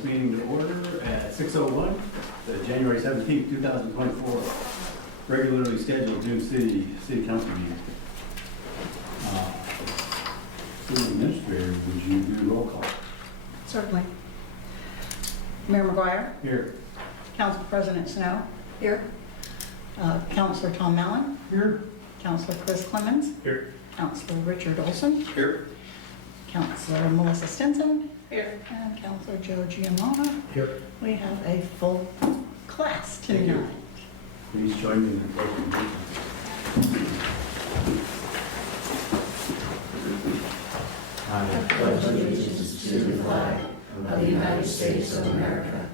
this meeting to order at 6:01, the January 17th, 2024, regularly scheduled Dune City Council meeting. City Administrator, would you do roll call? Certainly. Mayor McGuire, Here. Council President Snow. Here. Councilor Tom Mallon. Here. Councilor Chris Clemens. Here. Councilor Richard Olson. Here. Councilor Melissa Stinson. Here. And Councilor Joe Giamona. Here. We have a full class Thank you. tonight. Please join me in the pledge of allegiance. I pledge allegiance to the flag of the United States of America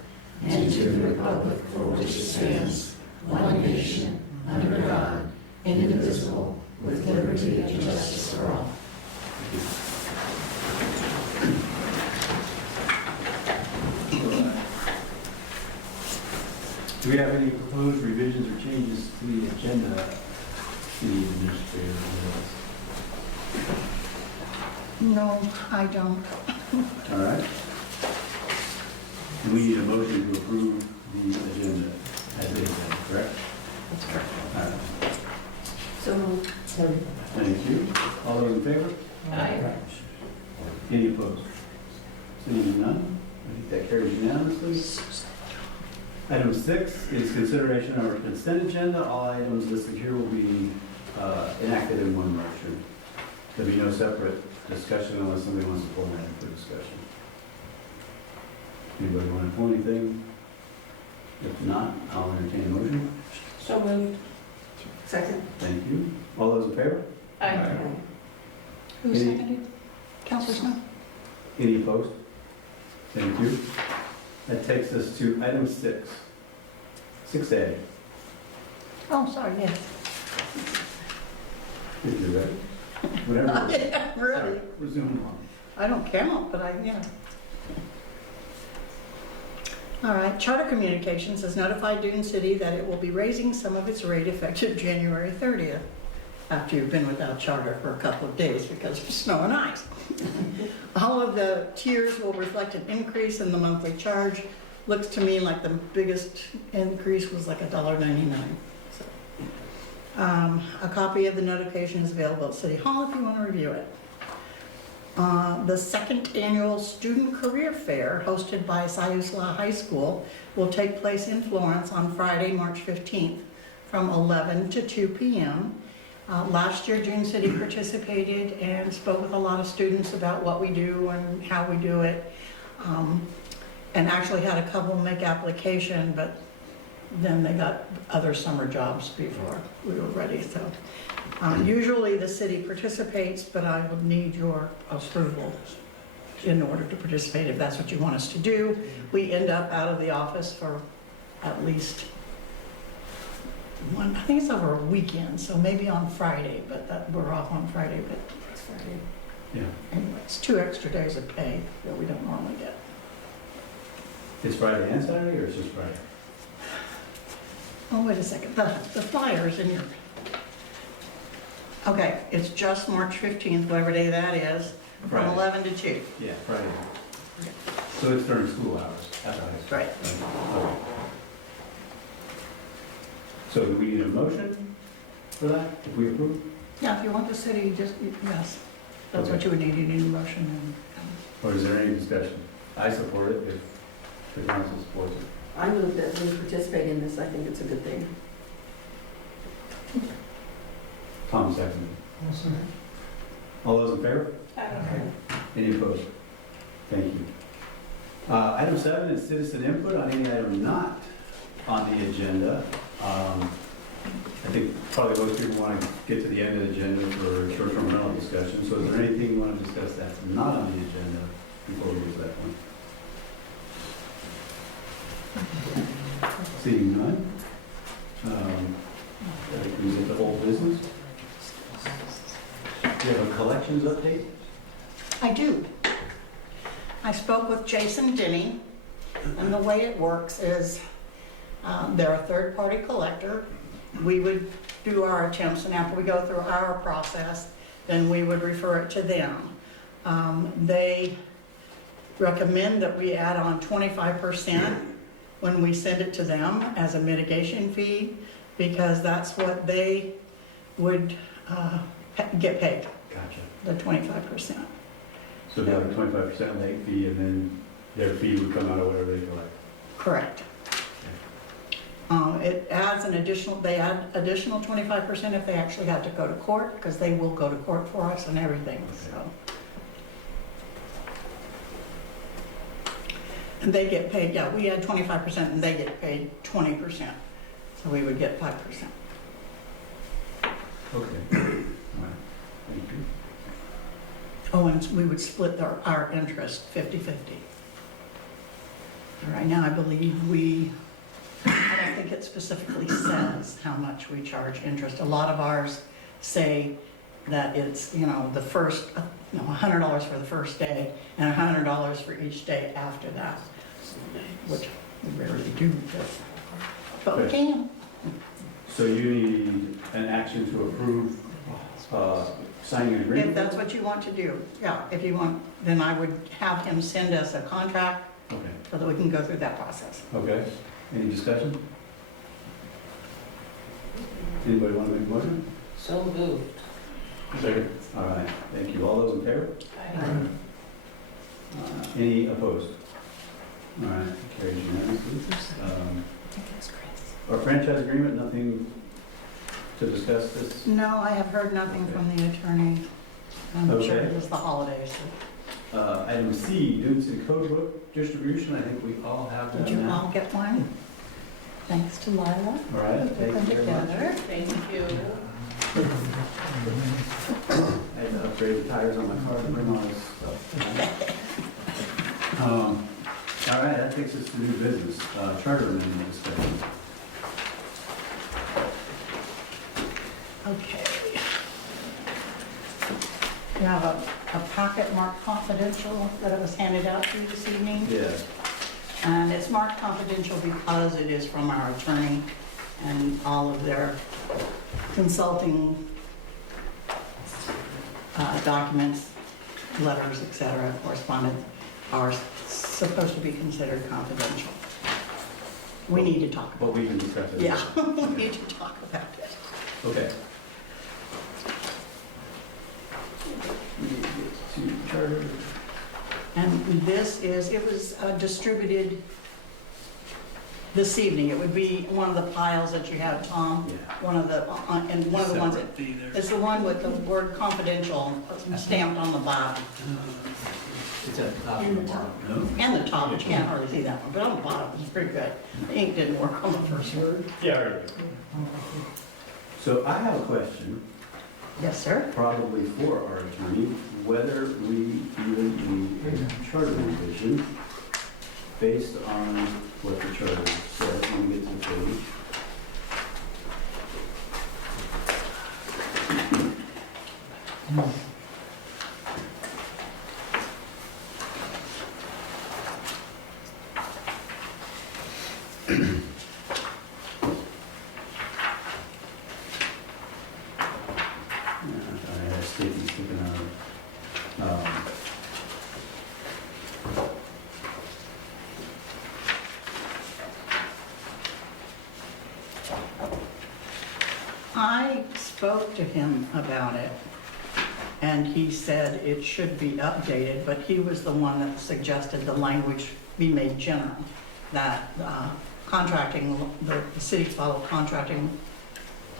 and to the republic for which it stands, one nation, under God, indivisible, with liberty and justice for all. Do we have any proposed revisions or changes to the agenda, City Administrator? No, I don't. All right. And we need a motion to approve the agenda as it is, correct? That's correct. All right. So moved. Thank you. All those in favor? Aye. Any opposed? Seeing none, I think that carries unanimously. Item 6 is consideration of our consent agenda. All items listed here will be enacted in one motion. There'll be no separate discussion unless somebody wants to pull that for discussion. Anybody want to pull anything? If not, I'll entertain a motion. So moved. Second. Thank you. All those in favor? Aye. Who Any- seconded? Councilor Snow? Any opposed? Thank you. That takes us to item 6. 6A. Oh, sorry, yes. If you're ready. Whatever. Yeah, really. Resume on. I don't count, but yeah. All right, Charter Communications has notified Dune City that it will be raising some of its rate effective January 30th, after you've been without charter for a couple of days because of snow and ice. All of the tiers will reflect an increase in the monthly charge. Looks to me like the biggest increase was like $1.99. So, a copy of the notification is available at City Hall if you want to review it. The second annual Student Career Fair, hosted by Siuslaw High School, will take place in Florence on Friday, March 15th, from 11 to 2 p.m. Last year, Dune City participated and spoke with a lot of students about what we do and how we do it, and actually had a couple make application, but then they got other summer jobs before we were ready. So usually the city participates, but I would need your approval in order to participate if that's what you want us to do. We end up out of the office for at least I think it's over a weekend, so maybe on Friday, but we're off on Friday, but it's Friday. Yeah. Anyway, it's 2 extra days of pay that we don't normally get. It's Friday and Saturday, or it's just Friday? Oh, wait a second, the flyer's in your... Okay, it's just March 15th, whatever day that is, from Friday. 11 to 2. Yeah, Friday. So it's during school hours at the high school? Right. Okay. So do we need a motion for that, if we approve? Yeah, if you want the city, yes, that's what you would need. You need a motion and... Or is there any discussion? I support it if the council supports it. I move that we participate in this. I think it's a good thing. Tom seconded. All those in favor? Any opposed? Thank you. Item 7 is citizen input on any item not on the agenda. I think probably most people want to get to the end of the agenda for short-term rental discussion. So is there anything you want to discuss that's not on the agenda before we get to that point? Seeing none. That brings it to old business. Do you have a collections update? I do. I spoke with Jason Denny, and the way it works is they're a third-party collector. We would do our attempts, and after we go through our process, then we would refer it to them. They recommend that we add on 25% when we send it to them as a mitigation fee, because that's what they would get paid, Gotcha. the 25%. So they have a 25% late fee, and then their fee would come out of whatever they collect. Correct. It adds an additional, they add additional 25% if they actually have to go to court, because they will go to court for us and everything, so. And they get paid, yeah, we add 25% and they get paid 20%, so we would get 5%. Okay. All right. Thank you. Oh, and we would split our interest 50/50. Right now, I believe I don't think it specifically says how much we charge interest. A lot of ours say that it's, the first, $100 for the first day and $100 for each day after that, which we rarely do, but we can. So you need an action to approve signing an If agreement? that's what you want to do, yeah, if you want, then I would have him send us a contract Okay. so that we can go through that process. Okay. Any discussion? Anybody want to make a motion? So moved. Second. All right. Thank you. All those in favor? Any opposed? All right. Carries unanimously. Our franchise agreement, nothing to discuss this? No, I have heard nothing from the attorney. I'm sure Okay. it was the holidays. Item C, Dune City Code Book distribution. I think we all have that Did you now. all get one? Thanks to Lila. All right. Put Thank them you very much. together. Thank you. I had to upgrade the tires on my car to bring all this stuff. All right, that takes us to new business, charter amendment discussion. Okay. We have a packet marked confidential that was handed out to you this evening. Yeah, And it's marked confidential because it is from our attorney, and all of their consulting documents, letters, et cetera, correspondence are supposed to be considered confidential. We need to talk about but we can discuss it. it. Yeah, we need to talk about it. Okay. We need to get to charter. And this is, it was distributed this evening. It would be one of the piles that you have, Tom. Yeah. One of the, and one of the ones that, Separate fee there. it's the one with the word confidential stamped on the bottom. It's at the top of the bottom, no? And the top, but you can't hardly see that one, but on the bottom, it's pretty good. The ink didn't work on the first word. Yeah. So I have a question, Yes, sir. probably for our attorney, whether we even need a charter revision based on what the charter says when we get to the page. I had a statement sticking out. I spoke to him about it, and he said it should be updated, but he was the one that suggested the language be made general, that contracting, the cities follow contracting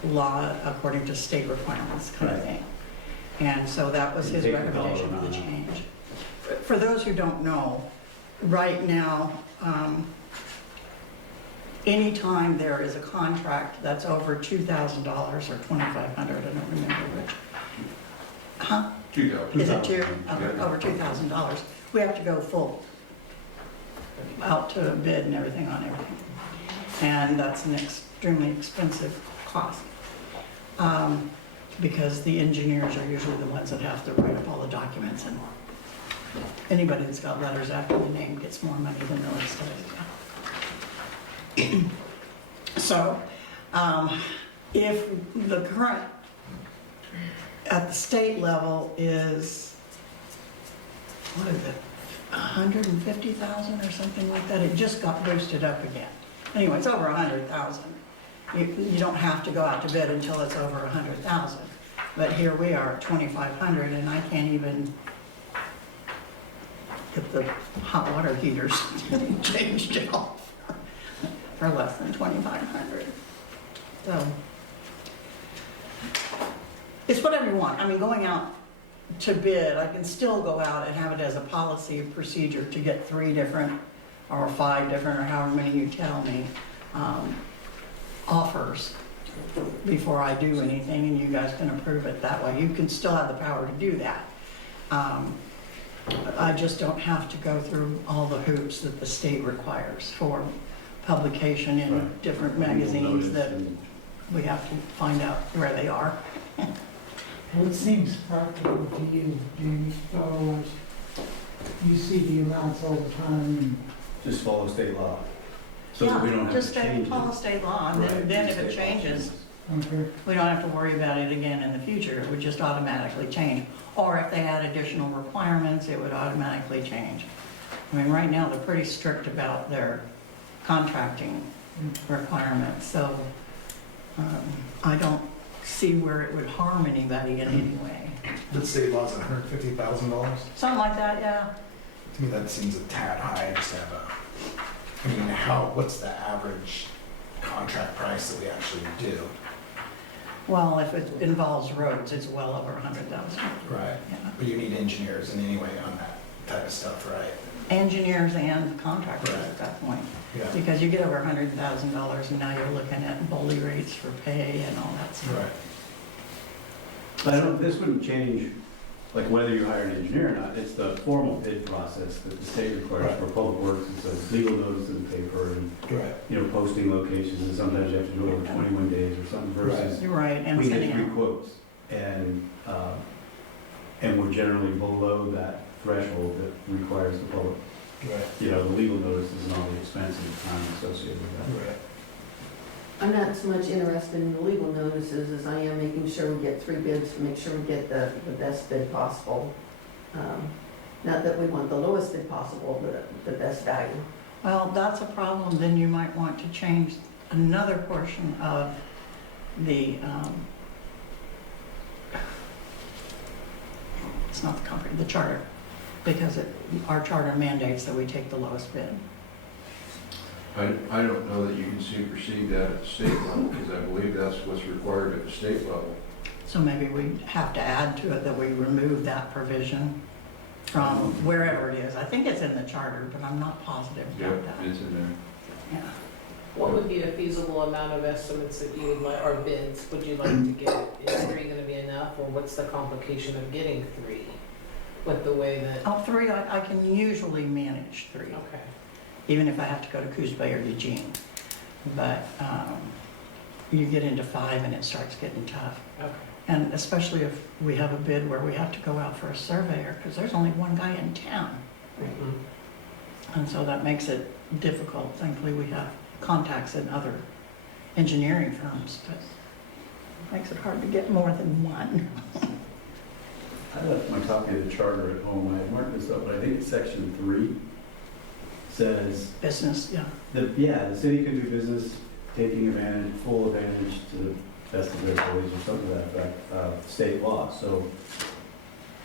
law according to state requirements kind of Right. thing. And so that was And his take the recommendation dollar for the amount out. change. For those who don't know, right now, anytime there is a contract that's over $2,000 or $2,500, I don't remember which. Huh? Is it two? Over $2,000, we have to go full, out to bid and everything on everything. And that's an extremely expensive cost. Because the engineers are usually the ones that have to write up all the documents, and anybody that's got letters after the name gets more money than the rest of it. So, if the current, at the state level is, what is it, 150,000 or something like that. It just got boosted up again. Anyway, it's over 100,000. You don't have to go out to bid until it's over 100,000. But here we are at 2,500 and I can't even get the hot water heaters changed off for less than 2,500. So it's whatever you want. I mean, going out to bid, I can still go out and have it as a policy procedure to get 3 different or 5 different or however many you tell me offers before I do anything, and you guys can approve it that way. You can still have the power to do that. I just don't have to go through all the hoops that the state requires for publication in Right. different magazines that we have to find out where they are. Well, it seems practical to you, Jamie, otherwise you see the amounts all the time and Just follow state law. So that we don't have Just to change follow it. state law, and Right, then if state it law changes, okay. we don't have to worry about it again in the future. It would just automatically change. Or if they had additional requirements, it would automatically change. I mean, right now, they're pretty strict about their contracting requirements, so I don't see where it would harm anybody in any way. The state law's $150,000. Something like that, yeah. To me, that seems a tad high. Just to have I mean, what's the average contract price that we actually do? Well, if it involves roads, it's well over 100,000. Right. Yeah. But you need engineers in any way on that type of stuff, right? Engineers and contractors Right. at that point. Yeah. Because you get over $100,000 and now you're looking at bully rates for pay and all that stuff. Right. This wouldn't change, like whether you hire an engineer or not. It's the formal bid process that the state requires Right. for public works. It says legal notice in the paper and, Right. posting locations, and sometimes you have to do it over 21 days or something versus You're right, and we get sending 3 out. quotes, and we're generally below that threshold that requires the public, Right. the legal notices and all the expense and time associated with that. Right. I'm not so much interested in the legal notices as I am making sure we get 3 bids to make sure we get the best bid possible. Not that we want the lowest bid possible, but the best value. Well, that's a problem, then you might want to change another portion of the, it's not the concrete, the charter, because our charter mandates that we take the lowest bid. I don't know that you can supersede that at the state level, because I believe that's what's required at the state level. So maybe we have to add to it that we remove that provision from wherever it is. I think it's in the charter, but I'm not positive Yep, about that. it's in there. Yeah. What would be a feasible amount of estimates that you would like, or bids, would you like to get? Is 3 gonna be enough, or what's the complication of getting 3? With the way that, Oh, 3, I can usually manage 3. okay. Even if I have to go to Coos Bay or Eugene. But you get into 5 and it starts getting tough. Okay. And especially if we have a bid where we have to go out for a surveyor, because there's only one guy in town. Mhm. And so that makes it difficult. Thankfully, we have contacts in other engineering firms, but it makes it hard to get more than one. I left my copy of the charter at home. I marked this up, but I think it's section 3 says Business, yeah. the city can do business taking full advantage to the best of their abilities or something to that effect of state law. So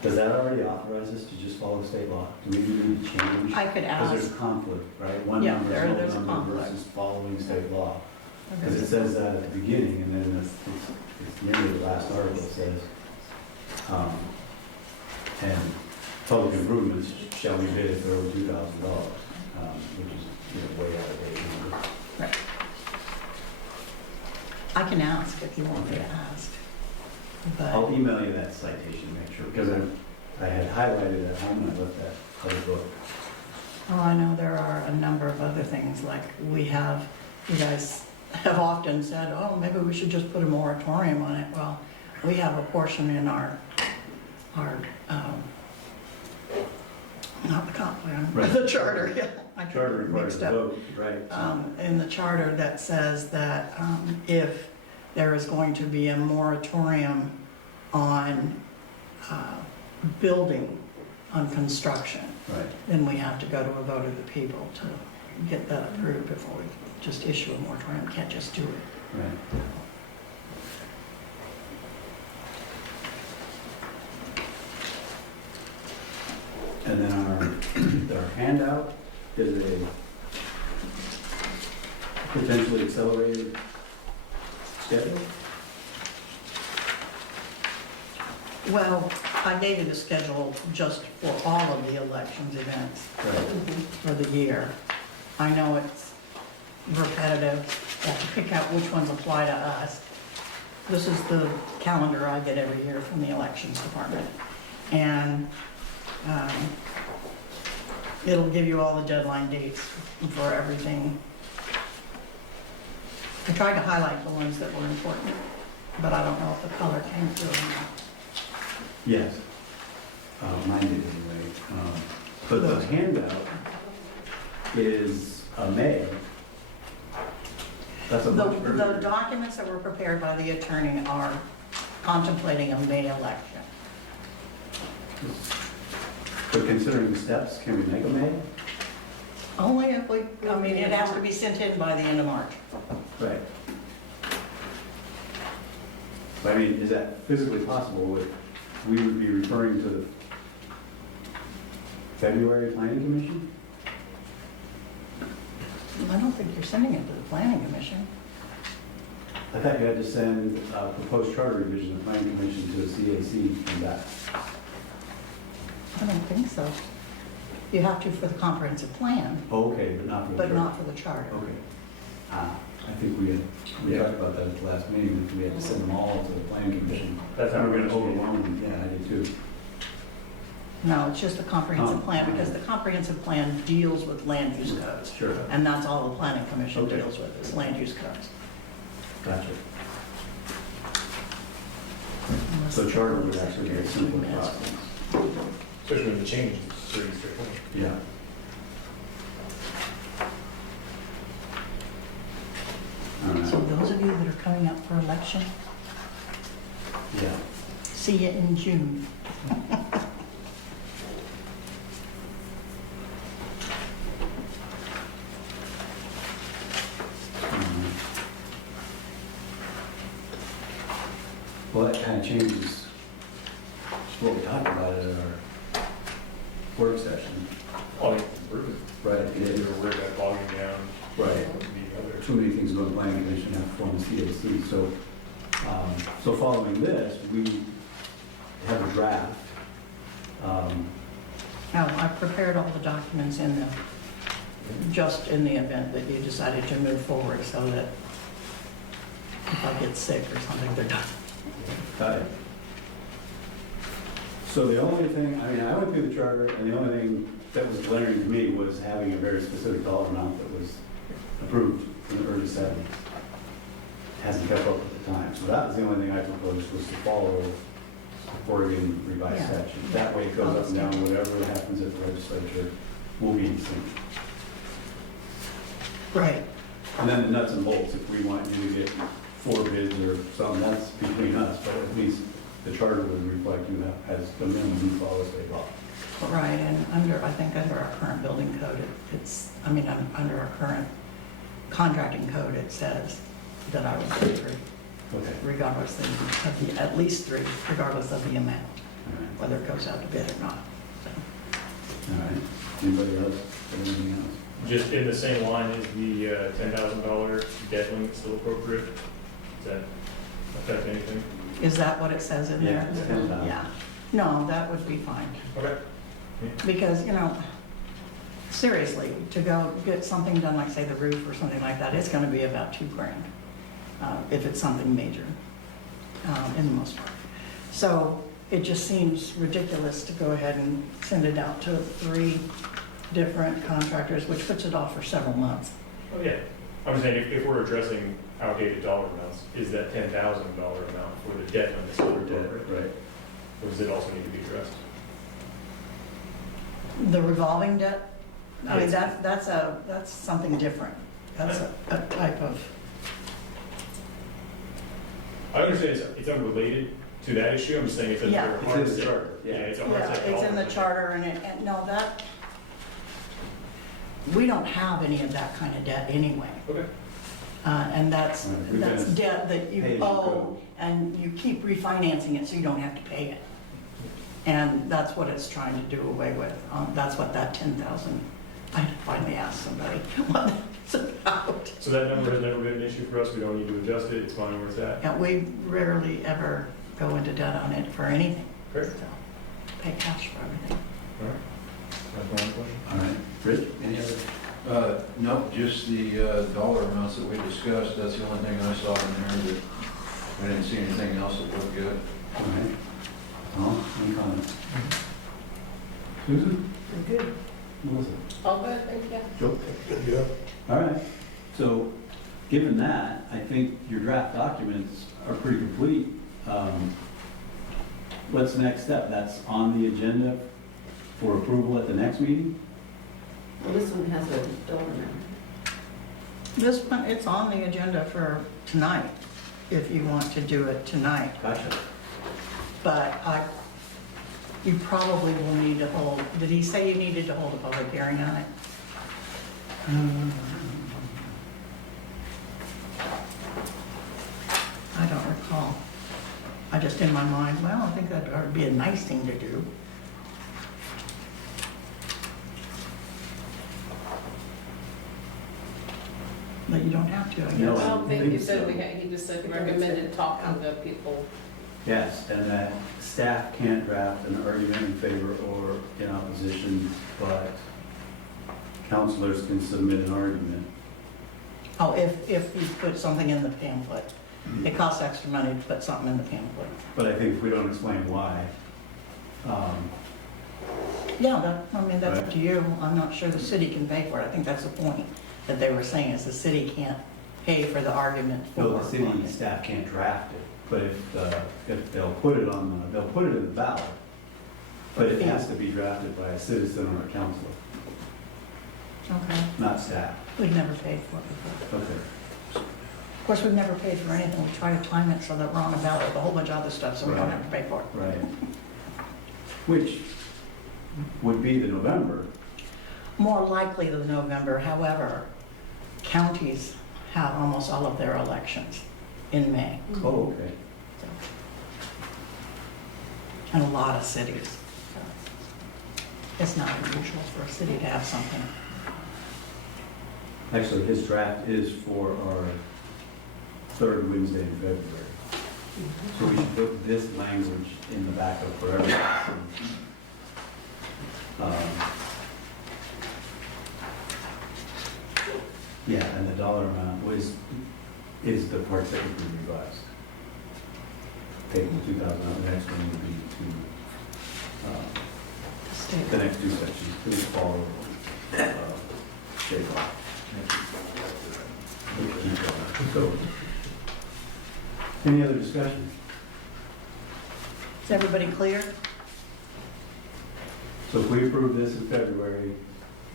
does that already authorize us to just follow state law? Do we need to change? I could Because ask. there's conflict, right? One Yeah, number there's is a no number conflict. versus following state law. Because it says that at the beginning, and then it's nearly the last article says, and public improvements shall be bid if they're over $2,000, which is way out of date. Right. I can ask if you want me to ask. I'll But email you that citation, make sure, because I had highlighted at home and I left that other book. I know there are a number of other things, like you guys have often said, oh, maybe we should just put a moratorium on it. Well, we have a portion in our not the comp plan, Right. the charter, yeah. I get Charter requires mixed a up. vote, right? In the charter that says that if there is going to be a moratorium on building on construction, Right. then we have to go to a vote of the people to get that approved before we just issue a moratorium. Can't just do it. Right. And then our handout is a potentially accelerated schedule? Well, I gave you the schedule just for all of the elections events Right. for the year. I know it's repetitive, you have to pick out which ones apply to us. This is the calendar I get every year from the elections department. And it'll give you all the deadline dates for everything. I tried to highlight the ones that were important, but I don't know if the color came through or not. Yes. Mine did anyway. But the handout is May. That's a much The earlier. documents that were prepared by the attorney are contemplating a May election. But considering the steps, can we make a May? Only if we, I mean, it has to be sent in by the end of March. Right. But I mean, is that physically possible? We would be referring to the February Planning Commission? I don't think you're sending it to the planning commission. I thought you had to send a proposed charter revision of Planning Commission to the CAC and back. I don't think so. You have to for the comprehensive plan, Oh, okay, but not for the but charter. not for the charter. Okay. I think we talked about that at the last meeting, that we had to send them all to the Planning Commission. That's how We're we're going to gonna overwhelm them, yeah, I did too. No, it's just the comprehensive Oh. plan, because the comprehensive plan deals with land use codes. Sure, And that's all the planning commission Okay. deals with, is land use codes. gotcha. So charter would actually be a simpler process. Especially when the change is pretty straightforward. Yeah. All So right, those of you that are coming up for election, yeah. see you in June. Well, that kind of changes what we talked about at our work session. Well, I think it's improvement. Right. If you're worried about bogging down. Right. The other. Too many things go to planning commission have to form the CAC. So, so following this, we have a draft. Now, I've prepared all the documents in the, just in the event that you decided to move forward, so that if I get sick or something, they're done. Got it. So the only thing, I mean, I went through the charter, and the only thing that was glaring to me was having a very specific dollar amount that was approved in the early 70s. Hasn't kept up with the time. So that was the only thing I proposed, was to follow Oregon revised Yeah. statute. That way it goes up and down, whatever happens at the legislature will be in sync. Right. And then the nuts and bolts, if we want you to get 4 bids or something, that's between us, but at least the charter would reflect you as the minimum you follow state law. Right, and I think under our current building code, under our current contracting code, it says that I would do 3, Okay. regardless of the, at least 3, regardless of the amount, All right. whether it goes out to bid or not. So, All right. Anybody else? Anything else? Just in the same line, is the $10,000 debt limit still appropriate? Does that affect anything? Is that what it says in Yeah, there? it's 10,000. Yeah. No, that would be fine. Okay. Because, seriously, to go get something done, like say the roof or something like that, it's gonna be about $2,000, if it's something major, in the most part. So it just seems ridiculous to go ahead and send it out to 3 different contractors, which puts it off for several months. Oh, yeah. I'm saying if we're addressing outdated dollar amounts, is that $10,000 amount for the debt limit still appropriate? Right. Or does it also need to be addressed? The revolving debt, I mean, Yes. that's something different. That's a type of, I understand it's unrelated to that issue, I'm just saying it's a Yeah. very It's hard in to the say. charter. yeah. it's a hard Yeah, set it's in the dollar. charter and no, that, we don't have any of that kind of debt anyway. Okay. And that's, Right, we've that's been debt that pay you as you owe go. and you keep refinancing it so you don't have to pay it. And that's what it's trying to do away with. That's what that 10,000, I had to finally ask somebody what that's about. So that number has never been an issue for us, we don't need to adjust it, it's fine where it's at. And we rarely ever go into debt on it for anything. Great. So, pay cash for everything. All right. That's my only question. All right, Rich, any other? No, just the dollar amounts that we discussed, that's the only thing I saw in there that, I didn't see anything else that looked good. All right. Tom, any comments? Susan? I'm good. Melissa? All good, thank you. Joe? Yeah. All right, so, given that, I think your draft documents are pretty complete. What's the next step? That's on the agenda for approval at the next meeting? Well, this one has a dollar amount. This one, it's on the agenda for tonight, if you want to do it tonight. Gotcha. But you probably will need to hold, did he say you needed to hold a public hearing on it? I don't recall. I just in my mind, well, I think that ought to be a nice thing to do. But you don't have to, I No. guess. I don't think he think said so. we had, he just said recommended talking to people. Yes, and that staff can't draft an argument in favor or in opposition, but counselors can submit an argument. Oh, if you put something in the pamphlet. It costs extra money to put something in the pamphlet. But I think if we don't explain why, Yeah, that's up to you. I'm not sure the city can pay for it. I think that's the point that they were saying, is the city can't pay for the argument for. no, the city staff can't draft it, but if they'll put it on, they'll put it in the ballot, but it has to be drafted by a citizen or a counselor, Okay, not staff. we've never paid for it before. Okay. Of course, we've never paid for anything. We try to time it so that we're on a ballot with a whole bunch of other stuff, so we don't have to pay for it. Right. Which would be the November. More likely the November, however, counties have almost all of their elections in May, Oh, okay. and a lot of cities. So it's not unusual for a city to have something. Actually, his draft is for our third Wednesday in February. So we should put this language in the backup for everyone. Yeah, and the dollar amount is the part that would be revised. Taking 2,000, the next one would be the next two sections, to follow, shape off. So, any other discussion? Is everybody clear? So if we approve this in February,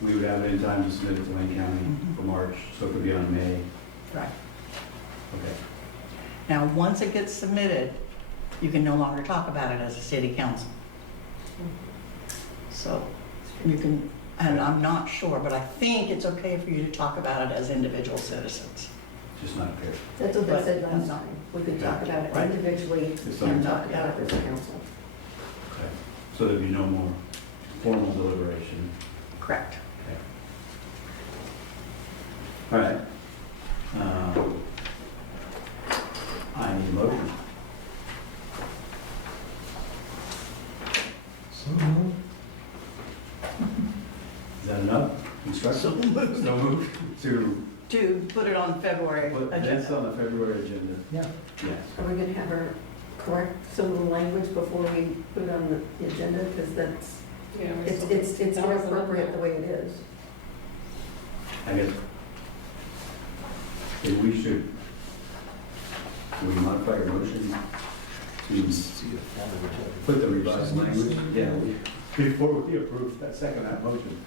we would have it in time to submit it to Wayne County for March, so it could be on May. Right. Okay. Now, once it gets submitted, you can no longer talk about it as a city council. So you can, and I'm not sure, but I think it's okay for you to talk about it as individual citizens. Just not fair. That's what they But- said last time. We could talk about it Right. individually It's and on- talk about it as a council. Okay. So there'd be no more formal deliberation. Correct. All right. I need a motion. So moved. Is that enough? Instruction? So move to To put it on February put this agenda. on the February agenda. Yeah. Yes. Are we gonna have her correct some of the language before we put it on the agenda? Because that's, Yeah. it's inappropriate the way it is. I guess if we should modify our motion to put the revised language? Yeah, before we approve that second that motion,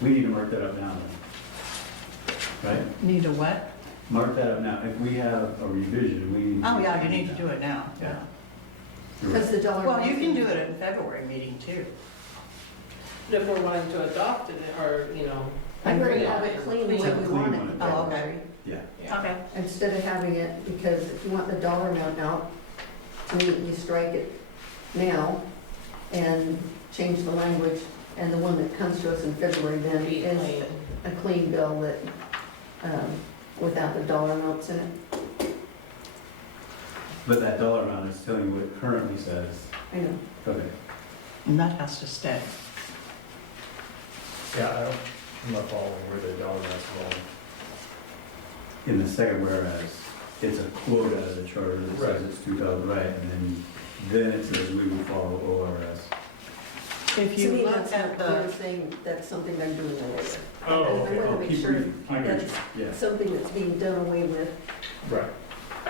we need to mark that up now. Right? Need a what? Mark that up now. If we have a revision, we need. Oh, yeah, you need to do it now, yeah. Because the dollar. Well, you can do it at a February meeting too. But if we're wanting to adopt it, or, you know. I'm going bring to have it clean the way we want it in Oh, okay. February. Yeah. Yeah. Okay. Instead of having it, because if you want the dollar amount out, to me, you strike it now and change the language, and the one that comes to us in February then Be is clean. a clean bill that, without the dollar amounts in it. But that dollar amount is telling you what it currently says. I know. Okay. And that has to stay. Yeah, I'm not following where the dollar amounts fall. In the second whereas, it's a quote out of the charter that says it's 2,000, right? And then it says we will follow ORS. If To you me, look that's at not clear the, saying that's something I'm doing away with. Oh, I okay. want to make Keep sure reading. Keep reading. that's Yeah. something that's being done away with, Right.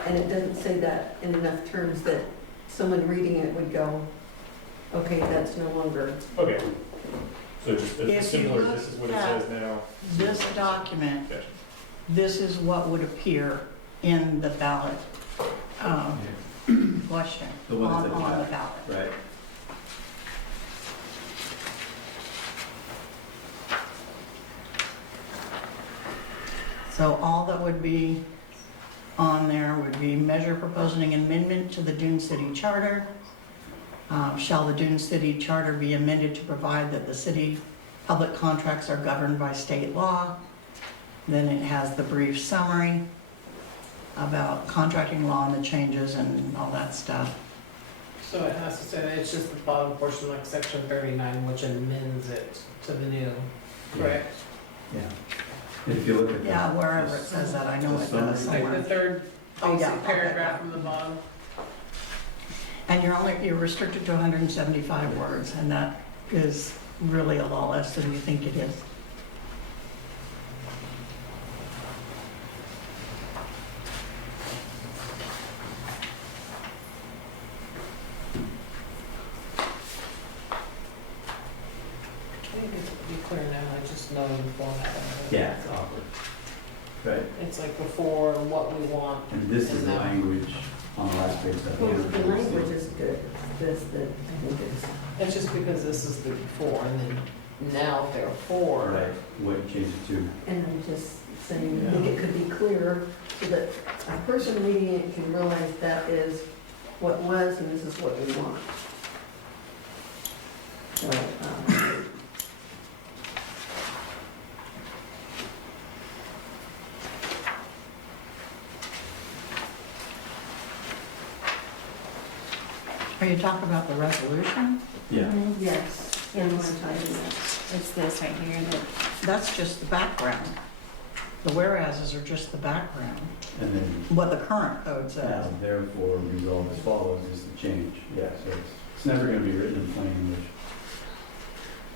and it doesn't say that in enough terms that someone reading it would go, okay, that's no longer. Okay. So just If you as simple look as this is what it at says now. this document, Gotcha. this is what would appear in the ballot question The one that's on the attached. ballot. Right. So all that would be on there would be measure proposing an amendment to the Dune City Charter. Shall the Dune City Charter be amended to provide that the city public contracts are governed by state law? Then it has the brief summary about contracting law and the changes and all that stuff. So it has to say that it's just the bottom portion, like section 39, which amends it to the new, correct? Yeah. If you look at. Yeah, wherever it says that, I know it does Like the somewhere. third Oh, yeah, basic okay, paragraph yeah. from the bottom. And you're restricted to 175 words, and that is really a lot less than you think it is. I think it's pretty clear now, I just know the format of it. Yeah, it's awkward. Right. It's like before, what we want. And this is And the now- language on the last page. that Well, we the have. language is good, this, that I think is. It's just because this is the before, and then now therefore. Right, what you change it to. And I'm just saying, I think it could be clearer so that a person reading it can realize that is what was and this is what we want. So, Are you talking about the resolution? Yeah. yes, and what I'm talking about. It's this right here that That's just the background. The whereases are just the background, And then what the current code now, says. therefore, resolved as follows is the change. Yeah, so it's never going to be written in plain English.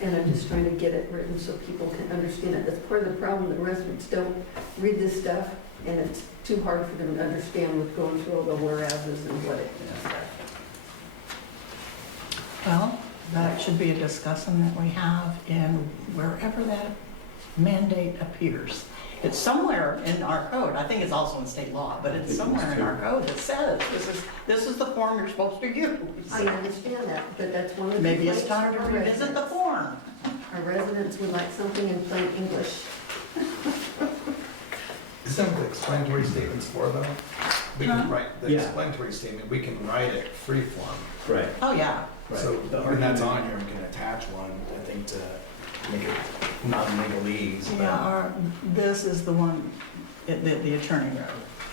And I'm just trying to get it written so people can understand it. That's part of the problem, that residents don't read this stuff, and it's too hard for them to understand what's going through all the whereases and what it is. Well, that should be a discussion that we have in wherever that mandate appears. It's somewhere in our code. I think it's also in state law, but it's somewhere in our code that says this is the form you're supposed to use. I understand that, but that's one of the. Maybe it's complaints time to from our revisit the residents. form. Our residents would like something in plain English. Some of the explanatory statements for them, we can Huh? write, the Yeah. explanatory statement, we can write it free form. Right. Oh, yeah. Right. So The when that's on argument- here, we can attach one, I think, to make it non-legalese. but- Yeah, this is the one, the attorney wrote.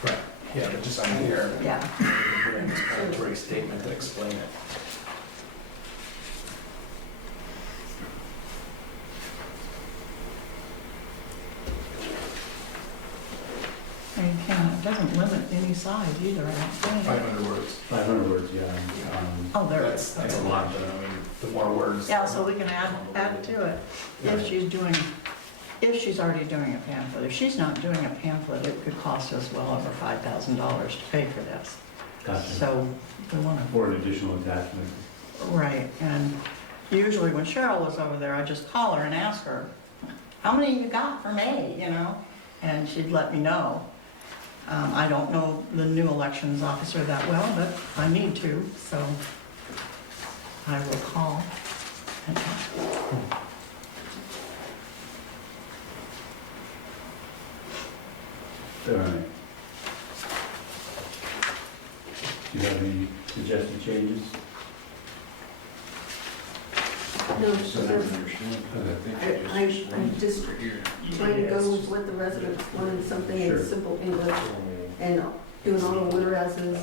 Right, yeah, but just on here, Yeah. we can put an explanatory statement to explain it. And you can't, it doesn't limit any size either, I don't think. 500 words. 500 words, yeah. Oh, there it That's, is. that's a lot, but I mean, the more words. Yeah, so we can add to it. If she's already doing a pamphlet. If she's not doing a pamphlet, it could cost us well over $5,000 to pay for this. Gotcha. So we want to, For an additional attachment. right, and usually when Cheryl was over there, I just call her and ask her, how many you got for May, you know? And she'd let me know. I don't know the new elections officer that well, but I need to, so I will call and talk. All right. Do you have any suggested changes? No, So I don't understand, because I think I- you just explained I'm just it right here. trying to go with what the residents wanted, something in Sure. simple English, and doing all the whereases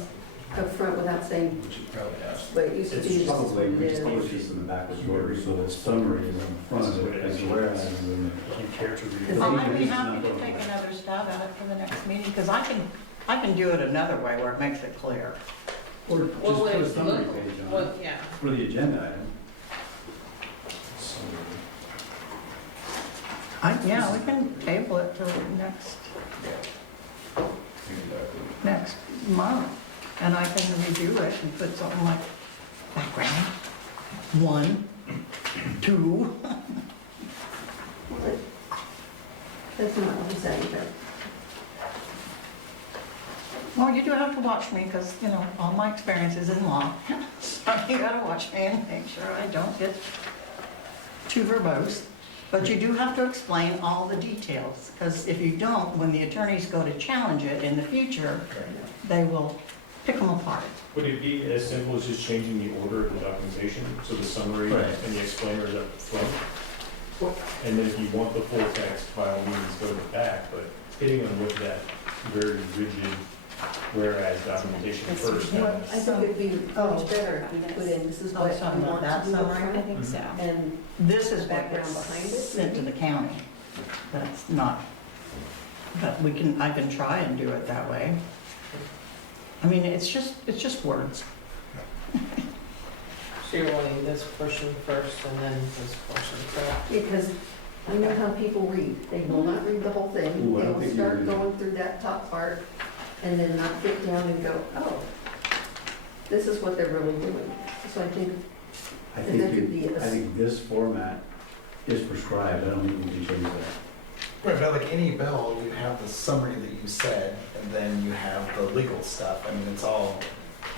up front without saying, Which you probably asked. but it used to be, this is what Probably, it we just is. put this in the backwards order, so the summary is on the front of it, as whereas in If you care to read Is it. Well, it- I'd be happy to take another stab at it for the next meeting, because I can do it another way where it makes it clear. the. Or just Well, put a wait, summary look, page on it well, yeah. for the agenda item. Yeah, we can table it till next month, and I can review it and put something like background, 1, 2. That's not what I'm saying, but Well, you do have to watch me, because, you know, all my experience is in law. So you gotta watch me and make sure I don't get too verbose. But you do have to explain all the details, because if you don't, when the attorneys go to challenge it in the future, they will pick them apart. Would it be as simple as just changing the order of the documentation, so the summary Right. and the explainer is up front? And then if you want the full text, by all means, go to the back, but hitting on with that very rigid whereas documentation first. I think it'd be much better if we put in, this is Oh, what something we like want that to do up summary? front, I think so. and This is what Background gets behind it, sent to the county. That's not, but I can try and do it that way. I mean, it's just words. So you're wanting this portion first and then this portion, correct? because I know how people read. They will not read the whole thing. Ooh, I They don't will think start you're- going through that top part and then not get down and go, oh, this is what they're really doing. So I think I that there think, could be I a, think this format is prescribed, I don't think we can change that. Right, but like any bill, you have the summary that you said, and then you have the legal stuff. I mean, it's all,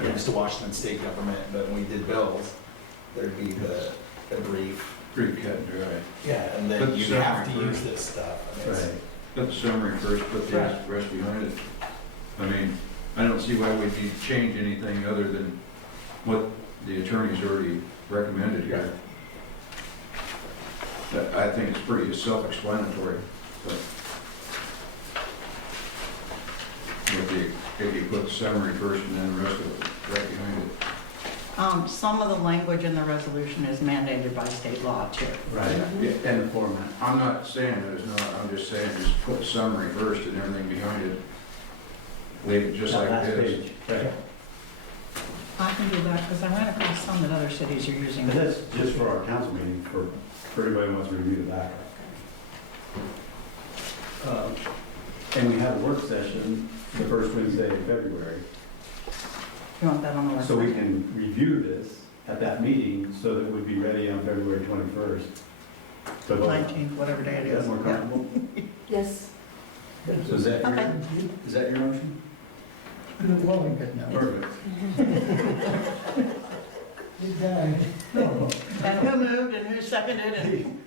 I'm used to Washington state government, but when we did bills, there'd be the brief. Pretty cut and dry. Yeah, and But then the you have to summary use first. this stuff. I mean, it's- Right. Put the summary first, put the rest behind it. I mean, I don't see why we need to change anything other than what the attorney's already recommended here. I think it's pretty self-explanatory, but if you put the summary first and then the rest of it right behind it. Some of the language in the resolution is mandated by state law too. Right, and the format. I'm not saying that it's not, I'm just saying just put the summary first and everything behind it. Leave it just That like last it is. page. Right. I can do that, because I ran across some that other cities are using. But that's just for our council meeting, for everybody who wants to review the backup. And we have a work session the first Wednesday in February, You want that on the website? so we can review this at that meeting, so that we'd be ready on February 21st. So 19th, whatever day it is is. that more Yeah. comfortable? yes, So is that your, Okay. is that your motion? Well, we could know. Perfect. Good guy. And who moved and who seconded and?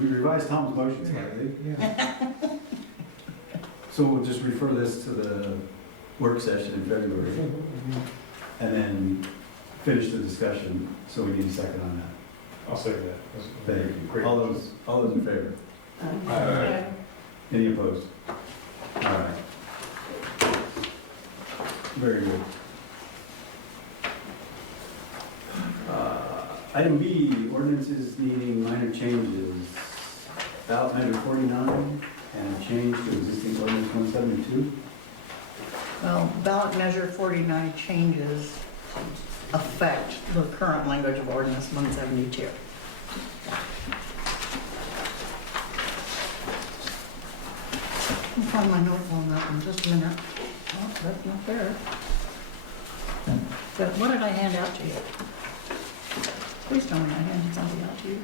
We revised Tom's motion slightly. Yeah. So we'll just refer this to the work session in February, and then finish the discussion, so we need a second on that. I'll second that. Thank you. Great. All those in favor? Aye. Any opposed? All right. Very good. Item B, ordinances needing minor changes. Ballot measure 49 and a change to existing ordinance 172. Well, ballot measure 49 changes affect the current language of ordinance 172. I'll find my note on that in just a minute. Oh, that's not there. So what did I hand out to you? Please tell me I handed something out to you.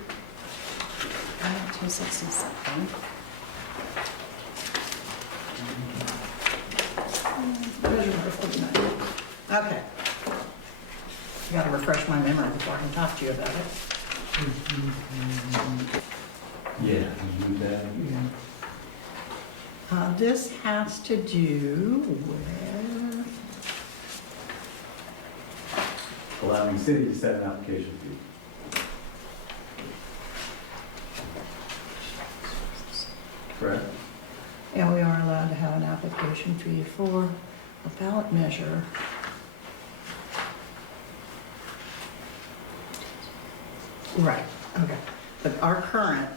267. Measure number 49. Okay. gotta refresh my memory before I can talk to you about it. Yeah, you do that. This has to do with, Allowing city to set an application fee. Correct? and we are allowed to have an application fee for a ballot measure. Right, okay. But our current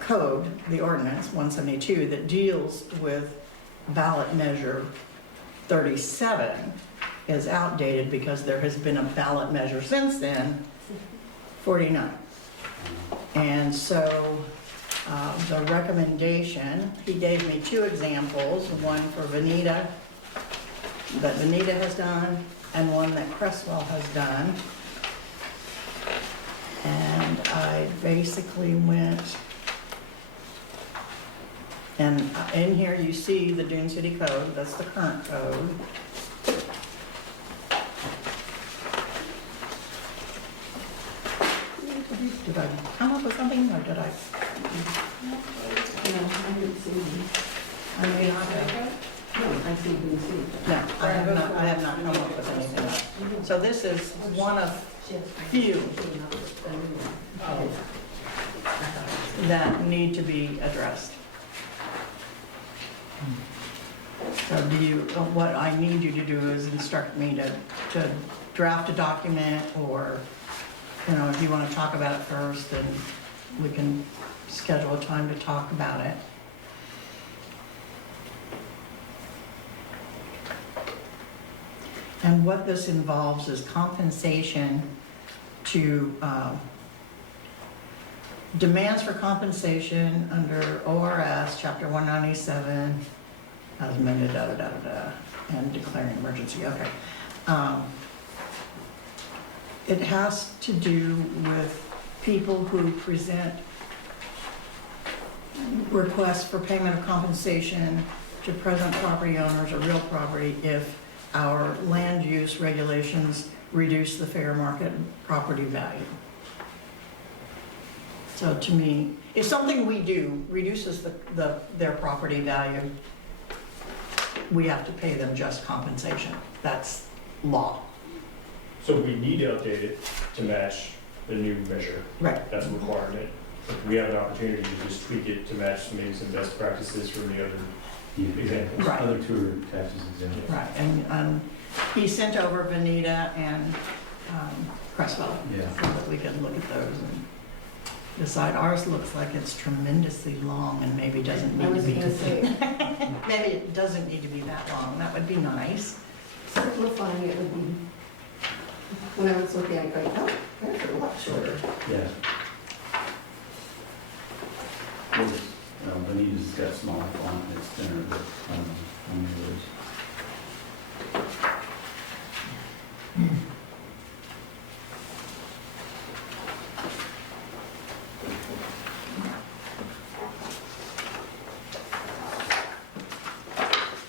code, the ordinance 172, that deals with ballot measure 37 is outdated because there has been a ballot measure since then, 49. And so the recommendation, he gave me two examples, one for Veneta, that Veneta has done, and one that Crestwell has done. And I basically went, and in here you see the Dune City Code, that's the current code. Did I come up with something, or did I? No, I didn't see any. I may not have. No, I see Dune City. No, I have not come up with anything. So this is one of few that need to be addressed. So what I need you to do is instruct me to draft a document, or, you know, if you want to talk about it first, then we can schedule a time to talk about it. And what this involves is compensation to, demands for compensation under ORS Chapter 197, as amended, and declaring emergency, okay. It has to do with people who present requests for payment of compensation to present property owners or real property if our land use regulations reduce the fair market property value. So to me, if something we do reduces their property value, we have to pay them just compensation. That's law. So we need to update it to match the new measure. Right. That's a requirement. We have an opportunity to just tweak it to match maybe some best practices from the other examples. Right. Other tour taxes examples. Right, and he sent over Veneta and Crestwell, Yeah. so that we can look at those and decide. Ours looks like it's tremendously long and maybe doesn't I need to was be. gonna say, Maybe it doesn't need to be that long, that would be nice. simplifying it would be, when I was looking at it, going, oh, there's a lot shorter. Yeah. Veneta's got smaller font, it's thinner, but I don't know how many words.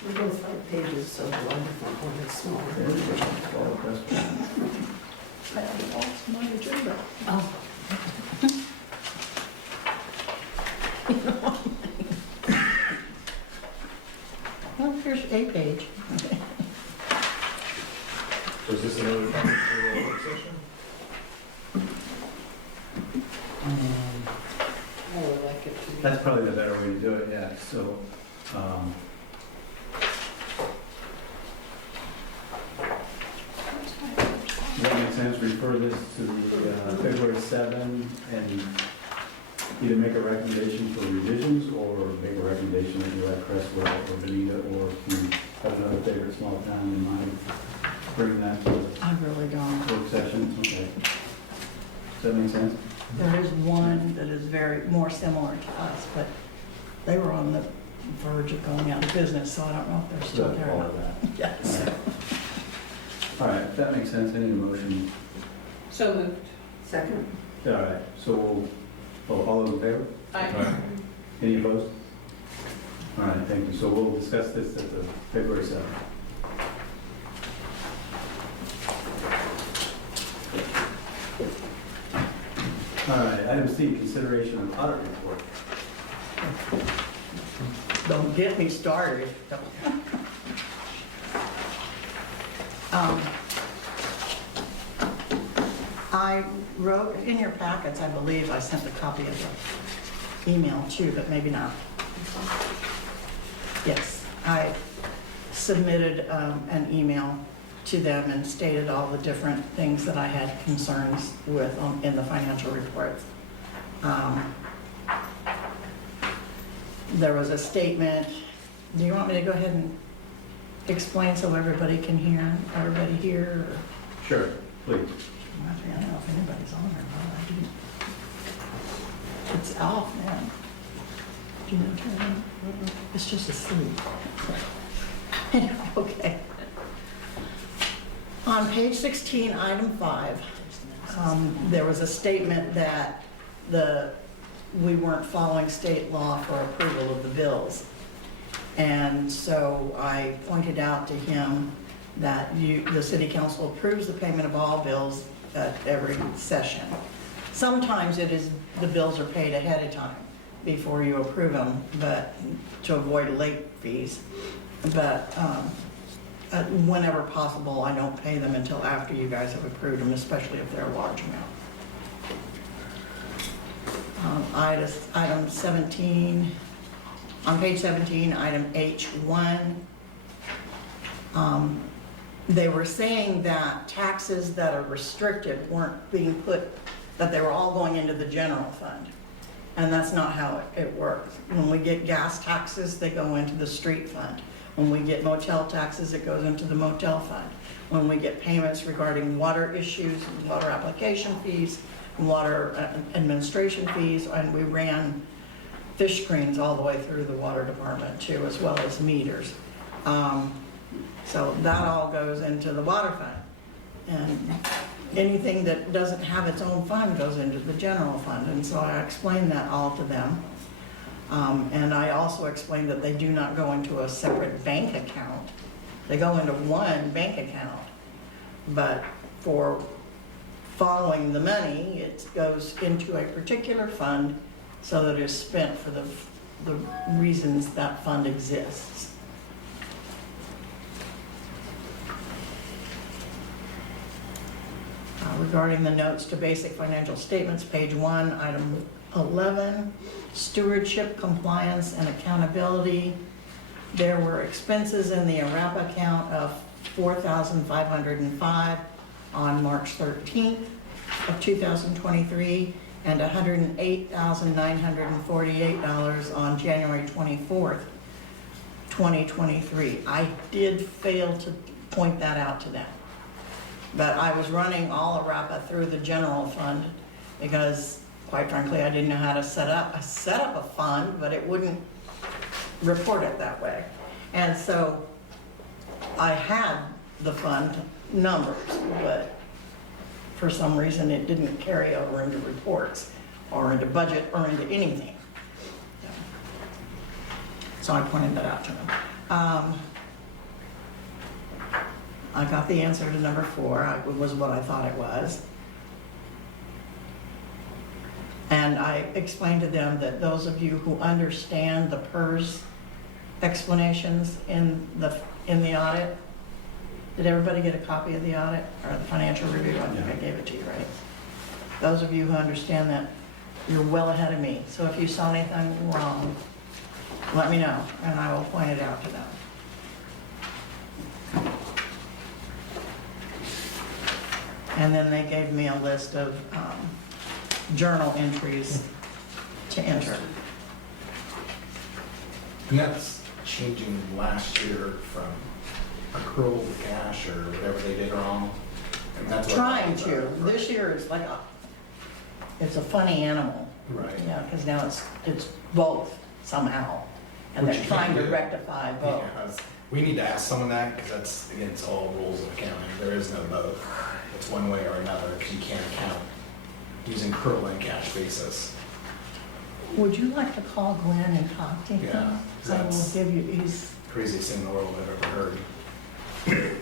We both like pages, so the one different one is smaller. There we go. All the questions. I have lost my agenda. Oh. Well, here's a page. So is this another topic for the work session? I would like it to be. That's probably the better way to do it, yeah, so, does that make sense, refer this to the February 7, and either make a recommendation for revisions, or make a recommendation that you like Crestwell or Veneta, or if you have another favorite small town in mind, bring that to the I really don't. work session, okay? Does that make sense? There is one that is very, more similar to us, but they were on the verge of going out of business, so I don't know if they're still So, there all or of not. that. Yes. All right, if that makes sense, any motion? So moved. Second. All right, so all those in favor? Aye. Any opposed? All right, thank you. So we'll discuss this at the February 7th. Item C, consideration of audit report. Don't get me started. I wrote in your packets, I believe I sent a copy of the email too, but maybe not. Yes, I submitted an email to them and stated all the different things that I had concerns with in the financial reports. There was a statement. Do you want me to go ahead and explain so everybody can hear? Everybody hear? Sure, please. Actually, I don't know if anybody's on there. I didn't. It's off now. Do you know, turn it on? It's just asleep. Anyway, okay. On page 16, item 5, there was a statement that we weren't following state law for approval of the bills. And so I pointed out to him that the city council approves the payment of all bills at every session. Sometimes the bills are paid ahead of time before you approve them, but to avoid late fees. But whenever possible, I don't pay them until after you guys have approved them, especially if they're a large amount. Item 17, on page 17, item H1, they were saying that taxes that are restricted weren't being that they were all going into the general fund. And that's not how it works. When we get gas taxes, they go into the street fund. When we get motel taxes, it goes into the motel fund. When we get payments regarding water issues, water application fees, water administration fees, and we ran fish screens all the way through the water department too, as well as meters. So that all goes into the water fund. And anything that doesn't have its own fund goes into the general fund. And so I explained that all to them. And I also explained that they do not go into a separate bank account. They go into one bank account. But for following the money, it goes into a particular fund so that it's spent for the reasons that fund exists. Regarding the notes to basic financial statements, page 1, item 11, stewardship, compliance, and accountability. There were expenses in the ARAP account of $4,505 on March 13th of 2023 and $108,948 on January 24th, 2023. I did fail to point that out to them. But I was running all ARAPA through the general fund because, quite frankly, I didn't know how to set up a fund, but it wouldn't report it that way. And so I had the fund numbers, but for some reason it didn't carry over into reports or into budget or into anything. So I pointed that out to them. I got the answer to number 4. It was what I thought it was. And I explained to them that those of you who understand the PERS explanations in the audit, did everybody get a copy of the audit or the financial review? I think I gave it to you, right? Those of you who understand that, you're well ahead of me. So if you saw anything wrong, let me know and I will point it out to them. And then they gave me a list of journal entries to enter. And that's changing last year from accrual to cash or whatever they did wrong. And that's what Trying to. This year it's like it's a funny animal. Right. Yeah, because now it's both somehow. And Which they're you trying can't to do. rectify both. Yeah, we need to ask someone that because that's against all rules of accounting. There is no both. It's one way or another because you can't account using accrual and cash basis. Would you like to call Glenn and talk to him? Yeah, I will that's- give you, he's, Craziest thing in the world I've ever heard.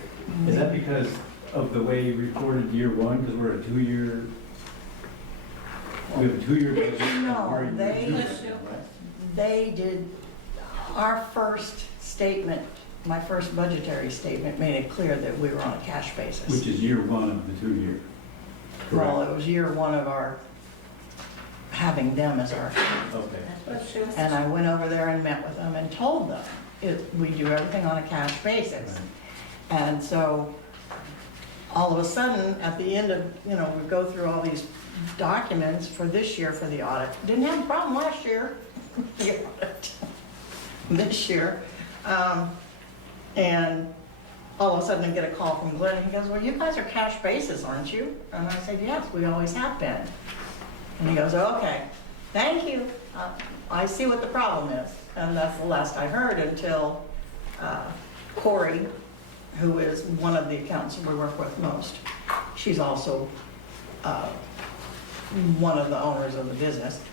Is that because of the way you reported year 1, because we're a 2-year? We have a 2-year budget. No, Where are you they- doing it now, right? They did, our first statement, my first budgetary statement made it clear that we were on a cash basis. Which is year 1 of the 2-year. Well, it was year 1 of our, having them as our, Okay. and I went over there and met with them and told them, we do everything on a cash basis. And so, all of a sudden, at the end of, we go through all these documents for this year for the audit. Didn't have a problem last year, the audit. This year. And all of a sudden I get a call from Glenn, and he goes, well, you guys are cash basis, aren't you? And I said, yes, we always have been. And he goes, okay, thank you. I see what the problem is. And that's the last I heard until Corey, who is one of the accountants we work with most, she's also one of the owners of the business.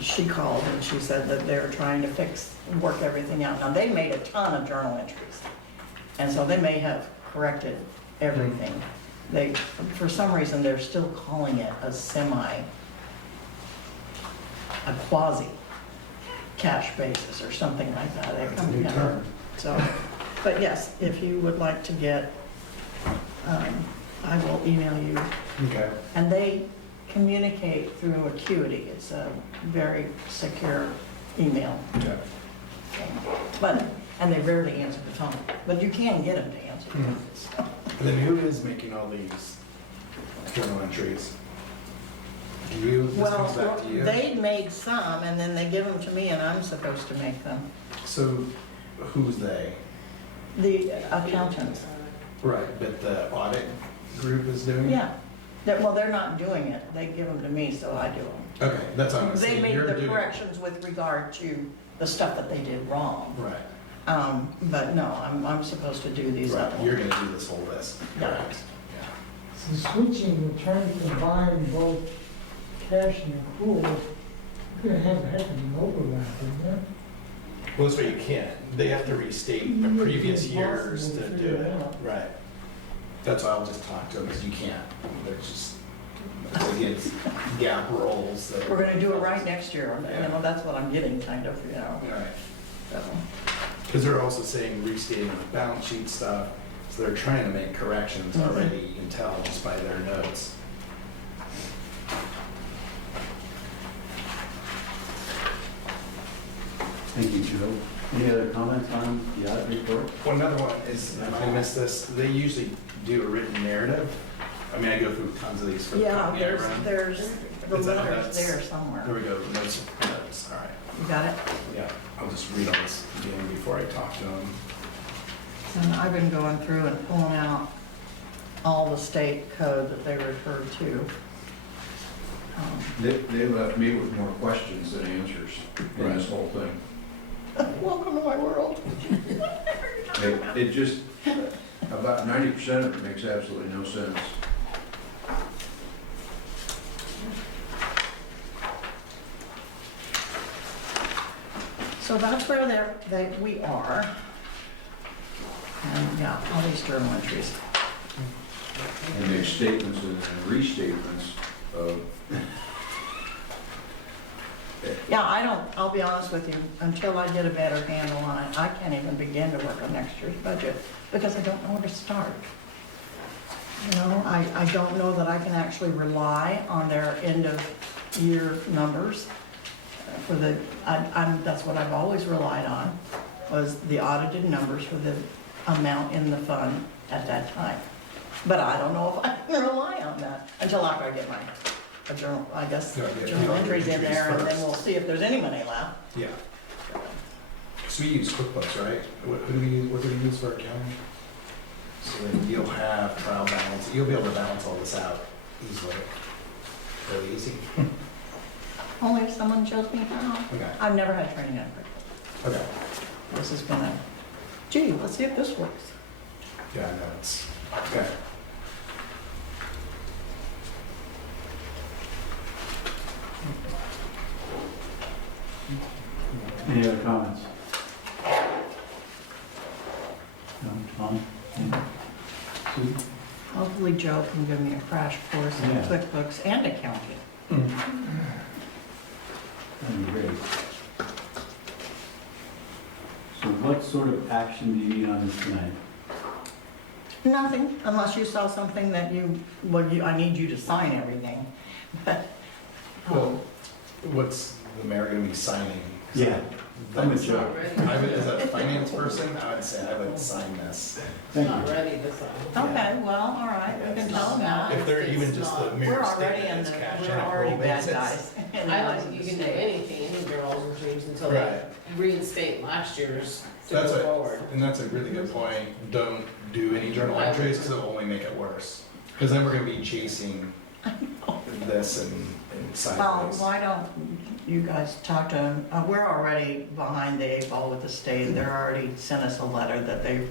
She called and she said that they were trying to work everything out. Now, they made a ton of journal entries, and so they may have corrected everything. They, for some reason, they're still calling it a quasi cash basis or something like that. They That's a come new together. term. So, but yes, if you would like to get, I will email you. Okay. And they communicate through Acuity. It's a very secure email. Okay. And they rarely answer the phone, but you can get them to answer. Mhm. So, And then who is making all these journal entries? Do you, this comes back well, to you? they made some and then they give them to me and I'm supposed to make them. So who's they? The accountants, Right, but the audit group is doing it? yeah. Well, they're not doing it. They give them to me, so I do them. Okay, that's what I'm saying. They made You're the doing- corrections with regard to the stuff that they did wrong. Right, But no, I'm supposed to do these right. other You're ones. gonna do this whole list. Yeah. Correct. Yeah. So switching, trying to combine both cash and accrual, you're gonna have a heck of an overlap, isn't there? Well, that's what you can't. They have to restate the Yeah, previous it's years to impossible to do figure it. it out. Right. That's why I'll just talk to them, because you can't. There's just, it's against gap rolls that. We're gonna do it right next year, that's what I'm getting kind of, Right. so. Because they're also saying restating the balance sheet stuff, so they're trying to make corrections Mhm. already, you can tell just by their notes. Thank you, Joe. Any other comments on the audit report? Well, another one is, I might have missed this, they usually do a written narrative. I mean, I go through tons of these for the Yeah, company I there's, run. there's, the Is that letter's notes? there There somewhere. we go, notes, notes, all right. You got it? Yeah, I'll just read all this again before I talk to them. And I've been going through and pulling out all the state code that they refer to. They left me with more questions than answers in this whole thing. Welcome to my world. It just, about 90% of it makes absolutely no sense. So that's where we are. And yeah, all these journal entries. And make statements and restatements of, Yeah, I'll be honest with you, until I get a better handle on it, I can't even begin to work on next year's budget because I don't know where to start. I don't know that I can actually rely on their end of year numbers for that's what I've always relied on, was the audited numbers for the amount in the fund at that time. But I don't know if I can rely on that until after I get my journal, I guess, Yeah, yeah, journal yeah, entries in entries there, and then first. we'll see if there's any money left. Yeah. So we use QuickBooks, right? What do we use, what do we use for accounting? So then you'll have trial balance, you'll be able to balance all this out easily. Really easy. Only if someone shows me how. Okay, I've never had training on QuickBooks. okay. This has been gee, let's see if this works. Yeah, no, it's, okay. Any other comments? No, Tom? Any? Sue? Hopefully Joe can give me a crash course in Yeah. QuickBooks and accounting. That'd be great. So what sort of action do you need on this tonight? Nothing, unless you saw something that I need you to sign everything. But, Well, what's the mayor gonna be signing? Yeah, I'm with It's you. not ready. As a finance person, I would say I would sign this. It's Thank not you. ready to sign. okay, well, all right, we can tell them that. If they're even just the We're mere already statement in as the, cash we're on already accrual bad basis. guys. in the I eyes don't of think the you can do state. anything, any girls and dreams until Right. they reinstate last year's to That's go it. forward. And that's a really good point. Don't do any journal entries because it'll only make it worse. Because then we're gonna be chasing this and Well, sideways. why don't you guys talk to them? We're already behind the eight ball with the state. They're already sent us a letter that they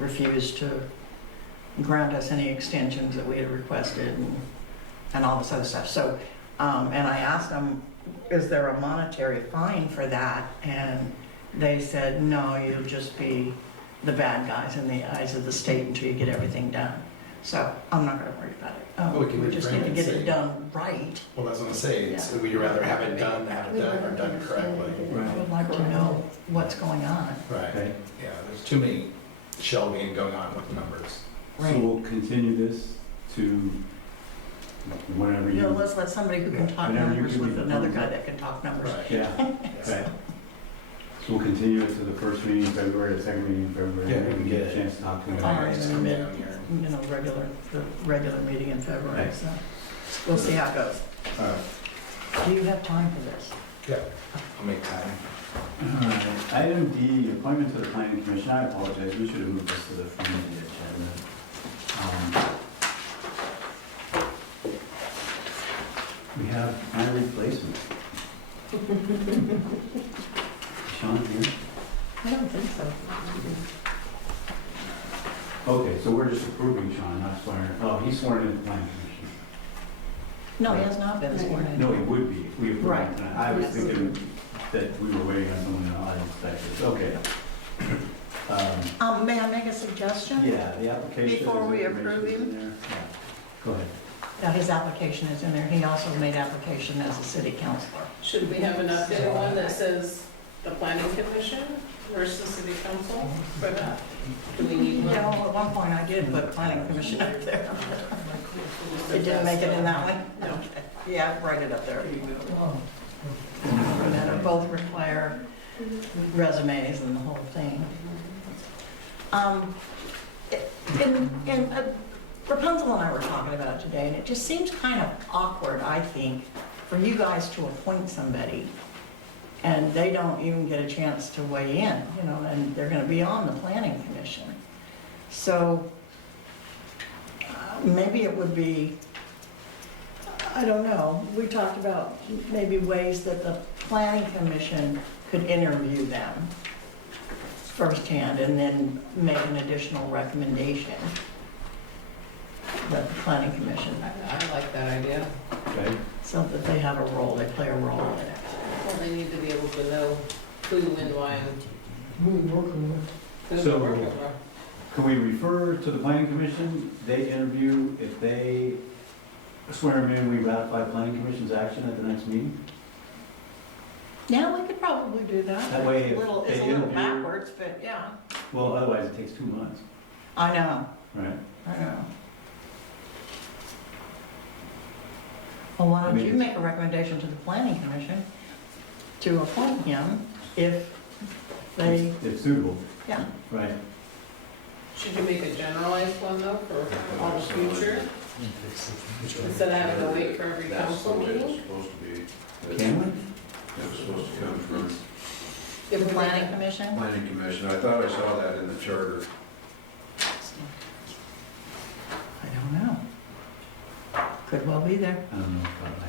refused to grant us any extensions that we had requested and all this other stuff. So, and I asked them, is there a monetary fine for that? And they said, no, you'll just be the bad guys in the eyes of the state until you get everything done. So I'm not gonna worry about it. Well, we can We just need to reframe it get and it say- done right. Well, that's what I'm saying. It's, would you rather have it done, or done correctly? I would like to know what's going on. Right. Okay, Yeah, there's too many shell game going on with the numbers. so we'll continue this to whenever You know, you, let's let somebody who can talk Whenever you numbers give me with the another thumbs guy up. that can talk numbers. Right. yeah, okay. So we'll continue it to the first meeting in February, the second meeting in February. Yeah, and we can get get a it. chance to talk to them. Fine. Just come down here. You know, the regular meeting in February, Okay. so we'll see how it goes. All right. Do you have time for this? I'll make time. All right. Item D, appointment to the planning commission. I apologize, we should have moved this to the front of the agenda. We have my replacement. Sean here? I don't think so. Okay, so we're just approving Sean, not swearing. Oh, he's sworn in at the planning commission. No, he has not been sworn in. No, he would be if we approved Right. him tonight. I was thinking that we were waiting on someone else. Okay. May I make a suggestion? Yeah, the application. Before we information approve is in him? there. Yeah. Go ahead. Yeah, his application is in there. He also made application as a city councilor. Should we have an updated one that says the planning commission versus city council for that? Do we need You one? know, at one point I did put planning commission up there. It didn't make it in that one? Okay. Yeah, write it up there. And then both require resumes and the whole thing. Rapunzel and I were talking about it today, and it just seems kind of awkward, I think, for you guys to appoint somebody and they don't even get a chance to weigh in, you know, and they're gonna be on the planning commission. So maybe it would be, I don't know, we talked about maybe ways that the planning commission could interview them firsthand and then make an additional recommendation. The planning commission, I like that idea. Okay. so that they have a role, they play a role in it. Well, they need to be able to know who and why and Who we working with? who So- they're working for. Can we refer to the planning commission? They interview, if they swear them in, we ratify planning commission's action at the next meeting? Yeah, we could probably do that. That way, if Little, they it's a little interview- backwards, but yeah. Well, otherwise it takes 2 months, I know, right? I know. Well, why I don't mean, you it's- make a recommendation to the planning commission to appoint him if they, If suitable, yeah. right? Should you make a generalized one though for all the future? Instead of having to wait for every That's council the way it was meeting? supposed to be. Can we? It was supposed to come from The If we planning make commission? planning commission. I thought I saw that in the charter. I don't know. Could well be there. I don't know. about that.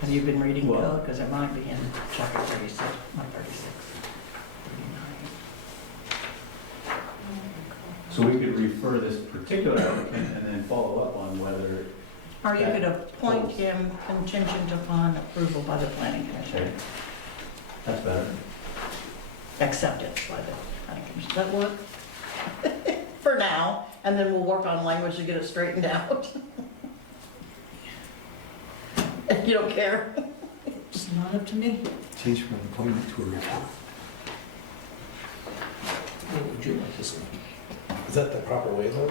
Have you been reading Well- code? Because it might be in chapter 36, not 36. 39. So we could refer this particular applicant and then follow up on whether, Or you could appoint him contingent upon approval by the planning okay, commission. that's better. Acceptance by the planning commission. Does that work? For now, and then we'll work on language to get it straightened out. You don't care? It's not up to me. Change from appointment to a report. What would you like to see? Is that the proper way though?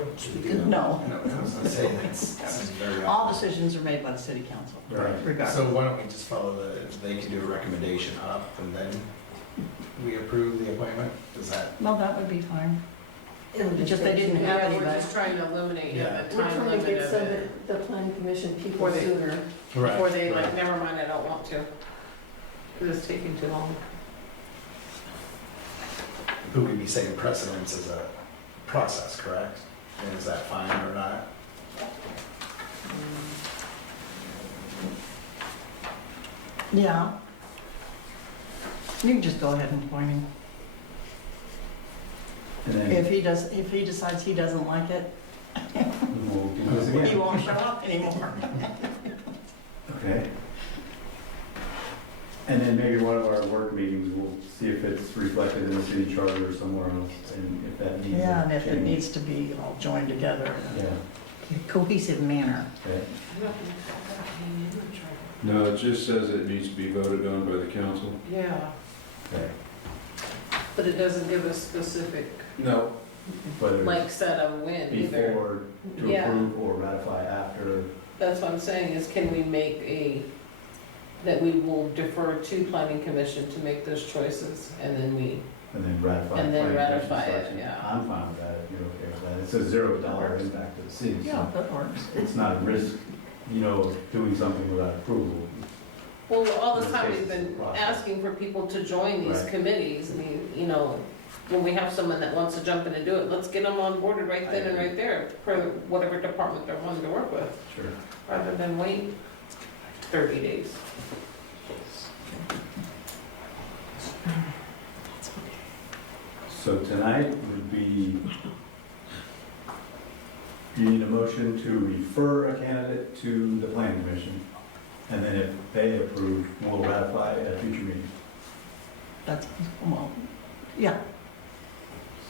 No. No, I was gonna say, it's very All often. decisions are made by the city council, Right. regardless. So why don't we just follow they can do a recommendation up and then we approve the appointment? Is that? Well, that would be fine. It would It's just they didn't have Yeah, any, we're but just trying to eliminate Yeah. the We're time trying to limit get of some it. of the planning commission people Before they- sooner. Before they like, never mind, I don't want to. Because it's taking too long. Who would be saying precedence is a process, correct? And is that fine or not? yeah. You can just go ahead and appoint him. And then If he decides he doesn't like it, we'll do this he again. won't show up anymore. Okay. And then maybe one of our work meetings, we'll see if it's reflected in the city charter or somewhere else, and if that needs. Yeah, and if it change. needs to be all joined together Yeah, in a cohesive manner. okay. No, it just says it needs to be voted on by the council. Yeah, Okay. but it doesn't give a specific, No. Whether like, it's set of when either. before to Yeah. approve or ratify after. That's what I'm saying, is can we make that we will defer to planning commission to make those choices, and then we, And then ratify. And then planning commission ratify it, selection. yeah. I'm fine with that, if you're okay with that. It's a $0 impact to the city, Yeah, so that works. it's not a risk, doing something without approval. well, all this In time this we've case, been it's a process. asking for people to join these Right. committees. I mean, when we have someone that wants to jump in and do it, let's get them on board right then and right there, for whatever department they're wanting to work with, Sure. rather than wait 30 days. So tonight would be, you need a motion to refer a candidate to the planning commission, and then if they approve, we'll ratify at a future meeting. That's, well, yeah,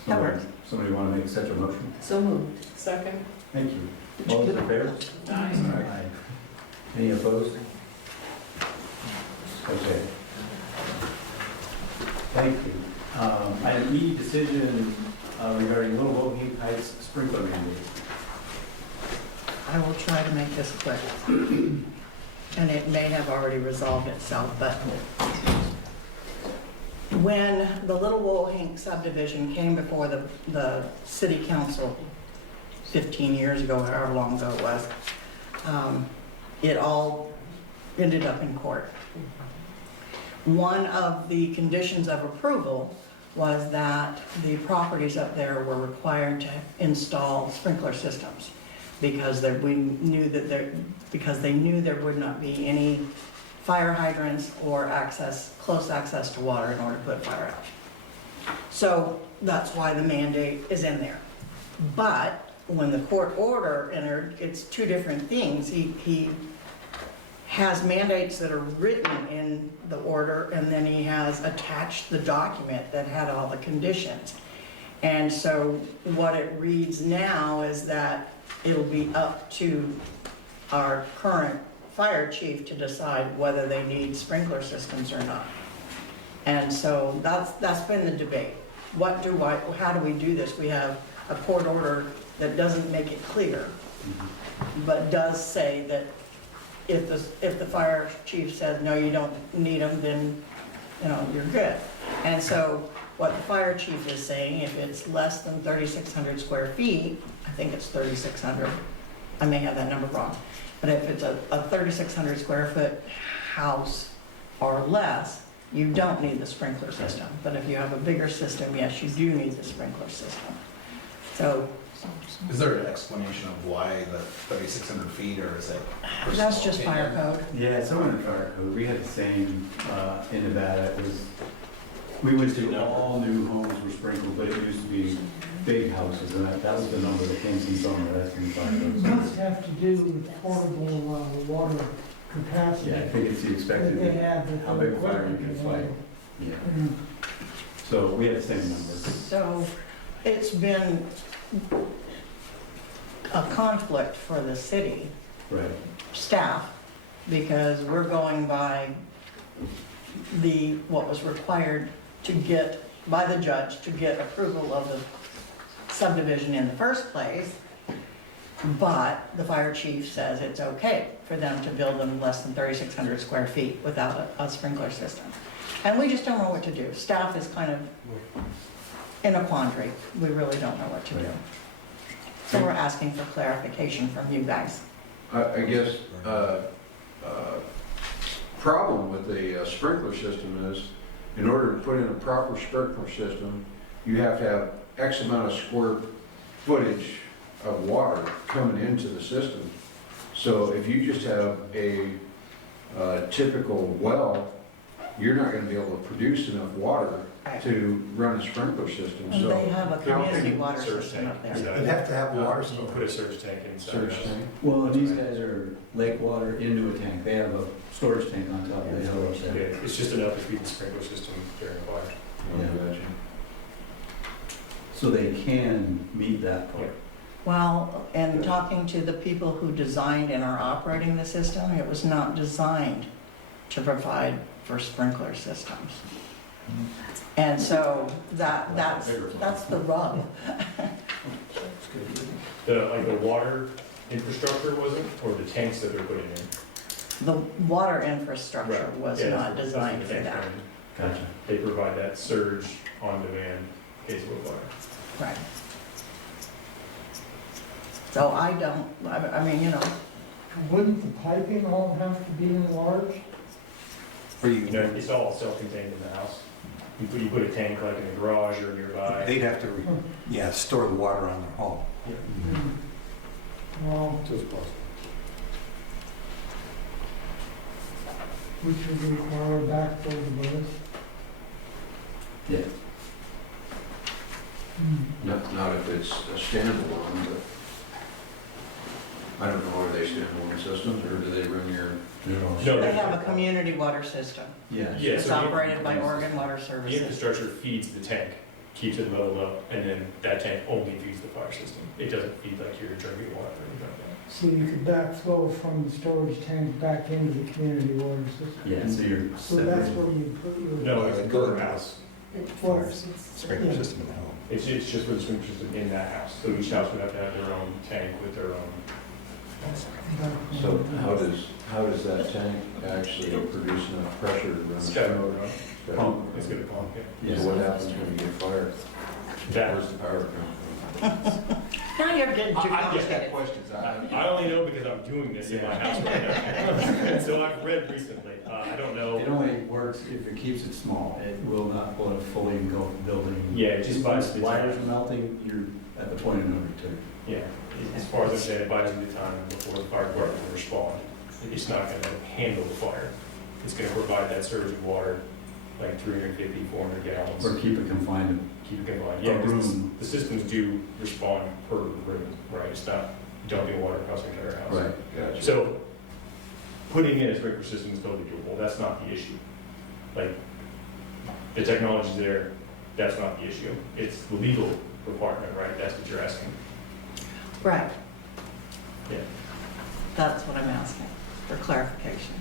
that works. Somebody want to make such a motion? So moved. Second? Thank you. All those in favor? Aye. Any opposed? Okay. Thank you. Item E, decision regarding Little Woking Heights sprinkler mandate. I will try to make this quick. And it may have already resolved itself, but when the Little Woking subdivision came before the city council 15 years ago, however long ago it was, it all ended up in court. One of the conditions of approval was that the properties up there were required to install sprinkler systems because they knew there would not be any fire hydrants or close access to water in order to put a fire out. So that's why the mandate is in there. But when the court order entered, it's two different things. He has mandates that are written in the order, and then he has attached the document that had all the conditions. And so what it reads now is that it'll be up to our current fire chief to decide whether they need sprinkler systems or not. And so that's been the debate. How do we do this? We have a court order that doesn't make it clear, but does say that if the fire chief says, no, you don't need them, then, you're good. And so what the fire chief is saying, if it's less than 3,600 square feet, I think it's 3,600, I may have that number wrong, but if it's a 3,600 square foot house or less, you don't need the sprinkler system. But if you have a bigger system, yes, you do need the sprinkler system. So Is there an explanation of why the 3,600 feet, or is it? that's personal just fire opinion? code. Yeah, it's over in the fire code. We had the same in Nevada. We went to all new homes were sprinkled, but it used to be big houses, and that was the number that came from somewhere. That's in the fire It code. must have to do with portable water capacity. Yeah, I think it's the That expected. they have with how the big a fire you equipment can they fight. have. Yeah, Mm. so we had the same number. So it's been a conflict for the city Right. staff because we're going by what was required to get, by the judge, to get approval of the subdivision in the first place. But the fire chief says it's okay for them to build them less than 3,600 square feet without a sprinkler system. And we just don't know what to do. Staff is kind of in a quandary. We really don't know what to do. So we're asking for clarification from you guys. I guess, problem with the sprinkler system is, in order to put in a proper sprinkler system, you have to have X amount of square footage of water coming into the system. So if you just have a typical well, you're not gonna be able to produce enough water to run a sprinkler system, And so. they have a community water Surge system up tank. there. You'd have to have water You can put a surge tank inside. Surge the house. tank. Well, these guys are lake water into a tank. They have a storage tank on top of the hill up Yeah, there. it's just enough to feed the sprinkler system during the fire. Oh, gotcha. So they can meet that part. Well, and talking to the people who designed and are operating the system, it was not designed to provide for sprinkler systems. And so that's the rub. The water infrastructure wasn't, or the tanks that they're putting in? The water infrastructure Right. was Yeah, not that's what designed the for tanks that. are in. Gotcha. They provide that surge on demand in case of a fire. Right. So I don't, I mean, you know, Wouldn't the piping all have to be enlarged? For You know, it's all self-contained in the house. You put a tank like in the garage or nearby. They'd have to, store the water on their home. Well, Just possible. which would require a backflow device. Yeah. Not if it's a standalone, but I don't know, are they standalone systems, or do they run your? No, they have a community water system. Yeah. Yeah, It's so the- operated by Oregon Water The Services. infrastructure feeds the tank, keeps it leveled up, and then that tank only feeds the fire system. It doesn't feed like your drinking water or anything like So you could backflow from the storage tank back into the community water system. Yeah, so you're So that's separating. where you put your. that. No, it's a per house. Well, Sprinkler yeah. system at home. It's just for the sprinkler system in that house. So each house would have to have their own tank with their own. backflow. So how does that tank actually produce enough pressure to run? It's got a motor on it. Pump. It's got a pump, yeah. So what happens when you get fire? That, Where's the power come from? Now you're getting too I just complicated. got questions. I only know because I'm doing this in my house right now. So I've read recently. I don't know. It only works if it keeps it small. It will not pull a fully engulfed building. Yeah, it just buys the Wires time. melting, you're at the point of no return. Yeah, as far as I understand, it buys you the time before the fire department will respond. It's not gonna handle the fire. It's gonna provide that surge of water, like 350, 400 gallons. Or keep it confined Keep it confined. to a Yeah, because room. the systems do respond per room, right? It's not dumping water across the entire house. Right. Gotcha. So, putting in a sprinkler system is totally doable, that's not the issue. Like, the technology's there, that's not the issue. It's the legal requirement, right? That's what you're asking. Right. Yeah. That's what I'm asking, for clarification.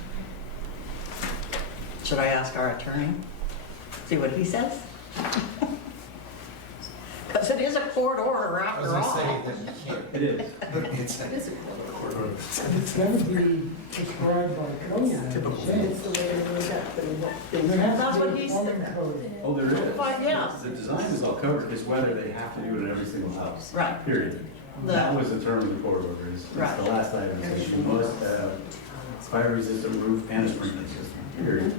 Should I ask our attorney? See what he says? Because it is a court order I was after gonna say all. that you can't. It is. It's It is a court order. It's gonna be prescribed by code. Typical. It's the way it was up, but it won't be. That's That's what he said. Oh, there is. But yeah. The design is all covered, it's whether they have to do it in every single house, Right. period. The- That was the term of the court order, it's Right. the last item, it says you must have fire resistant roof and a sprinkler system, period.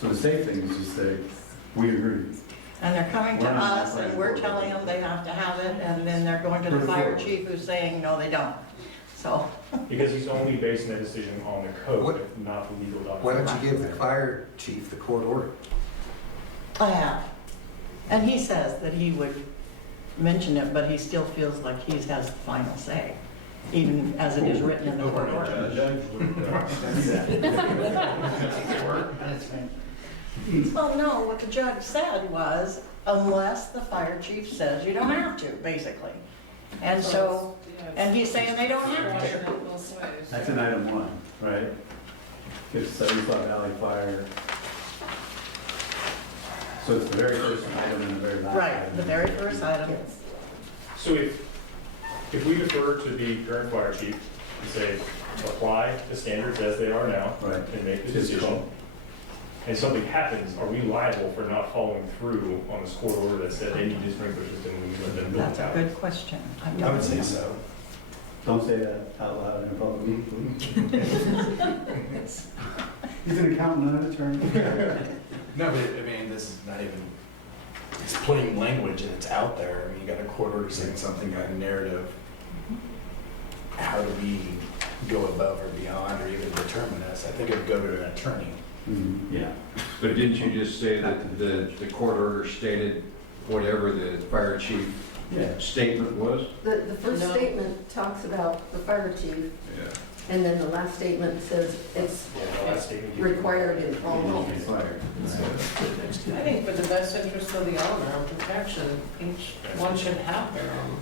So the safe thing is just say, we agree. And they're coming to We're not us and we're applying for it. telling them they have to have it, and then they're going to the fire chief who's saying, no, they don't. So, Because he's only basing that decision on the code, What- not the legal Why document. don't you give the fire chief the court order? I have. And he says that he would mention it, but he still feels like he has the final say, even as it is written in the court order. Well, no, what the judge said was, unless the fire chief says you don't have to, basically. And so, and he's saying they don't have to. That's in item one, right? If Utah Valley Fire. So it's the very first item and the very last item. Right, the very first item. So if we defer to the current fire chief and say, apply the standards as they are now Right. and make the Just decision, call. and something happens, are we liable for not following through on this court order that said they need this sprinkler system when we let them build That's it a out? good question. I would say so. Don't say that out loud in a public meeting, please. He's an accountant, not an attorney. No, but I mean, this is not even, it's plain language and it's out there. I mean, you got a court order saying something, got a narrative. How do we go above or beyond or even determine this? I think it'd go to an attorney. Yeah. But didn't you just say that the court order stated whatever the fire chief Yeah. statement was? The first No. statement talks about the fire chief, Yeah. and then the last statement says it's The last statement you- required in all homes. Fire. I think for the best interest of the owner and protection, each one should have their own.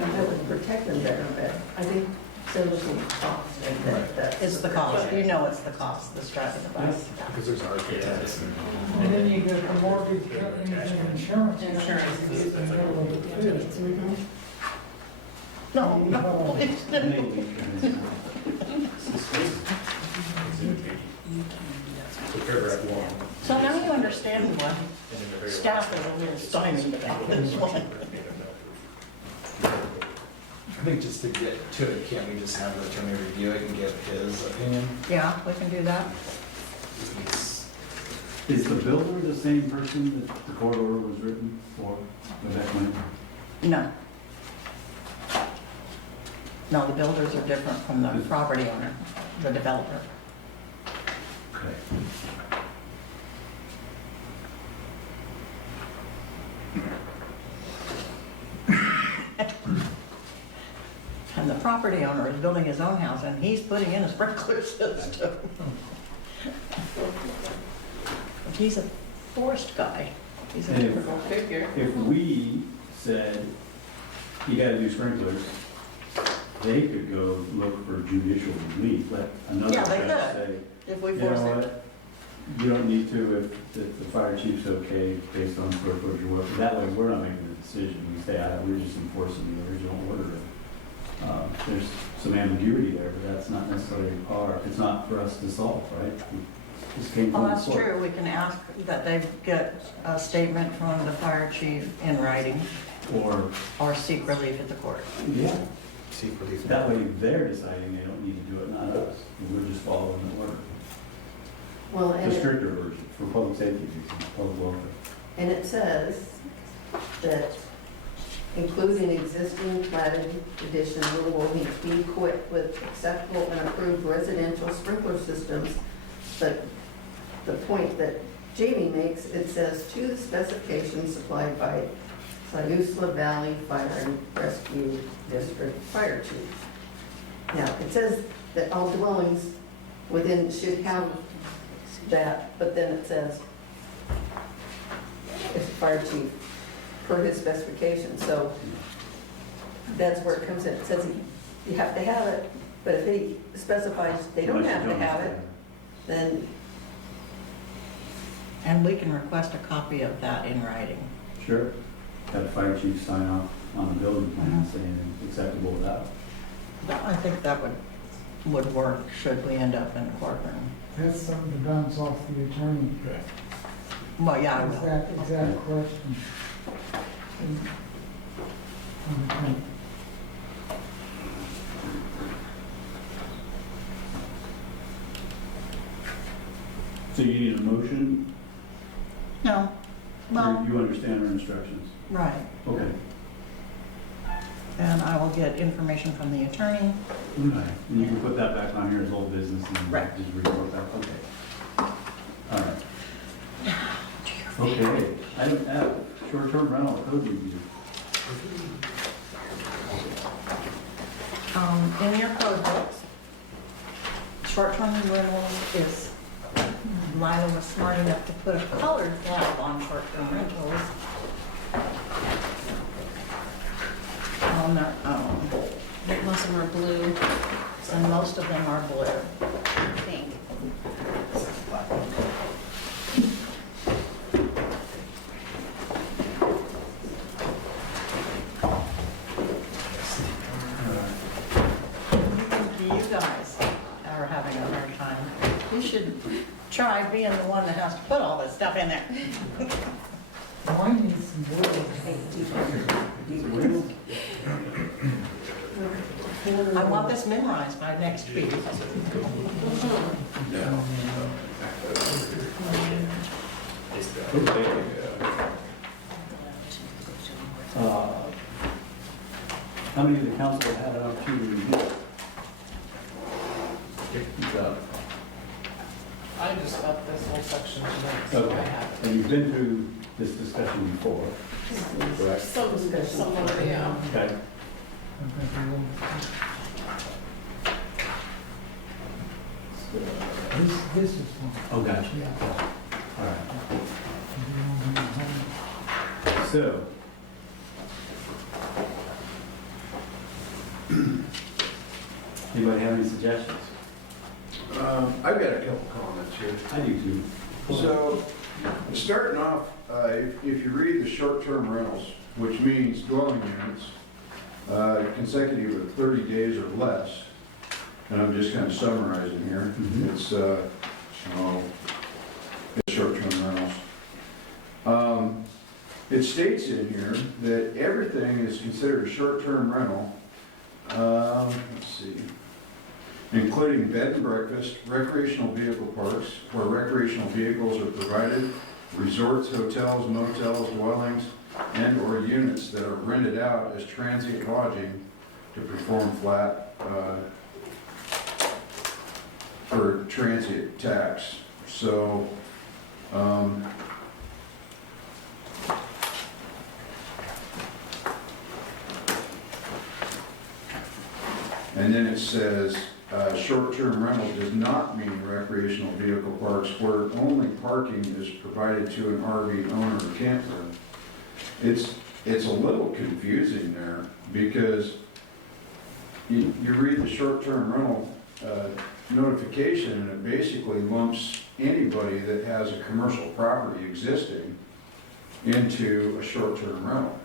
That would protect them better, but I think there was some cost in that. It's the cost, you know it's the cost, the strapping device. Because there's architects and. And then you got the mortgage companies and insurance. Insurance. In the middle of it, too. Mhm. No, no, it's, So paragraph one. so now you understand why And then the very staff last is a little stymied about this one. I think just to get to it, can't we just have the attorney review it and give his opinion? Yeah, we can do that. It's- Is the builder the same person that the court order was written for, way back when? No. No, the builders are different from the property owner, the developer. Okay. And the property owner is building his own house and he's putting in a sprinkler system. He's a forest guy. He's a And if- typical figure. If we said, you gotta do sprinklers, they could go look for judicial relief, let another Yeah, they judge could. say, If we you force know it. what? You don't need to if the fire chief's okay based on square footage or whatever. That way, we're not making the decision. We say, we're just enforcing the original order. There's some ambiguity there, but that's not necessarily it's not for us to solve, right? This came from Well, the that's court. true. We can ask that they get a statement from the fire chief in writing or seek relief at the court. Yeah, Seek relief. that way they're deciding they don't need to do it, not us. We're just following the order. Well, and The it, stricter version for public safety reasons, public welfare. and it says that including existing platted addition, will need to be equipped with acceptable and approved residential sprinkler systems. But the point that Jamie makes, it says to the specifications supplied by Siuslaw Valley Fire and Rescue District Fire Chief. Now, it says that all dwellings within should have that, but then it says if the fire chief per his specifications, so that's where it comes in. It says you have to have it, but if he specifies they don't Unless you have to have it, then And we can request a copy of that in writing. Sure. Have the fire chief sign off on the building plan saying it's acceptable without. I think that would work should we end up in the courtroom. That's something to bounce off the attorney. Well, yeah, I Is will. that exact question? Okay. So you need a motion? No, Or well, you understand our instructions? right. Okay. And I will get information from the attorney. Right. And you can put that back on here as old business and Right. just report back. Okay. All right. Okay. Item F, short-term rental code review. In your code books, short-term rentals is, Lila was smart enough to put a colored tab on short-term rentals on their own, Most of them are blue, and most of them are blue. pink. You guys are having a hard time. You should try being the one that has to put all this stuff in there. Mine needs some wood. I want this memorized by next week. Okay. How many of the council had an opportunity to review? I just got this whole section tonight, so I Okay, have and you've been through this discussion before, correct? some of it, yeah. Okay. This is one. Oh, gotcha. Yeah. All right. So, anybody have any suggestions? I've got a couple comments here. I do too. So, starting off, if you read the short-term rentals, which means dwelling units, consecutive of 30 days or less, and I'm just kind of summarizing here, Mhm. it's short-term rentals. It states in here that everything is considered a short-term rental, let's see, including bed and breakfast, recreational vehicle parks, where recreational vehicles are provided, resorts, hotels, motels, dwellings, and/or units that are rented out as transient lodging to perform flat, for transient tax. So, and then it says, short-term rental does not mean recreational vehicle parks where only parking is provided to an RV owner or camper. It's a little confusing there because you read the short-term rental notification and it basically lumps anybody that has a commercial property existing into a short-term rental.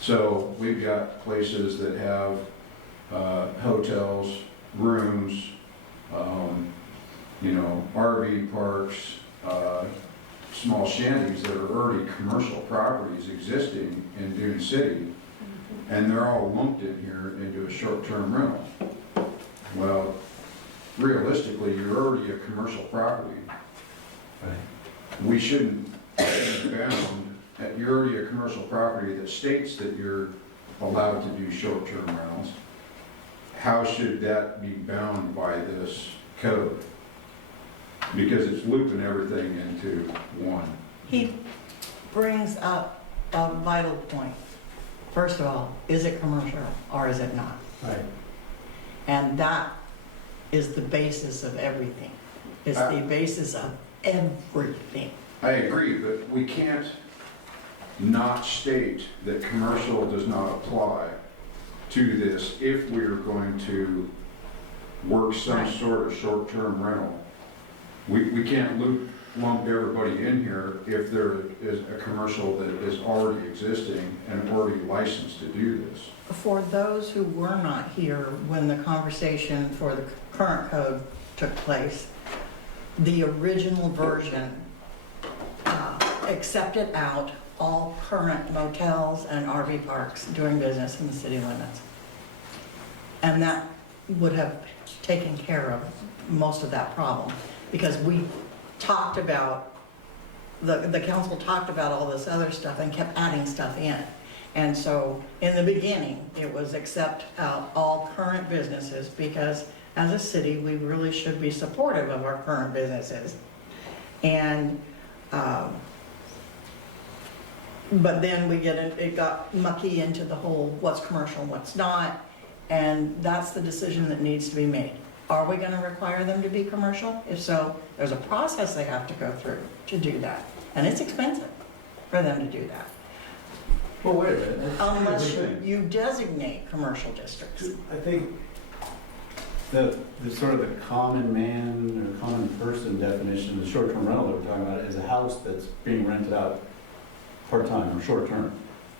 So we've got places that have hotels, rooms, RV parks, small shanties that are already commercial properties existing in Dune City, and they're all lumped in here into a short-term rental. Well, realistically, you're already a commercial property. Right. We shouldn't be bound, that you're already a commercial property that states that you're allowed to do short-term rentals. How should that be bound by this code? Because it's looping everything into one. He brings up a vital point. First of all, is it commercial or is it not? Right. And that is the basis of everything. It's the basis of everything. I agree, but we can't not state that commercial does not apply to this if we're going to work some Right. sort of short-term rental. We can't lump everybody in here if there is a commercial that is already existing and already licensed to do this. For those who were not here when the conversation for the current code took place, the original version accepted out all current motels and RV parks doing business in the city limits. And that would have taken care of most of that problem, because we talked about, the council talked about all this other stuff and kept adding stuff in. And so in the beginning, it was accept out all current businesses, because as a city, we really should be supportive of our current businesses. And, but then it got mucky into the whole what's commercial and what's not, and that's the decision that needs to be made. Are we gonna require them to be commercial? If so, there's a process they have to go through to do that, and it's expensive for them to do that. Well, wait a minute. Unless you designate commercial districts. I think The sort of the common man or common person definition of the short-term rental that we're talking about is a house that's being rented out part-time or short-term,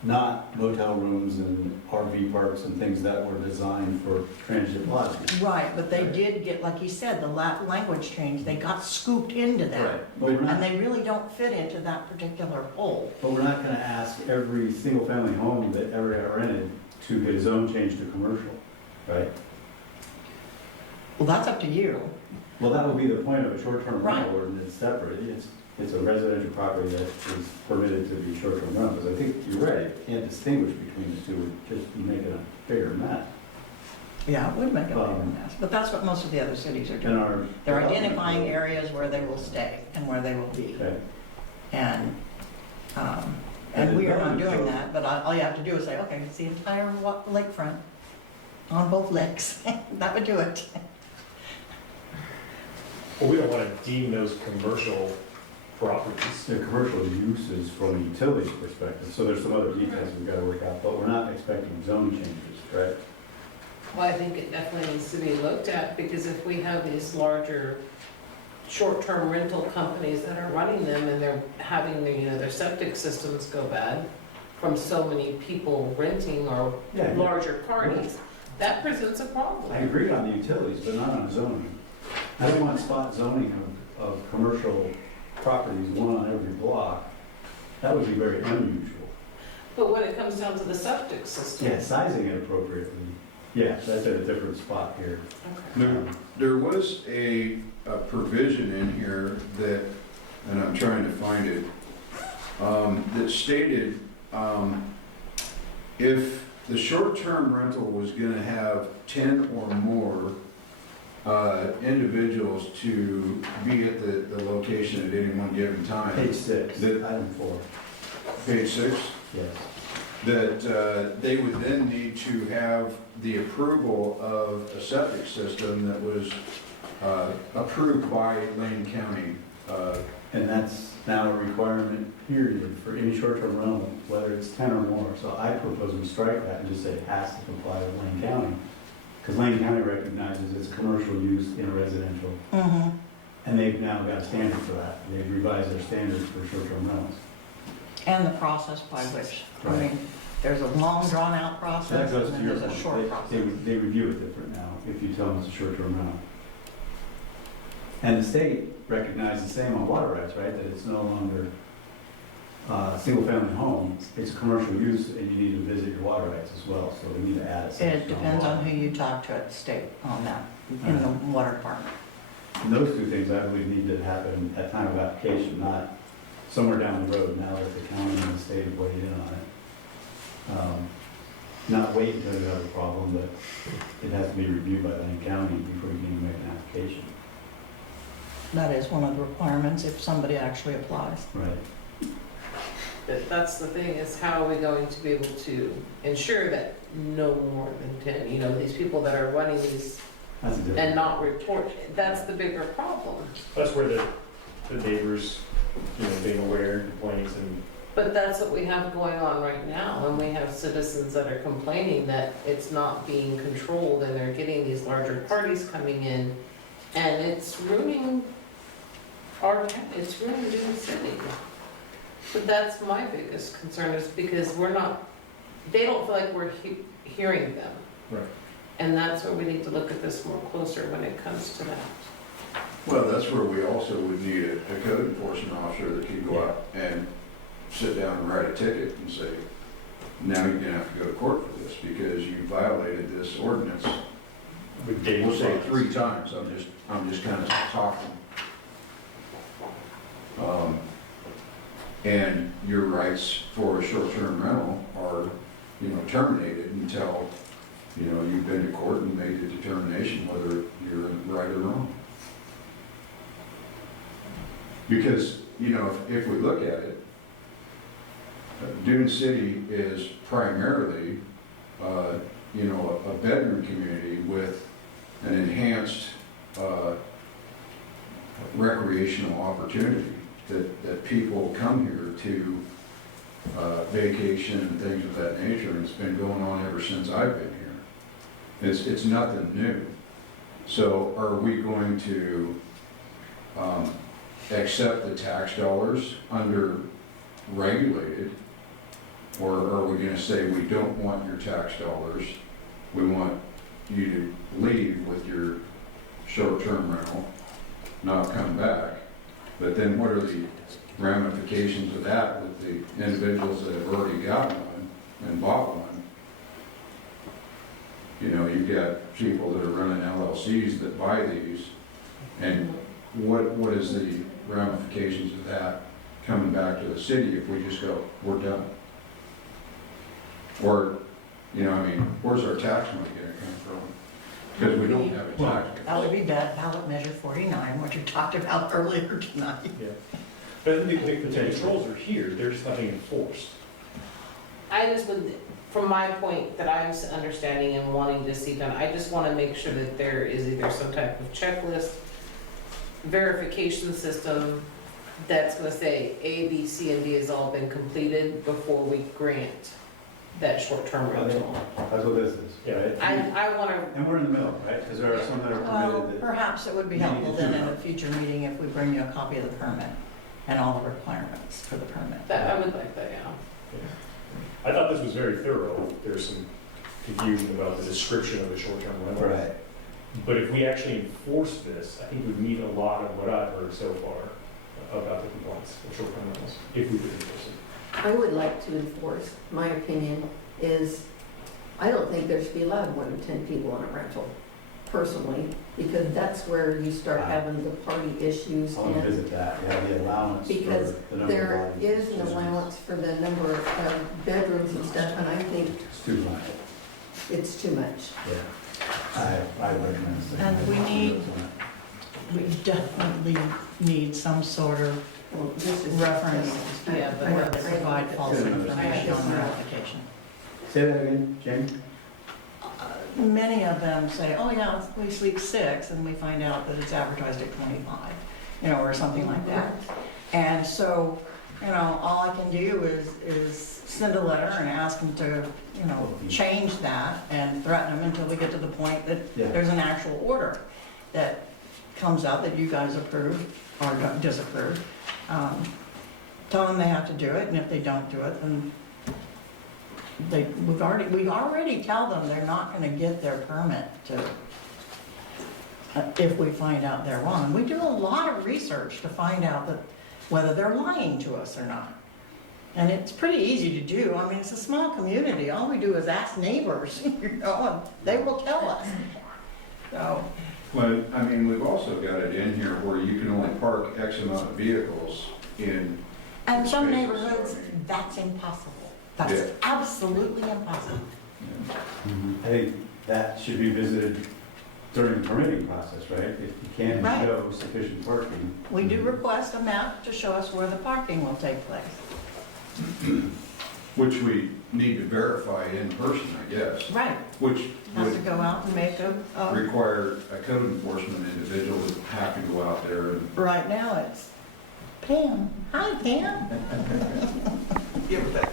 not motel rooms and RV parks and things that were designed for transient lodging. Right, but they did get, like he said, the language change, they got scooped into that. But we're And not, they really don't fit into that particular hole. but we're not gonna ask every single-family home that ever got rented to get a zone change to commercial, right? Well, that's up to you. Well, that would be the point of a short-term Right. rental ordinance separate. It's a residential property that is permitted to be short-term rental. Because I think you're right, you can't distinguish between the two, just you make it a bigger mess. Yeah, it would make a bigger Um, mess, but that's what most of the other cities are And doing. our. They're identifying areas where they will stay and where they will be. Okay. And, we are not doing that, but all you have to do is say, okay, it's the entire lakefront on both lakes. That would do it. Well, we don't want to deem those commercial properties. The commercial uses from a utilities perspective, so there's some other details we've got to work out, but we're not expecting zone changes, right? Well, I think it definitely needs to be looked at, because if we have these larger short-term rental companies that are running them and they're having their, their septic systems go bad from so many people renting or Yeah. larger parties, that presents a problem. I agree on the utilities, but not on zoning. I don't want spot zoning of commercial properties, one on every block. That would be very unusual. But when it comes down to the septic system. Yeah, sizing it appropriately. Yeah, that's at a different spot here. Okay. There was a provision in here that, and I'm trying to find it, that stated if the short-term rental was gonna have 10 or more individuals to be at the location at any one given time. Page 6, The- item 4, Page 6, yes. that they would then need to have the approval of a septic system that was approved by Lane County. And that's now a requirement, period, for any short-term rental, whether it's 10 or more. So I propose we strike that and just say it has to comply with Lane County. Because Lane County recognizes it's commercial use in a residential. Mm-hmm. And they've now got a standard for that. They've revised their standards for short-term rentals. And the process by which, I Right. mean, there's a long drawn-out So process that goes and to then your there's a point. short process. They review it different now if you tell them it's a short-term rental. And the state recognized the same on water rights, right? That it's no longer a single-family home. It's a commercial use and you need to visit your water rights as well. So we need to add a It section depends water. on who you talk to at the state on that, in the water department. And those two things I believe need to happen at time of application, not somewhere down the road now that the county and the state have weighed in on it. Not wait until you have a problem, but it has to be reviewed by Lane County before you can even make an application. That is one of the requirements if somebody actually applies. Right. But that's the thing, is how are we going to be able to ensure that no more than 10, these people that are running these That's a different. and not report, that's the bigger problem. That's where the neighbors, being aware, complaints, and But that's what we have going on right now, and we have citizens that are complaining that it's not being controlled and they're getting these larger parties coming in, and it's ruining our town, it's ruining Dune City. But that's my biggest concern, is because they don't feel like we're hearing them. Right. And that's where we need to look at this more closer when it comes to that. Well, that's where we also would need a code enforcement officer that could go out and sit down and write a ticket and say, now you're gonna have to go to court for this because you violated this ordinance. with Dave We'll say it Roberts. 3 times, I'm just kind of talking. And your rights for a short-term rental are, terminated until, you've been to court and made a determination whether you're right or wrong. Because, if we look at it, Dune City is primarily, a bedroom community with an enhanced recreational opportunity that people come here to vacation and things of that nature, and it's been going on ever since I've been here. It's nothing new. So are we going to accept the tax dollars under regulated? Or are we gonna say we don't want your tax dollars? We want you to leave with your short-term rental, not come back. But then what are the ramifications of that with the individuals that have already got one and bought one? You know, you've got people that are running LLCs that buy these, and what is the ramifications of that coming back to the city if we just go, we're done? Or, you know, I mean, where's our tax money gonna come from? Because we don't have a tax. That would be ballot measure 49, what you talked about earlier tonight. Yeah. But the controls are here, there's nothing enforced. I just would, from my point that I'm understanding and wanting to see done, I just want to make sure that there is either some type of checklist, verification system that's going to say A, B, C, and D has all been completed before we grant that short-term rental. That's what this is. Yeah. I want to, And we're in the middle, right? Because there are some that are Well, permitted that. perhaps it would be We need helpful to then do in a that. future meeting if we bring you a copy of the permit and all the requirements for the permit. I would like that, yeah. I thought this was very thorough. There's some confusion about the description of the short-term rental. Right. But if we actually enforce this, I think we'd meet a lot of what I've heard so far about the compliance of short-term rentals, if we could enforce it. I would like to enforce, my opinion is, I don't think there should be allowed more than 10 people in a rental, personally, because that's where you start having the party issues. I want to And visit that. You have the allowance for because the number of there bodies. is an allowance for the number of bedrooms and stuff, and I think It's too much. it's too much. Yeah. I recommend saying. And we definitely need some sort of Well, this is reference, Yeah, but where they provide false Yeah. information on their application. Say that again, Jamie? Many of them say, oh yeah, we sleep 6, and we find out that it's advertised at 25, you know, or something like that. And so, you know, all I can do is send a letter and ask them to, you know, change that and threaten them until we get to the point that Yeah. there's an actual order that comes out that you guys approve or don't disapprove. Tell them they have to do it, and if they don't do it, then we already tell them they're not gonna get their permit to, if we find out they're wrong. We do a lot of research to find out that whether they're lying to us or not. And it's pretty easy to do. I mean, it's a small community. All we do is ask neighbors, you know, and they will tell us. So, Well, I mean, we've also got it in here where you can only park X amount of vehicles in. and some spaces, neighborhoods, I mean. that's impossible. Yeah. That's absolutely impossible. I think that should be visited during the permitting process, right? If you can't Right. show sufficient parking. We do request a map to show us where the parking will take place. Which we need to verify in person, I guess, Right. which Have to would go out and make a, require a code enforcement individual to have to go out there and, right now it's Pam. Hi, Pam. Yeah, but that,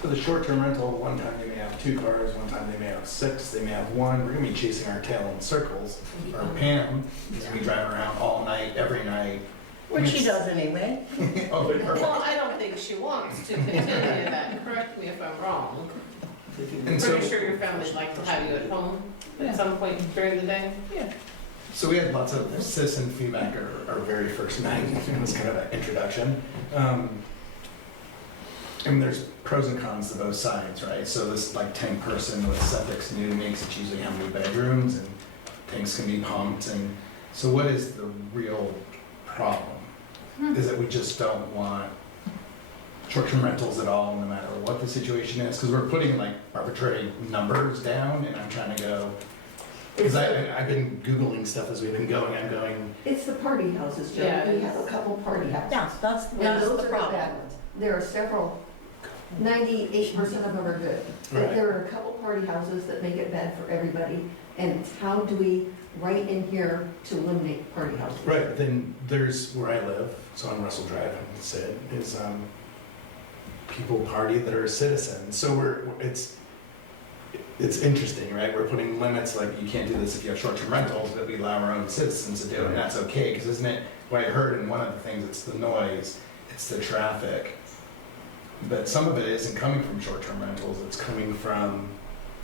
for the short-term rental, one time they may have 2 cars, one time they may have 6, they may have 1. We're gonna be chasing our tail in circles. Or Pam is gonna be driving around all night, every night. Which she does anyway. Oh, Well, I don't think she wants to continue that, correct me if I'm wrong. And so, Pretty sure your family'd like to have you at home at some point during the day? so we had lots of citizen feedback our very first night. It was kind of an introduction. And there's pros and cons to both sides, right? So this like 10 person with septic's new makes it usually how many bedrooms and tanks can be pumped. And so what is the real problem? Is that we just don't want short-term rentals at all, no matter what the situation is? Because we're putting like arbitrary numbers down and I'm trying to go, because I've been Googling stuff as we've been going. I'm going, It's the party houses, Joe. Yeah, We it have a is. couple party houses. Yeah, that's And the those are the problem. bad ones. There are several, 98% of them are good. But Right. there are a couple party houses that make it bad for everybody. And it's how do we write in here to eliminate party houses? right, then there's where I live, so on Russell Drive, I would say, is people party that are citizens. So it's interesting, right? We're putting limits, like you can't do this if you have short-term rentals, but we allow our own citizens to do it, and that's okay, because isn't it, what I heard in one of the things, it's the noise, it's the traffic. But some of it isn't coming from short-term rentals, it's coming from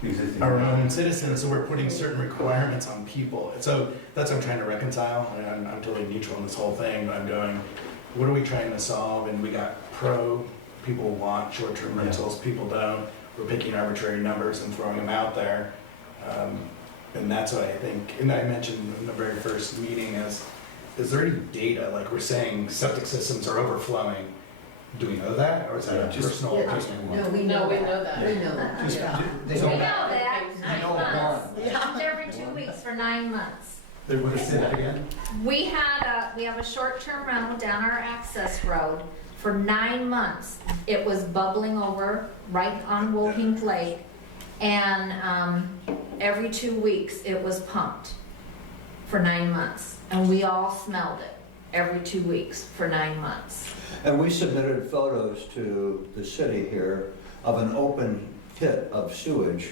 Existing. our own citizens, so we're putting certain requirements on people. So that's what I'm trying to reconcile, and I'm totally neutral in this whole thing, but I'm going, what are we trying to solve? And we got people want short-term Yeah. rentals, people don't. We're picking arbitrary numbers and throwing them out there. And that's what I think, and I mentioned in the very first meeting is there any data, like we're saying septic systems are overflowing? Do we know that, or is that a Yeah. personal Yeah. opinion? No, we No, know we that. know that. We know that. Just- Yeah. They We don't know that, I 9 know months. one. Yeah. Every 2 weeks for 9 months. They would have said that again? We have a short-term rental down our access road for 9 months. It was bubbling over right on Woking Lake, and every 2 weeks it was pumped for 9 months, and we all smelled it every 2 weeks for 9 months. And we submitted photos to the city here of an open pit of sewage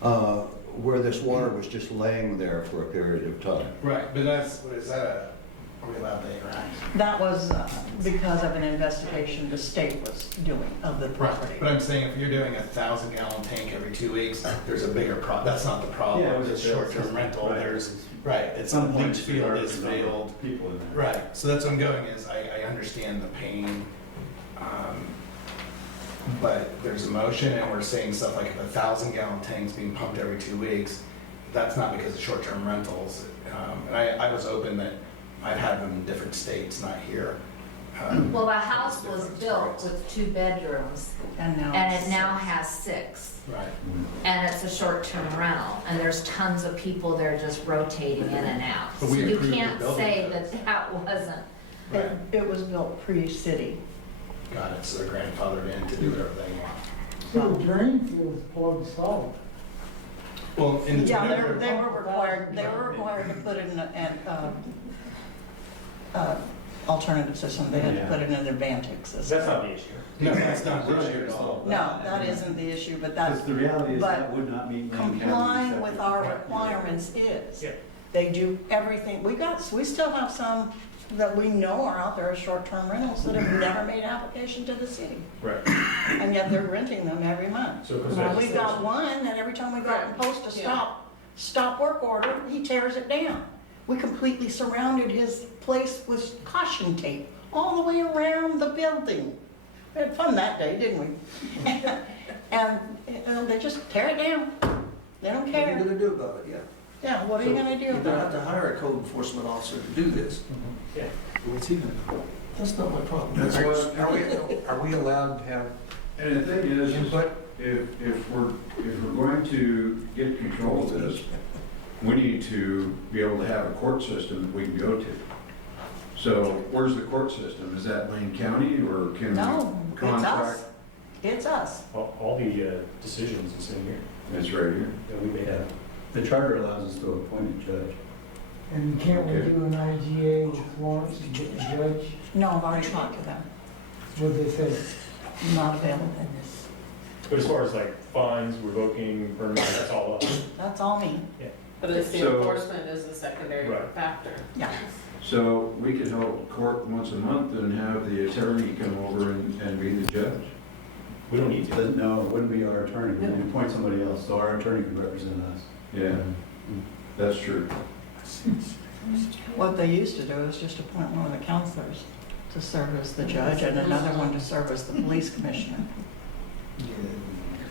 where this water was just laying there for a period of time. Right, but are we allowed to interact? That was because of an investigation the state was doing of the property. But I'm saying if you're doing 1,000-gallon tank every 2 weeks, there's a bigger that's not the problem. Yeah, it was It's a short-term rental, right. it's Some a point, leach field is failed. People in there. Right, so that's what I'm going is I understand the pain, but there's emotion and we're saying stuff like if 1,000-gallon tank's being pumped every 2 weeks, that's not because of short-term rentals. And I was open that I've had them in different states, not here. Well, the house was built with 2 bedrooms, And now. and it now has 6. Right. And it's a short-term rental, and there's tons of people there just rotating in and out. But So we you approved the can't building say codes. that wasn't. Right. It was built pre-city. Got it, so they're grandfathered in to do whatever they want. So the drain field's plugged solid. Well, in the. Yeah, they were required to put in an alternative system. They had to Yeah. put in an Advantix system. That's not the issue. No, that's not the issue at all. No, that isn't the issue, but Because that's the reality is but that would not meet. Lane County complying with septic our requirements. requirements is. Yeah. They do everything. We still have some that we know are out there as short-term rentals that have never made application to the city. Right. And yet they're renting them every month. So it goes Well, back to we've got one that every time we go out and post a Yeah. stop work order, he tears it down. We completely surrounded his place with caution tape all the way around the building. We had fun that day, didn't we? And they just tear it down. They don't What are you care. gonna do about it, yeah? Yeah, what are you gonna do You're gonna have about to it? hire a code enforcement officer to do this. Yeah. What's he gonna do? That's not my problem. That's what- Are we allowed to have And the thing is, input? if we're going to get control of this, we need to be able to have a court system that we can go to. So where's the court system? Is that Lane County or can No, we it's contract? us. It's us. All the decisions is in here It's right here. that we made up. The charter allows us to appoint a judge. And can't we Okay. do an IGA with Florence and get the judge? No, I've already talked to them. What they say? Not available. But as far as like fines, revoking permits, that's all up. That's all me. But it's the So- enforcement is the secondary Right. factor. Yeah. So we could hold court once a month and have the attorney come over and be the judge. We don't need to. No, it wouldn't be our attorney. We appoint somebody else, so our attorney could represent us. Yeah, that's true. What they used to do is just appoint one of the counselors to serve as the judge and another one to serve as the police commissioner.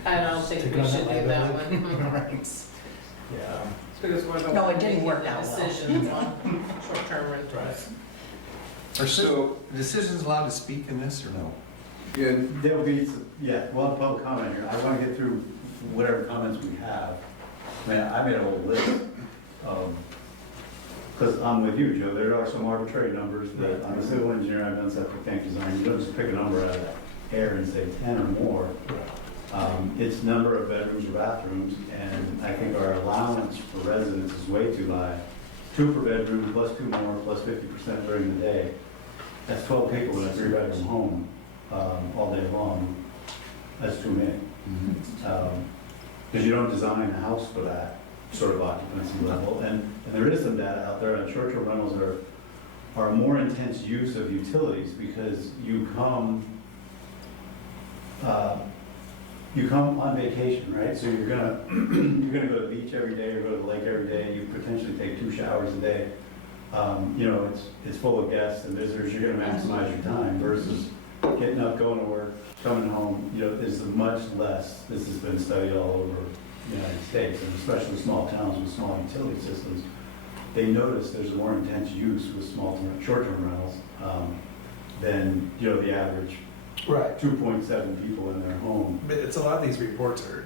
I don't think Take we on should do that liability. one. Right. It's Yeah. because we're the No, it one didn't making work the out well. decisions on short-term rentals. So, the citizens allowed to speak in this or no? Yeah, There'll be, yeah, we'll have public comment here. I want to get through whatever comments we have. I mean, I made a whole list of, because I'm with you, Joe, there are some arbitrary numbers that, I'm a civil engineer, I've done septic tank design. You don't just pick a number out of the air and say 10 or more. It's number of bedrooms or bathrooms, and I think our allowance for residents is way too high. 2 per bedroom, plus 2 more, plus 50% during the day. That's 12 people in a 3-bedroom home all day long. That's too many. Because you don't design a house for that sort of occupancy level. And there is some data out there, and short-term rentals are a more intense use of utilities because you come on vacation, right? So you're gonna go to the beach every day or go to the lake every day. You potentially take 2 showers a day. You know, it's full of guests and visitors. You're gonna maximize your time versus getting up, going to work, coming home. You know, there's much less. This has been studied all over the United States, and especially small towns with small utility systems. They notice there's more intense use with short-term rentals than, you know, the average Right. 2.7 people in their home. But it's a lot of these reports are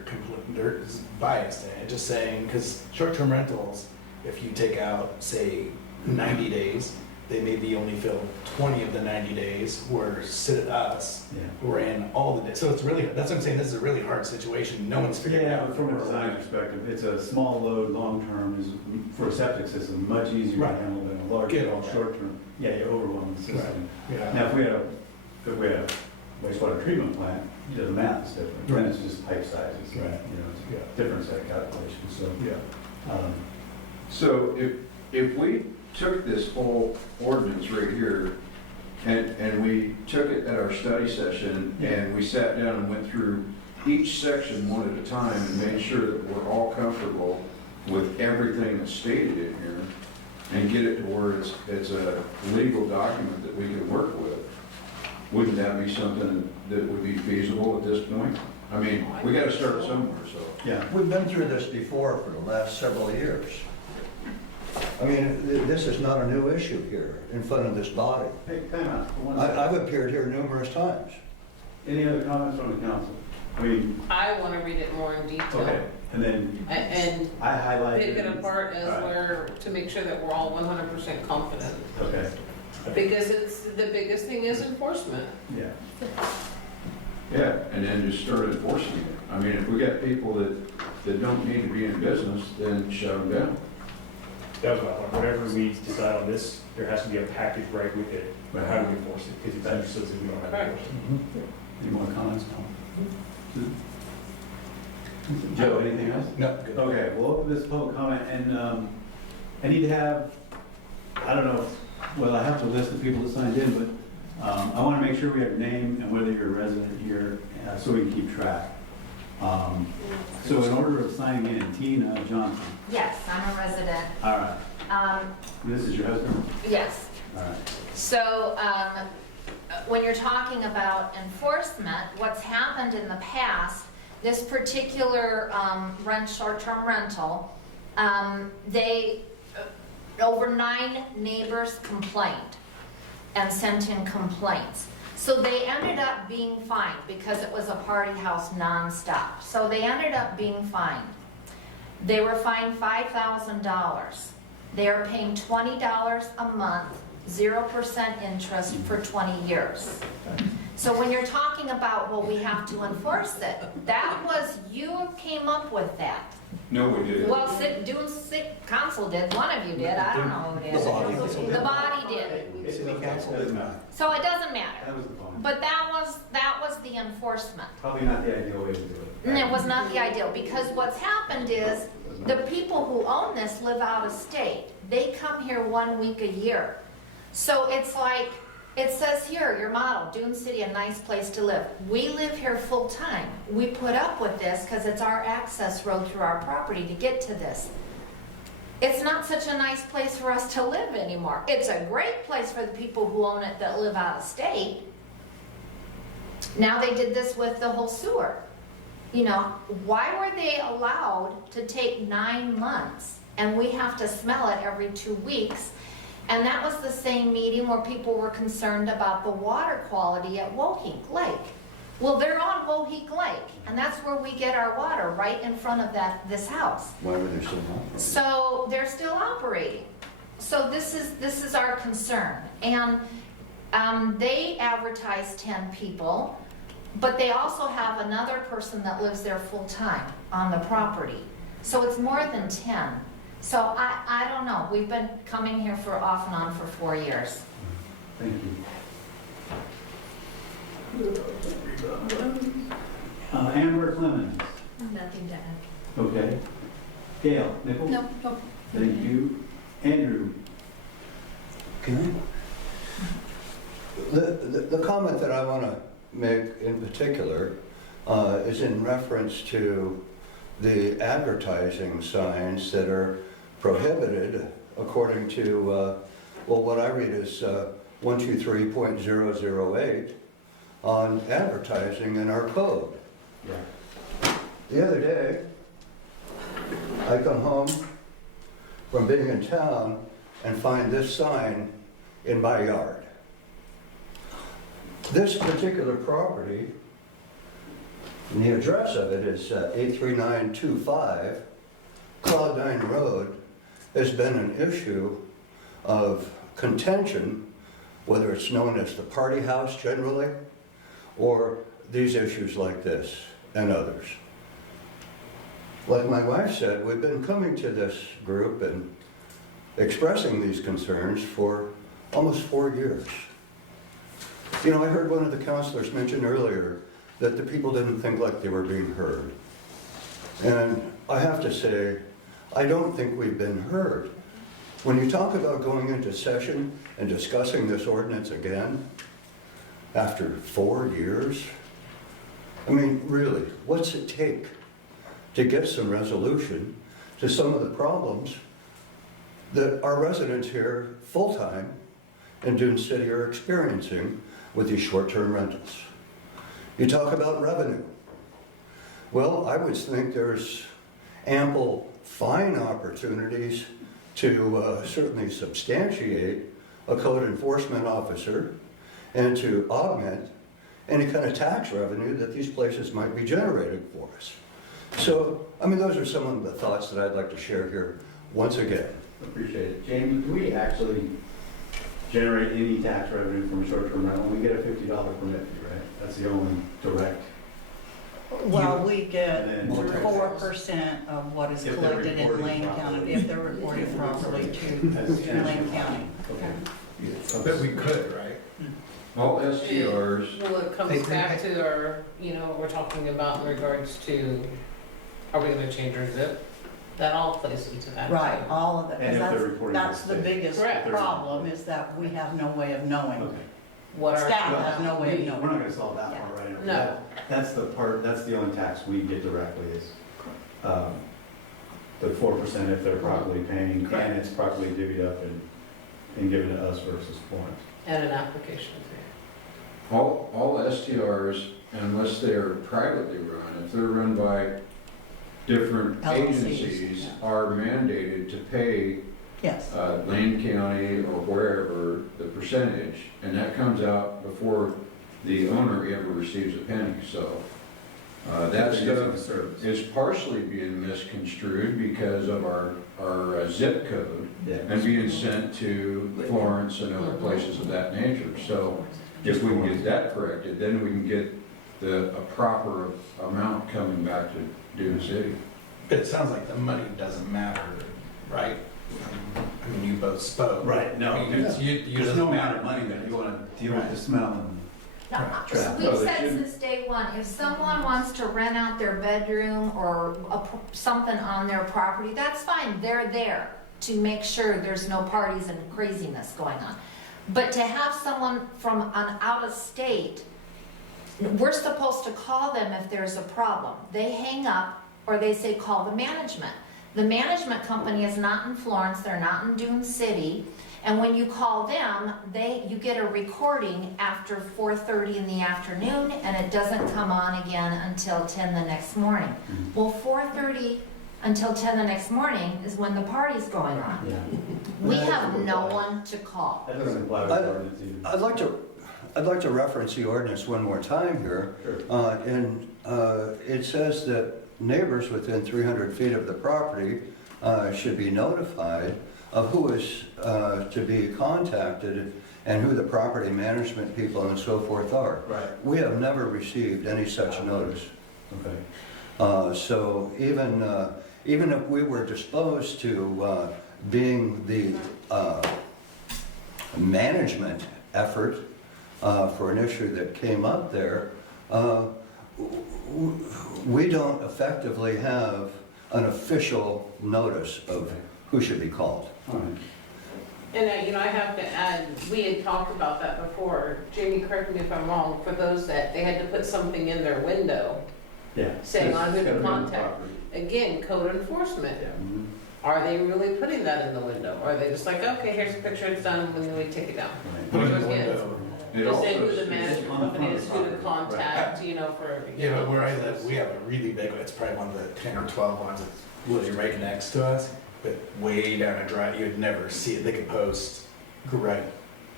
they're biased in it, just saying, because short-term rentals, if you take out, say, 90 days, they maybe only fill 20 of the 90 days, whereas us, Yeah. we're in all the days. So it's really, that's what I'm saying, this is a really hard situation. No one's figured it Yeah, out. but from a design perspective, it's a small load, long-term is, for a septic system, much easier to Right. handle than a large Get load, all that. short-term. Yeah, you overwhelm the system. Yeah. Now, if we had a wastewater treatment plant, you know, the math is different. Then it's just pipe sizes. Right. You know, it's a different set of calculations, so. Yeah. So if we took this whole ordinance right here and we took it at our study session and we sat down and went through each section one at a time and made sure that we're all comfortable with everything that's stated in here and get it to where it's a legal document that we can work with, wouldn't that be something that would be feasible at this point? I mean, we gotta start somewhere, so. Yeah. We've been through this before for the last several years. I mean, this is not a new issue here in front of this body. Hey, time out for one I've second. appeared here numerous times. Any other comments from the council? I mean, I want to read it more in detail. okay, and then And I highlighted. pick it apart as All right. where, to make sure that we're all 100% confident. Okay, Because it's, the biggest thing is enforcement. yeah. Yeah, and then just start enforcing it. I mean, if we got people that don't need to be in business, then shut them down. That was my point. Whatever we decide on this, there has to be a package right with it, but how do we enforce it? Because it's useless if we don't have Right. enforcement. Any more comments, Tom? Joe, anything else? No, good. Okay, we'll open this public comment, and I need to have, I don't know, well, I have to list the people that signed in, but I want to make sure we have your name and whether you're a resident here, so we can keep track. So in order of signing in, Tina Johnson. Yes, I'm a resident. All right. This is your husband? Yes. All right. So when you're talking about enforcement, what's happened in the past, this particular short-term rental, over 9 neighbors complained and sent in complaints. So they ended up being fined because it was a party house nonstop. So they ended up being fined. They were fined $5,000. They are paying $20 a month, 0% interest for 20 years. So when you're talking about, well, we have to enforce it, that was, you came up with that. No, we didn't. Well, council did, one of you did, I don't know who it is. The body. The body did. City council didn't matter. So it doesn't matter. That was the point. But that was the enforcement. Probably not the ideal way to do it. And it was not the ideal, because what's happened is, the people who own this live out of state. They come here 1 week a year. So it's like, it says here, your model, Dune City, a nice place to live. We live here full time. We put up with this because it's our access road through our property to get to this. It's not such a nice place for us to live anymore. It's a great place for the people who own it that live out of state. Now they did this with the whole sewer. You know, why were they allowed to take 9 months and we have to smell it every 2 weeks? And that was the same meeting where people were concerned about the water quality at Woheek Lake. Well, they're on Woheek Lake, and that's where we get our water, right in front of this house. Why were they so operating? So they're still operating. So this is our concern. And they advertise 10 people, but they also have another person that lives there full time on the property. So it's more than 10. So I don't know. We've been coming here for off and on for 4 years. Thank you. Amber Clemens. Nothing to add. Okay. Gail, Nichols? No, no. Thank you. Andrew? Can I? The comment that I want to make in particular is in reference to the advertising signs that are prohibited according to, well, what I read is 123.008 on advertising in our code. Yeah. The other day, I come home from being in town and find this sign in my yard. This particular property, and the address of it is 83925 Cloud9 Road, has been an issue of contention, whether it's known as the party house generally, or these issues like this and others. Like my wife said, we've been coming to this group and expressing these concerns for almost 4 years. You know, I heard one of the counselors mention earlier that the people didn't think like they were being heard. And I have to say, I don't think we've been heard. When you talk about going into session and discussing this ordinance again, after 4 years, I mean, really, what's it take to get some resolution to some of the problems that our residents here full-time in Dune City are experiencing with these short-term rentals? You talk about revenue. Well, I would think there's ample fine opportunities to certainly substantiate a code enforcement officer and to augment any kind of tax revenue that these places might be generating for us. So, I mean, those are some of the thoughts that I'd like to share here once again. Appreciate it. Jamie, do we actually generate any tax revenue from a short-term rental? We get a $50 permit fee, right? That's the only direct. Well, we get And then- 4% of what is If they're collected in reporting Lane properly. County, if they're reported properly to Lane County. Okay. But we could, right? All STRs, Well, it comes back to our, you know, what we're talking about in regards to, are we gonna change our zip? That all plays into that. Right, too. all of that, And if they're because reporting that's to the the state. biggest Correct. problem, is that we have no way of knowing. Okay. What our. Staff has no way of We're knowing. not gonna solve that part right now. No. That's the part, that's the only tax we get directly is, the 4% if they're properly paying, Correct. and it's properly divvied up and given to us versus Florence. And an application fee. all STRs, unless they're privately run, if they're run by different LLCs, agencies, yeah. are mandated to pay Yes, Lane County or wherever the percentage, and that comes out before the owner ever receives a penny. So that Using the stuff service. is partially being misconstrued because of our zip code Yeah. and being sent to Florence and other places of that nature. So if we can get that corrected, then we can get a proper amount coming back to Dune City. But it sounds like the money doesn't matter, right? I mean, you both spoke. Right, no, I mean, it's- you there's doesn't no amount matter of money that you wanna deal with the smell and. No, Trap. we've Oh, they said shouldn't. since day one, if someone wants to rent out their bedroom or something on their property, that's fine, they're there to make sure there's no parties and craziness going on. But to have someone from an out of state, we're supposed to call them if there's a problem. They hang up or they say, call the management. The management company is not in Florence, they're not in Dune City. And when you call them, you get a recording after 4:30 in the afternoon, and it doesn't come on again until 10 the next morning. Well, 4:30 until 10 the next morning is when the party's going on. Yeah. We have no one to call. That doesn't apply with the ordinance either. I'd like to reference the ordinance one more time here. Sure. It says that neighbors within 300 feet of the property should be notified of who is to be contacted and who the property management people and so forth are. Right. We have never received any such notice. Okay. So even if we were disposed to being the management effort for an issue that came up there, we don't effectively have an official notice of who should be called. All right. And, I have to add, we had talked about that before. Jamie, correct me if I'm wrong, for those that they had to put something in their window Yeah. saying on who It's gotta to be on the contact. property. Again, code enforcement. Mhm. Are they really putting that in the window? Or are they just like, okay, here's a picture, it's done, and then we take it down? Right. Put it in the Again, window. It Just say also who the states- management on the company front is, of who to the property, contact, for. Yeah, but where I live, we have a really big one. It's probably one of the 10 or 12 ones that's literally right next to us. But way down a drive, you'd never see it. They could post great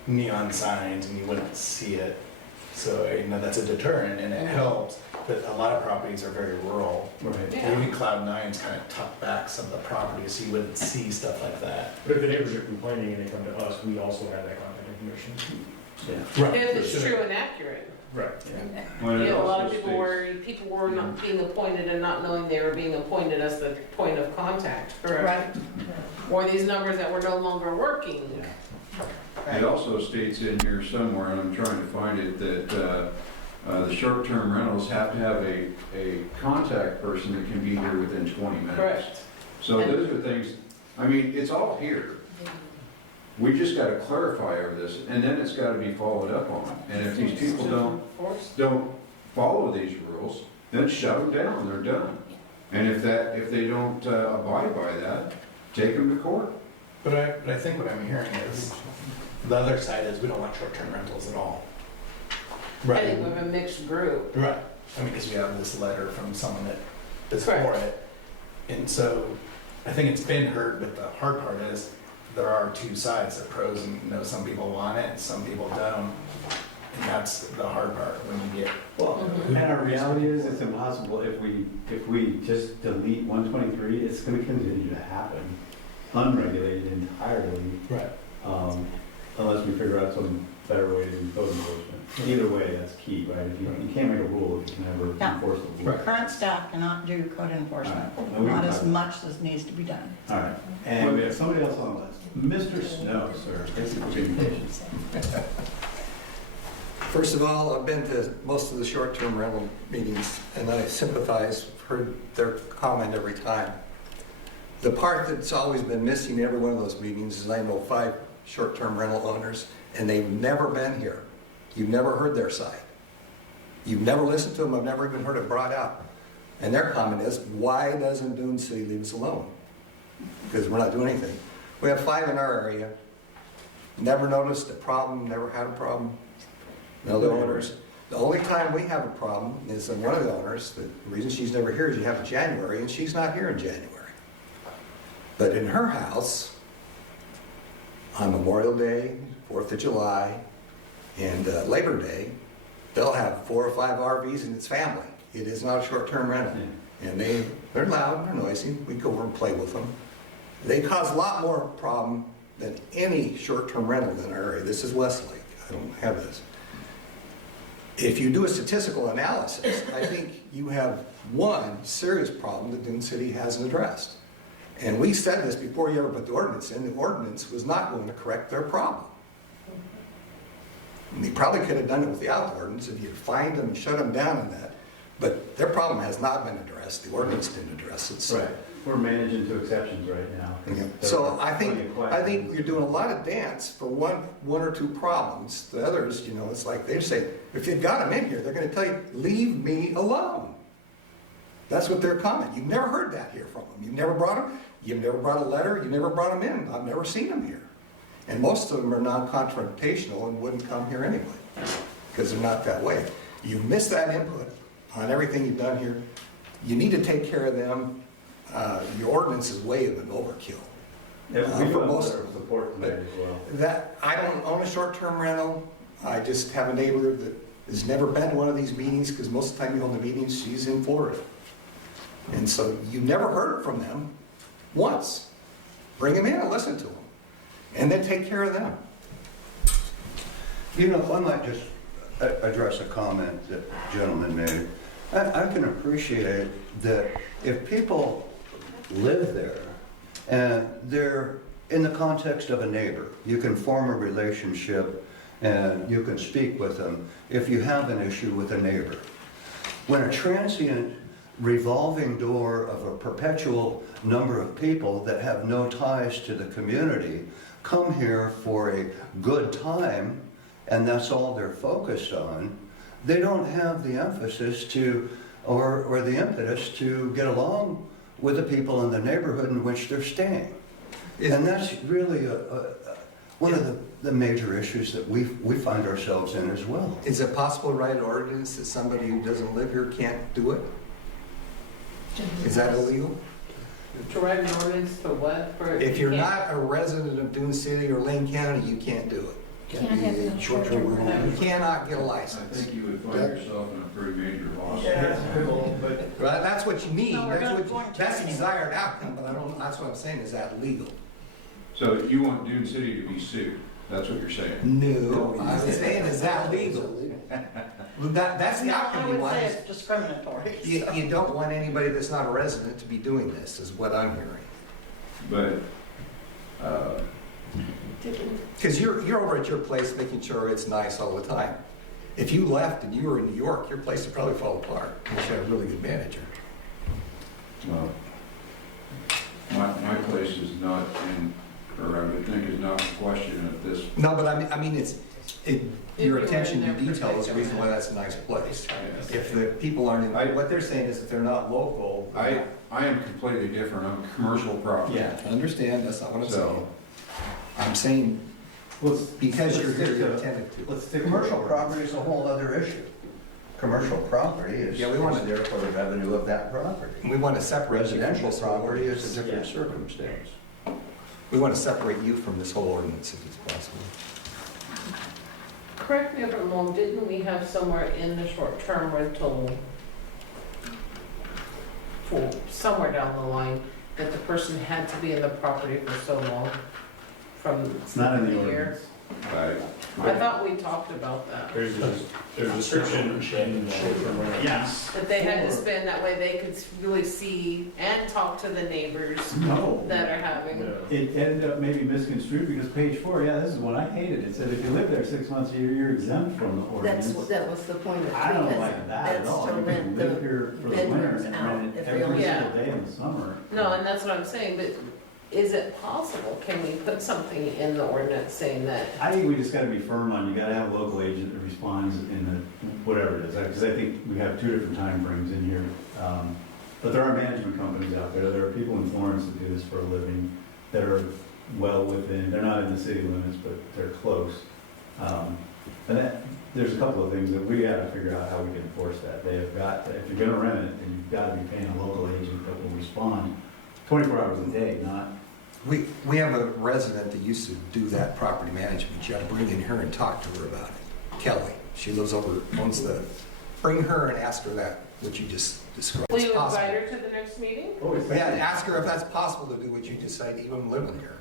neon signs and you wouldn't see it. So, that's a deterrent and it helps. But a lot of properties are very rural. Right. Yeah. Even Cloud Nine's kind of tucked back some of the properties so you wouldn't see stuff like that. But if the neighbors are complaining and they come to us, we also have that contact information. Yeah. Right. If it's true and accurate. Right. When it A lot of also people were not being appointed and not knowing they were being appointed as the point of contact, correct? Or these numbers that were no longer working. It also states in here somewhere, and I'm trying to find it, that the short-term rentals have to have a contact person that can be here within 20 minutes. Correct. So those are things, I mean, it's all here. We just gotta clarify over this, and then it's gotta be followed up on. And if these people don't follow these rules, then shut them down, they're done. And if they don't abide by that, take them to court. But I think what I'm hearing is, the other side is we don't like short-term rentals at all. I think we have a mixed group. Right. I mean, because we have this letter from someone that is for Correct. it. And so I think it's been heard, but the hard part is there are two sides, the pros and, some people want it and some people don't. And that's the hard part when you get, Well, and our reality is, it's impossible if we just delete 123, it's gonna continue to happen, unregulated entirely, right. Unless we figure out some better way to do code enforcement. Either way, that's key, right? If you can't make a rule if you can never Yeah. enforce the rule. Current staff cannot do code enforcement, All right. not as much as needs to be done. All right, and we have somebody else on the list. Mr. Snow, sir, basic communications. First of all, I've been to most of the short-term rental meetings, and I sympathize, heard their comment every time. The part that's always been missing in every one of those meetings is I know 5 short-term rental owners, and they've never been here. You've never heard their side. You've never listened to them, I've never even heard it brought up. And their comment is, why doesn't Dune City leave us alone? Because we're not doing anything. We have 5 in our area, never noticed a problem, never had a problem. No, the owners, the only time we have a problem is in one of the owners, the reason she's never here is you have January, and she's not here in January. But in her house, on Memorial Day, 4th of July, and Labor Day, they'll have 4 or 5 RVs and it's family. It is not a short-term rental. And they're loud, they're noisy, we go over and play with them. They cause a lot more problem than any short-term rental in our area. This is Westlake, I don't have this. If you do a statistical analysis, I think you have one serious problem that Dune City hasn't addressed. And we said this before you ever put the ordinance in. The ordinance was not going to correct their problem. And they probably could have done it without the ordinance if you fined them and shut them down on that. But their problem has not been addressed. The ordinance didn't address it. So. Right, we're managing to exceptions right now. Yeah. There So are I plenty of think questions. you're doing a lot of dance for one or two problems. The others, it's like they say, if you've got them in here, they're going to tell you, leave me alone. That's what their comment. You've never heard that here from them. You've never brought them. You've never brought a letter. You never brought them in. I've never seen them here. And most of them are non-confrontational and wouldn't come here anyway because they're not that way. You've missed that input on everything you've done here. You need to take care of them. Your ordinance is way of an overkill. Yeah, we do for have most- letter of support tonight as well. That, I don't own a short-term rental. I just have a neighbor that has never been to one of these meetings because most of the time you hold the meetings, she's in Florida. And so you never heard from them once. Bring them in and listen to them. And then take care of them. I might just address a comment that the gentleman made. I can appreciate that if people live there and they're in the context of a neighbor, you can form a relationship and you can speak with them if you have an issue with a neighbor. When a transient revolving door of a perpetual number of people that have no ties to the community, come here for a good time, and that's all they're focused on. They don't have the emphasis to, or the impetus to get along with the people in the neighborhood in which they're staying. And that's really one of the major issues that we find ourselves in as well. Is it possible to write an ordinance that somebody who doesn't live here can't do it? Is that illegal? To write an ordinance to what? If you're not a resident of Dune City or Lane County, you can't do it. Can't have no short-term rental. You cannot get a I license. think you would find yourself in a pretty major loss. Right, that's what you need. No, we're not going to That's the anymore. desired outcome, but I don't, that's what I'm saying, is that legal? So you want Dune City to be sued? That's what you're saying? No, I was saying, is that legal? That's the No, outcome I you would want. say it's discriminatory. You don't want anybody that's not a resident to be doing this, is what I'm hearing. But, Because you're over at your place making sure it's nice all the time. If you left and you were in New York, your place would probably fall apart, unless you had a really good manager. well, my place is not in, or I would think is not in question at this. No, but I mean, your you attention were to in there detail is the protecting reason why that. that's a nice place. If the people aren't, what they're saying is if they're not local. I am completely different. I'm a commercial property. Yeah, I understand, that's not what I'm saying. So, I'm saying, because you're here, you're attentive to. Let's stick to Commercial our- property is a whole other issue. Commercial property is Yeah, we want to- there for the revenue of that property. We want to separate you from Residential this whole property is ordinance. a different circumstance. We want to separate you from this whole ordinance if it's possible. Correct me if I'm wrong, didn't we have somewhere in the short-term rental for somewhere down the line that the person had to be in the property for so long from It's not in the year? ordinance. I thought we talked about that, There's a description in the short-term rental. Yes. that they had to spend, that way they could really see and talk to the neighbors No. that are having. No. It ended up maybe misconstrued because page 4, yeah, this is one I hated. It said if you live there 6 months a year, you're exempt from the ordinance. That was the point of it. I don't because like that at all. That's to You can rent live the here for the winter bedrooms and out rent it if we every only. Yeah. single day in the summer. No, and that's what I'm saying, but is it possible, can we put something in the ordinance saying that? I think we just gotta be firm on, you gotta have a local agent that responds in the, whatever it is, because I think we have 2 different time frames in here. But there are management companies out there are people in Florence that do this for a living, that are well within, they're not in the city limits, but they're close. And there's a couple of things that we gotta figure out how we can enforce that. They have got, if you're gonna rent it, then you've gotta be paying a local agent that will respond 24 hours a day, not. We have a resident that used to do that property management. You ought to bring in her and talk to her about it. Kelly, she lives over, owns bring her and ask her that, what you just described. Will It's you possible. invite her to the next meeting? Yeah, ask her if that's possible to do what you just said, even living here.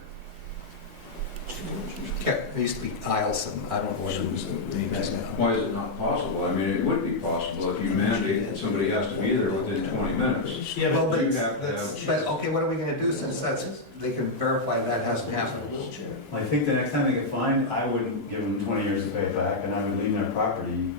Yeah, it used to be Ileson, I don't know what it was, the name is now. why is it not possible? I mean, it would be possible if you mandate that somebody has to be there within 20 minutes. Yeah, Well, but You but, have to have, but, okay, what are we gonna do since they can verify that hasn't happened? I think the next time they get fined, I wouldn't give them 20 years to pay it back, and I would leave their property,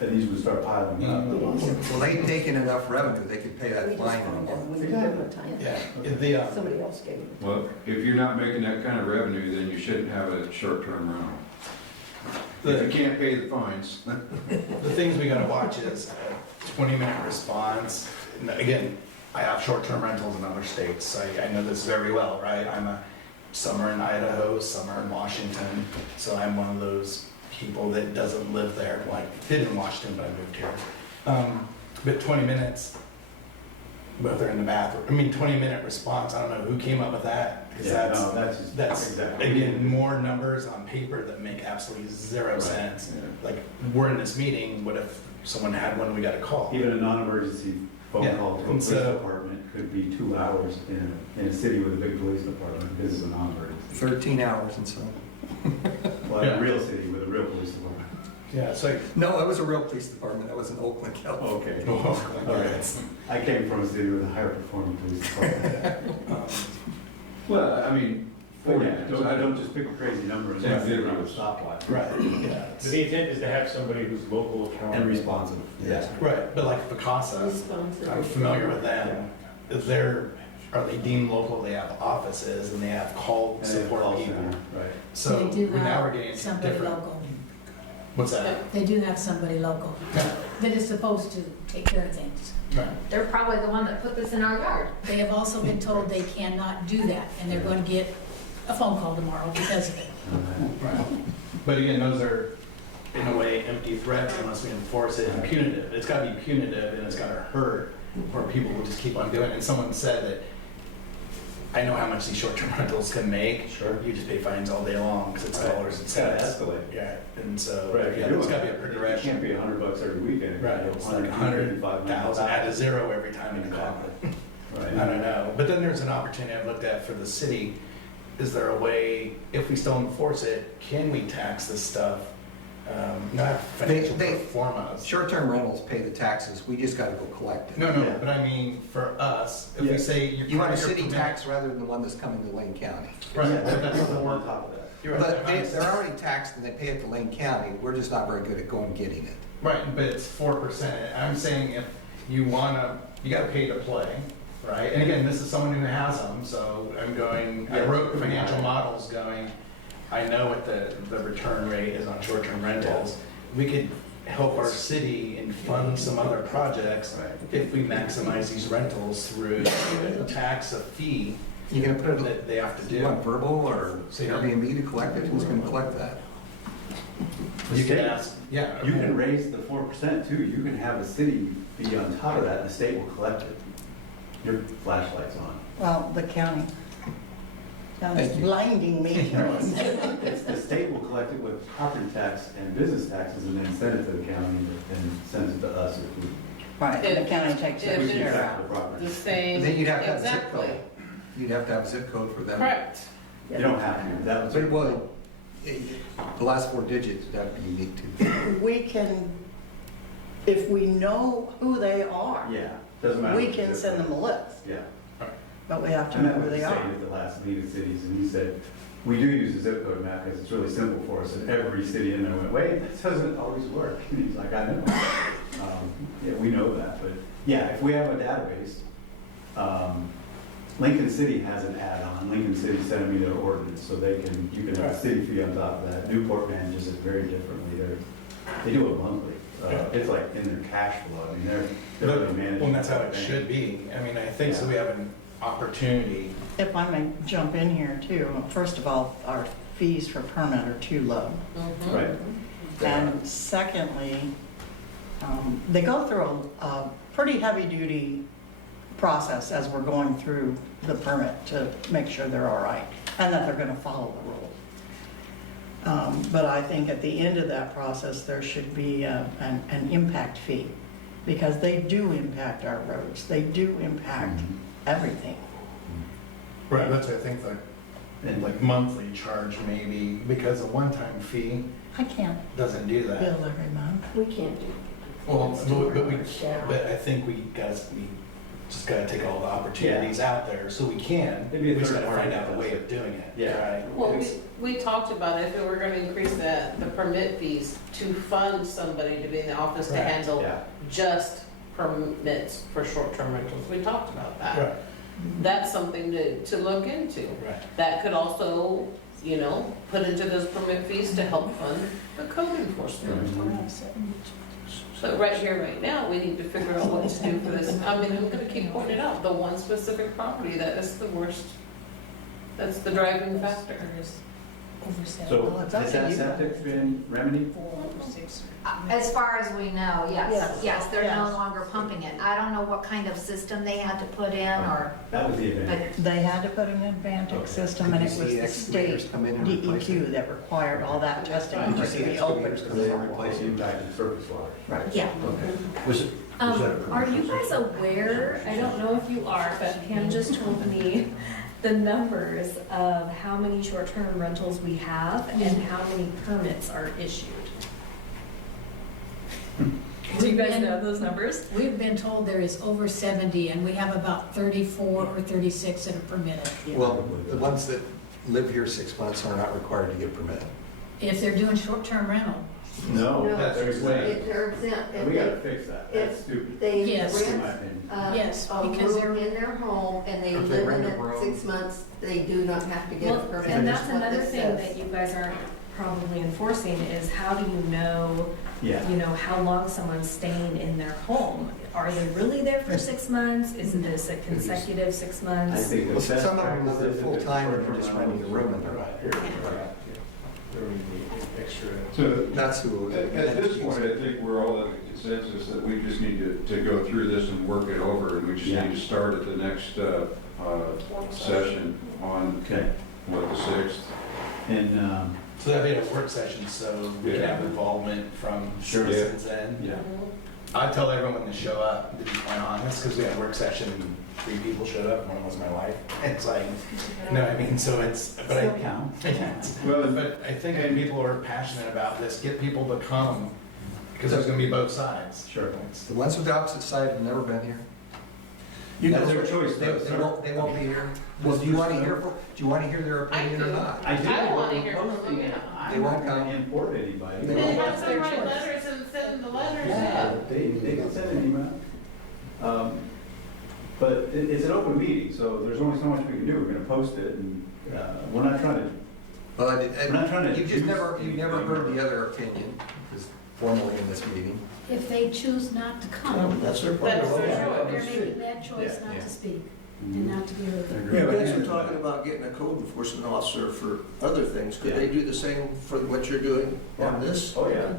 and these would start piling up. Well, they've taken enough revenue, they could pay We that just fine in a found out month. when you give them a time. Yeah, Somebody else gave them. well, if you're not making that kind of revenue, then you shouldn't have a short-term rental. If you can't pay the fines. the things we gotta watch is a 20-minute response. And again, I have short-term rentals in other states. I know this very well, right? I'm a summer in Idaho, summer in Washington, so I'm one of those people that doesn't live there. Like, did in Washington, but I moved here. But 20 minutes, both are in the bathroom. I mean, 20-minute response, I don't know who came up with that. Because Yeah, no, that's just. that's, exactly. again, more numbers on paper that make absolutely zero sense. Like, we're in this meeting, what if someone had one, we got a call? Even a non-emergency phone Yeah, call to a and police so- department could be 2 hours in a city with a big police department. This is a non-emergency. 13 hours and so. Well, in Yeah. a real city with a real police department. Yeah, it's like, No, it was a real police department, that was in Oakland, California. Okay. oh, All right. I came from a city with a higher performing police department. um, Well, I mean, 40. Yeah, don't just pick a crazy number and then sit around a stopwatch. Right, yeah. So the intent is to have somebody who's local, accountable. And responsive. Yeah. Right, but like Picasa, Responsive. I'm familiar with them. Are they deemed local? They have offices and they have call And they have support call people. center, Right. So They do now have we're getting into somebody different. local. What's that? They do have somebody local that is supposed to take care of things. Right. They're probably the one that put this in our yard. They have also been told they cannot do that, and they're going to get a phone call tomorrow because of it. Right. But again, those are, in a way, empty threats unless we enforce it and punitive. It's gotta be punitive and it's gotta hurt, or people will just keep on doing it. And someone said that, I know how much these short-term rentals can make. Sure. You just pay fines all day long, because it's dollars and It's gotta cents. escalate. Yeah, and so, Right. yeah, there's gotta be a It progression. can't be $100 every weekend. Right, it's like 100,000, add a zero every time you call it. Right. I don't know, but then there's an opportunity I've looked at for the city. Is there a way, if we still enforce it, can we tax this stuff? Not financial They- performance. Short-term rentals pay the taxes, we just gotta go collect it. No, Yeah. but I mean, for us, if Yeah. we say you're. You want a your city permit- tax rather than one that's coming to Lane County. Right, Yeah, but that's that's the on work. top of that. You're right. But they're already taxed and they pay it to Lane County, we're just not very good at going and getting it. Right, but it's 4%. I'm saying if you wanna, you gotta pay to play, right? And again, this is someone who has them, so I wrote financial models going, I know what the return rate is on short-term rentals. We could help our city and fund some other projects Right. if we maximize these rentals through a tax, a fee You gonna put it, that they have to do you do. want verbal or So, yeah. Airbnb to collect it, who's gonna collect that? You can ask, yeah. You can raise the 4% too. You can have a city be on top of that and the state will collect it. Your flashlight's on. Well, the county. Now Thank it's you. blinding me. It's the state will collect it with property tax and business taxes and then send it to the county and sends it to us if we. Right, the county takes If it we it's- care tax of. the property. The same, Then you'd have to have a zip exactly. code. You'd have to have a zip code for them. Correct. You don't have to. That was. But, well, the last 4 digits, that'd be unique too. We can, if we know who they are, Yeah, doesn't matter. we what can the send zip them a code. list, Yeah. but we have I to know met who with the they state are. at the last League of Cities and he said, we do use the zip code map because it's really simple for us. And every city in there went, wait, that doesn't always work. And he's like, I know. Yeah, we know that, but yeah, if we have a database, Lincoln City has an add-on. Lincoln City sent me their ordinance, so you can have a city fee on top of that. Newport manages it very differently. They do it monthly. It's like in their cash flow. I mean, they're really managing. Well, that's how it should be. I mean, I think so we have an opportunity. If I may jump in here too, first of all, our fees for permit are too low. Mhm. Right. And secondly, they go through a pretty heavy-duty process as we're going through the permit to make sure they're all right and that they're gonna follow the rules. But I think at the end of that process, there should be an impact fee because they do impact our roads. They do impact everything. Right, that's, I think, like monthly charge maybe, because a one-time fee I can't doesn't do that. bill every month. We can't do. Well, It's but but I think we just gotta take all the opportunities out there, so we can. Maybe a We just third gotta party find out a does way it. of doing it. Yeah. Right? Well, we talked about if we were gonna increase the permit fees to fund somebody to be in the office to Right, handle Yeah. just permits for short-term rentals. We talked about that. Right, That's something to look into. right. That could also, put into those permit fees to help fund the code enforcement. But right here, right now, we need to figure out what to do for this. I mean, I'm gonna keep pointing out the one specific property that is the worst. That's the driving factor. So Well, it's has up to that you. septic been remedied? As far as we know, yes. Yes. Yes, they're no Yes. longer pumping it. I don't know what kind of system they had to put in or, That was the advantage. but They had to put an Advantic Okay. system Could and you it was see the excavators state come in and replace DEQ it? that required all that testing Right. to be open. Excavators come in and replace it. Impacted surface water. Right. yeah. Was it? was that- Are you guys aware, I don't know if you are, but Pam just told me the numbers of how many short-term rentals we have and how many permits are issued. Do you guys know those numbers? We've been told there is over 70, and we have about 34 or 36 that are permitted. Well, the ones that live here 6 months and are not required to get a permit. If they're doing short-term rental. No, No, that's way. If they're exempt, if We gotta they, fix that. That's stupid, they Yes. in rent my opinion. Yes, a because room they're- in their home and they If they live rent in a it room. 6 months, they do not have to get a Well, permit. and That's that's what another this thing says. that you guys aren't probably enforcing is how do you know, Yeah. you know, how long someone's staying in their home? Are they really there for 6 months? Is this a consecutive 6 I months? think the Well, best some of them practice live is if full-time it's and they're just renting a room in their Right, here, right, yeah. There would be extra. So That's who. at this point, I think we're all in a consensus that we just need to go through this and work it over, and we just Yeah. need to start at the next session on, Okay, what, the 6th? and, So that'd be a work session, so we can have involvement from Sure. citizens and yeah, I tell everyone to show up, to be quite honest, because we had a work session, and 3 people showed up, one was my wife. It's like, no, I mean, so it's, but still I, counts. well, but I think when people are passionate about this, get people to come, because there's gonna be both sides. Sure. It's- The ones with the opposite side have never been here. That's their choice, They, though, they sir. won't, they won't be here. Well, do you want to hear, do you want to hear their I opinion or do. not? I do. I wanna but hear we're from them, posting it. yeah. They I'm not won't gonna come. import anybody. They Then won't. have That's them their write choice. letters and send the letters Yeah, in. they can send an email. But it's an open meeting, so there's only so much we can do. We're gonna post it, and we're not trying to, But we're not trying to. you just do never, you never anything. heard the other opinion, is formally in this meeting. If they choose not to come, That's their That's their they're choice. making that choice Yeah. not to speak Mhm. and not to be heard. I agree. Yeah, but you're talking about getting a code enforcement officer for other things. Could they do the same for what you're doing on this? Oh, yeah.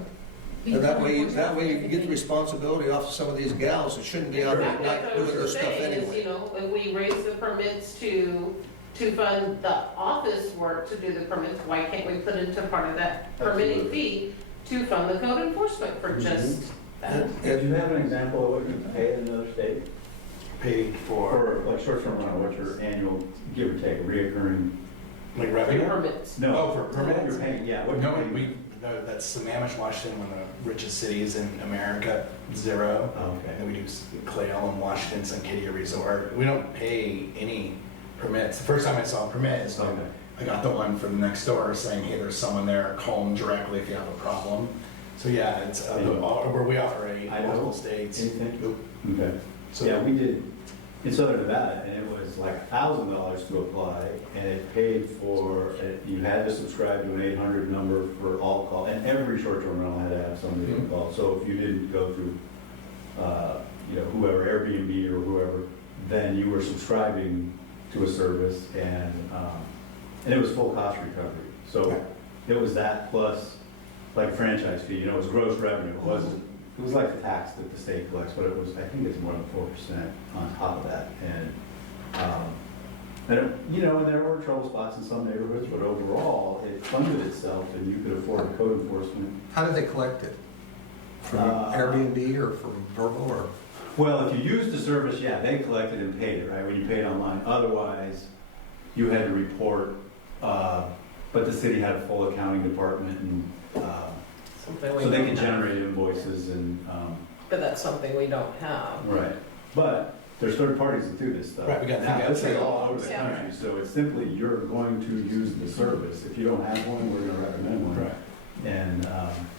And that way you can get the responsibility off of some of these gals that shouldn't be out there That's not what I doing was this stuff saying is, anyway. you know, when we raise the permits to fund the office work to do the permits, why can't we put into part of that permitting Absolutely. fee to fund the code enforcement for just that? Do you have an example of what you pay in another state? Paid for, For like short-term rental, what's your annual, give or take, reoccurring? like Your revenue? permits. No. Oh, for What permits? you're paying, yeah, what No, you're paying. no, that's Sammamish, Washington, one of the richest cities in America, 0. Oh, okay. And we do Clayle in Washington, Sunkidia Resort. We don't pay any permits. The first time I saw a permit is when Okay. I got the one from next door saying, hey, there's someone there, call them directly if you have a problem. So yeah, it's where we operate, Idaho? multiple states. Anything? Okay. So Yeah, we did in Southern Nevada, and it was like $1,000 to apply, and it paid for, you had to subscribe to an 800 number for all call, and every short-term rental had to have somebody to call. So if you didn't go through, whoever, Airbnb or whoever, then you were subscribing to a service, and it was full cost recovery. So it was that plus like a franchise fee, it was gross revenue, it wasn't. It was like the tax that the state collects, but it was, I think it's more than 4% on top of that. And there were trouble spots in some neighborhoods, but overall, it funded itself and you could afford code enforcement. How did they collect it? From Airbnb or from Verbo or? Well, if you used the service, yeah, they collected and paid it, right, when you paid online. Otherwise, you had to report, but the city had a full accounting department and, Something we so they don't could have. generate invoices and, But that's something we don't have. right. But there's third parties that do this stuff. Right, we got Now, things it's outside. all over the Yeah. country, so it's simply, you're going to use the service. If you don't have one, we're gonna recommend one. Right. And,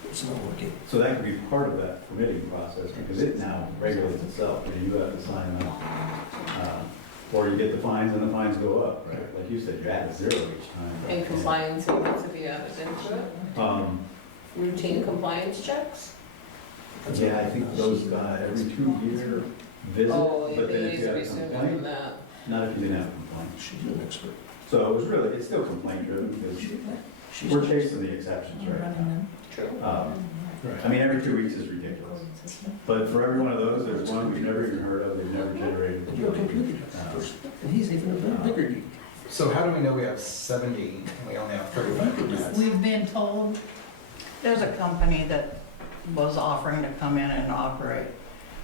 It's not working. so that could be part of that permitting process, because it now regulates itself, you have to sign up. Or you get the fines and the fines go up, right? Like you said, you add a 0 each time. And compliance needs to be added into it. Routine compliance checks. Yeah, I think those, every 2-year visit, Oh, but then it if needs you to have be a sooner than complaint, that. not if you didn't have a complaint. She's an expert. So it was really, it's still complaint driven, because we're chasing the exceptions right now. True. I mean, every 2 weeks is ridiculous. But for every one of those, there's one we've never even heard of, they've never generated. You're a computer person, and he's even a bigger geek. So how do we know we have 70 and we only have 35 permits? We've been told, There's a company that was offering to come in and operate,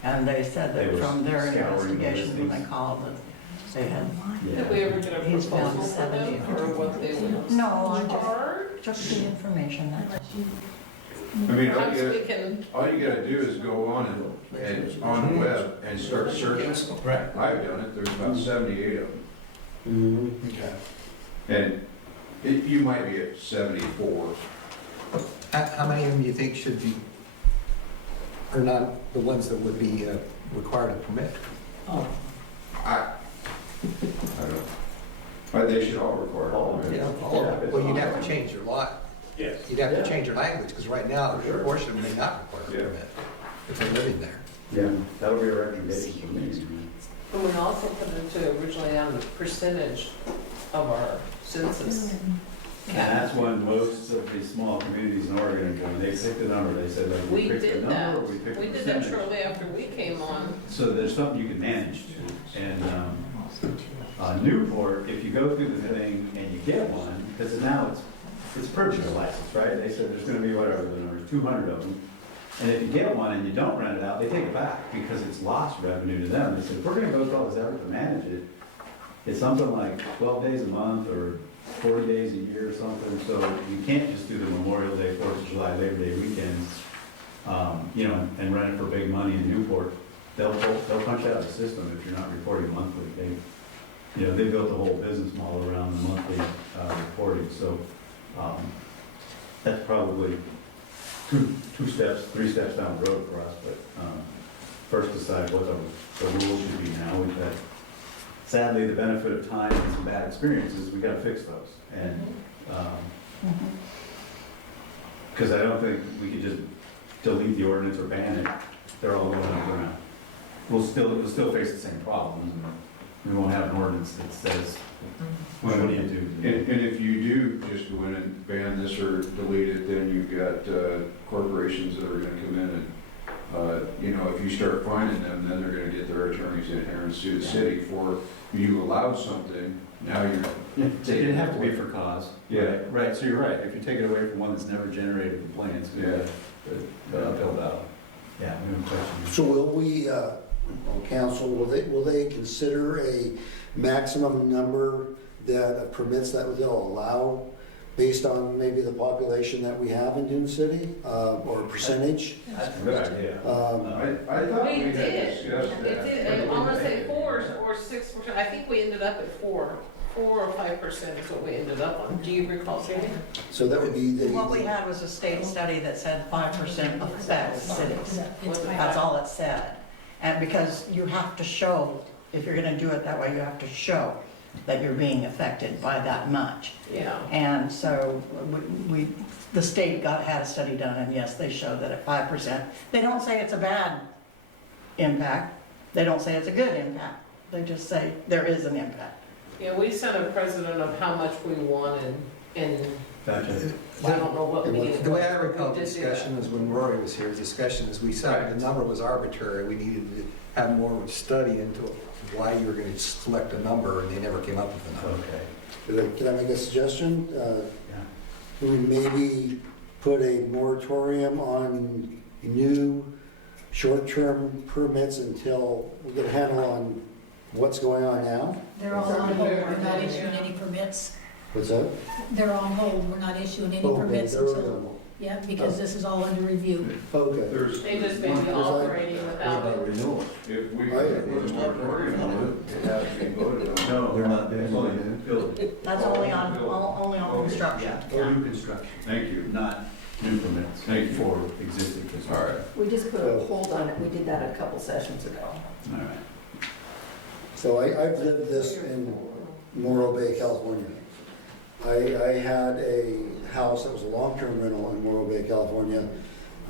and they said They that were from their scouring the investigation, when they listings. called, that they had, Did we ever get a He's proposal down for 70. them or what they would no, I charge? just took the information, that's I mean, Perhaps we can, all you gotta do is go on and on the web and start searching. Right. I've done it, there's about 78 of them. Okay. And You might be at 74. How many of them do you think should be, are not the ones that would be required a permit? I don't, they should all require a permit. Well, you'd have to change your lot. Yes. You'd have to change your language, because right now, a portion may not require a permit if they're living there. Yeah, that would be a recommendation for me. And we also put into originally on the percentage of our census. And that's when most of these small communities in Oregon are doing, they pick the number, they said, like, We we pick the did number, that. or we pick the We did that percentage. shortly after we came on. So there's something you can manage to. And Newport, if you go through the thing and you get one, because now it's purchase license, right? They said there's gonna be whatever, the number, 200 of them. And if you get one and you don't rent it out, they take it back because it's lost revenue to them. They said, if we're gonna go through all this effort to manage it, it's something like 12 days a month or 40 days a year or something. So you can't just do the Memorial Day, 4th of July, Labor Day weekends, you know, and rent it for big money in Newport. They'll punch out of the system if you're not reporting monthly. They built a whole business model around the monthly reporting. So that's probably three steps down the road for us. But first decide what the rules should be now. We've had, sadly, the benefit of time and some bad experiences. We got to fix those. And because I don't think we could just delete the ordinance or ban it. They're all going underground. We'll still face the same problems. We won't have an ordinance that says, what do you do? And if you do just go in and ban this or delete it, then you've got corporations that are gonna come in and, if you start finding them, then they're gonna get their attorneys in here and sue the city for, you allowed something, now you're. It'd have to be for cause. Yeah. Right, so you're right. If you take it away from one that's never generated complaints, we have the uphill battle. Yeah, no question. So will we, council, will they consider a maximum number that permits that they'll allow based on maybe the population that we have in Dune City, or percentage? That's a good idea. I thought we had discussed It that. did, I want to say 4 or 6%. I think we ended up at 4 or 5% is what we ended up on. Do you recall saying? So that would be What we the, had was a state study that said 5% affects cities. That's all it said. And because you have to show, if you're gonna do it that way, you have to show that you're being affected by that much. Yeah. And so the state had a study done, and yes, they showed that at 5%, they don't say it's a bad impact, they don't say it's a good impact, they just say there is an impact. Yeah, we sent a precedent of how much we wanted, and Gotcha. I don't know what meeting. The way I recall We the did do that. discussion is when Rory was here, discussion is we said the number was arbitrary, we needed to have more study into why you were gonna select a number, and they never came up with a number. Okay. can I make a suggestion? Yeah. We maybe put a moratorium on new short-term permits until we get a handle on what's going on now? They're all on hold, we're not issuing any permits. What's that? They're on hold, we're not issuing any Okay, permits they're until, available. yeah, because this is all under review. Okay. They just may be operating What without about it. renewals? If we I- put a moratorium on it, it has to be voted on. No, They're not doing it's only it. building. That's only on construction. Or new construction. Thank you. Not new permits. Thank you. For existing All construction. right. We just put a hold on it, we did that a couple sessions ago. All right. So I've lived this in Morro Bay, California. I had a house that was a long-term rental in Morro Bay, California,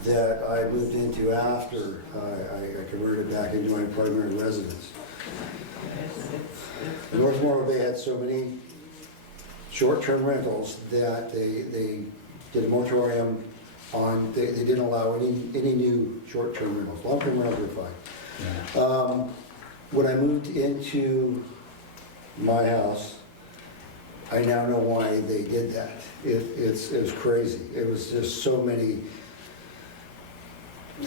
that I moved into after I converted back into my primary residence. North Morro Bay had so many short-term rentals that they did a moratorium on, they didn't allow any new short-term rentals. Long-term rentals were fine. Yeah. When I moved into my house, I now know why they did that. It was crazy. It was just so many,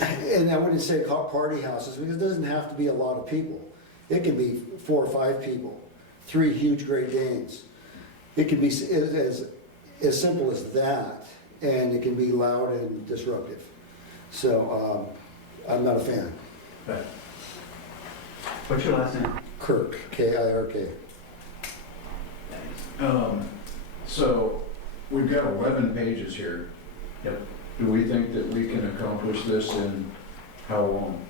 and I wouldn't say call party houses because it doesn't have to be a lot of people. It can be 4 or 5 people, 3 huge Great Danes. It can be as simple as that, and it can be loud and disruptive. So I'm not a fan. Right. What's your last name? Kirk, K-I-R-K. So, we've got 11 pages here. Yep. Do we think that we can accomplish this in how long?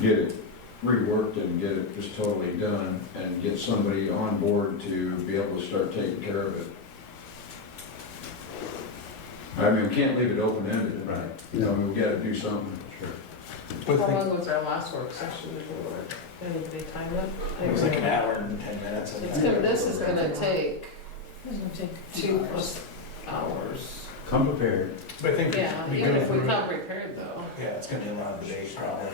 Get it reworked and get it just totally done and get somebody on board to be able to start taking care of it. I mean, we can't leave it open-ended. Right. You know, we've got to do something. Sure. How long was our last work session before? Anybody time it? It was like an hour and 10 minutes. This is gonna take 2+ hours. Come prepared. But I think Yeah, we even go if we through come it. prepared though. Yeah, it's gonna be a lot of debate probably.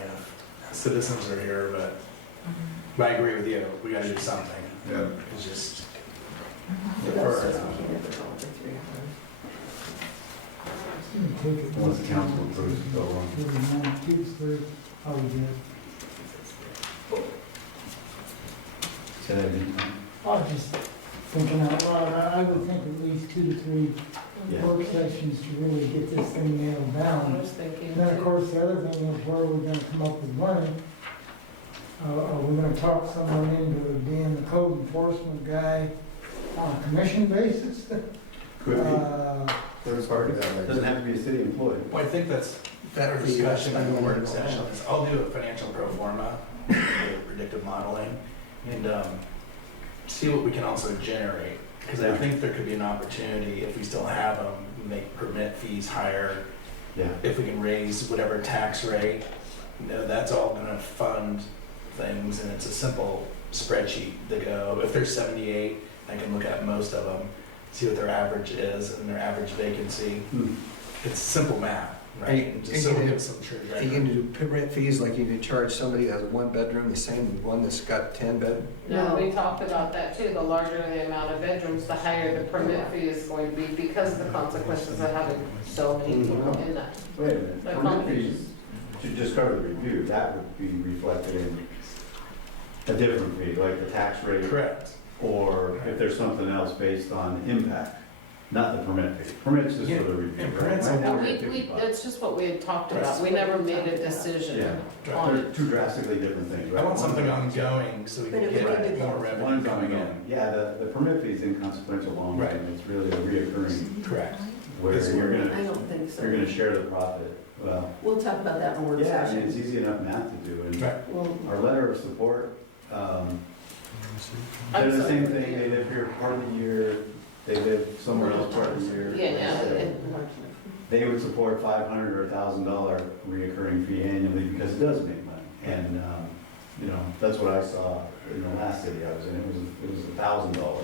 Citizens are here, but I agree with you. We gotta do something. Yeah. It's just. Once the council approves it, go on. Say that again. I was just thinking out loud, I would think at least 2 to 3 Yeah. work sessions to really get this thing nailed I down. was thinking. And then, of course, the other thing is where are we gonna come up with money? Are we gonna talk someone into being the code enforcement guy on a commission basis? Could be. Third party. Doesn't have to be a city employee. Well, I think that's better That'd be discussion in the work understandable. session. Is I'll do a financial pro forma, with predictive modeling, and see what we can also generate. Because I think there could be an opportunity, if we still have them, make permit fees higher, Yeah. if we can raise whatever tax rate. You know, that's all gonna fund things, and it's a simple spreadsheet to go, if there's 78, I can look at most of them, see what their average is and their average vacancy. Hmm. It's simple math, right? And just so we have some true Are you record. gonna do permit fees like you do charge somebody that has 1 bedroom, the same as one that's got 10 bed? No, we talked about that too. The larger the amount of bedrooms, the higher the permit fee is going to be because of the consequences of having so many people in that. Wait a minute. The Permit combination. fees should just cover the review. That would be reflected in a different fee, like the tax rate, Correct. or if there's something else based on impact, not the permit fee. Permit's just for the review. and right? permits- Right now we're at We, 55. that's just what we had talked about. We never made a decision Yeah, on they're it. two drastically different things, right? I want something ongoing so we But can if we get did more that- revenue One's coming coming in. in. Yeah, the permit fee is inconsequential long Right. term. It's really a reoccurring, Correct. where you're I gonna, don't think so. you're gonna share the profit. Well, We'll talk about that in work yeah, I mean, it's session. easy enough math to do. And Right. We'll, our letter of support, I'm they're the sorry. same thing. They live here part of the year, they live somewhere else part of the year. Yeah, yeah. They would support $500 or $1,000 reoccurring fee annually because it does make money. And, you know, that's what I saw in the last city I was in. It was $1,000.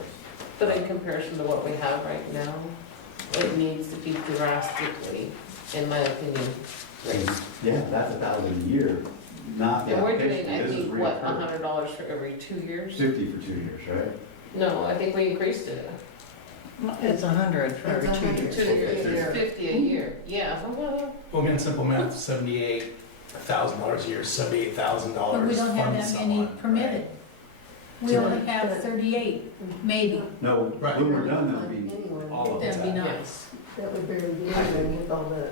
But in comparison to what we have right now, it needs to be drastically, in my opinion, raised. Yeah, that's $1,000 a year, not the And we're application. doing, I This is think, what, reoccurring. $100 for every 2 years? 50 for 2 years, right? No, I think we increased it. It's 100 for every It's 2 100. years. 2 years, a year. it's 50 a year, yeah. Well, again, simple math, $78,000 a year, $78,000. But we don't have fund that many someone, permitted. We only have 38, maybe. No, Right. when we're done, there'll be Anyone. all of That'd be that. nice. That would barely be anything with all the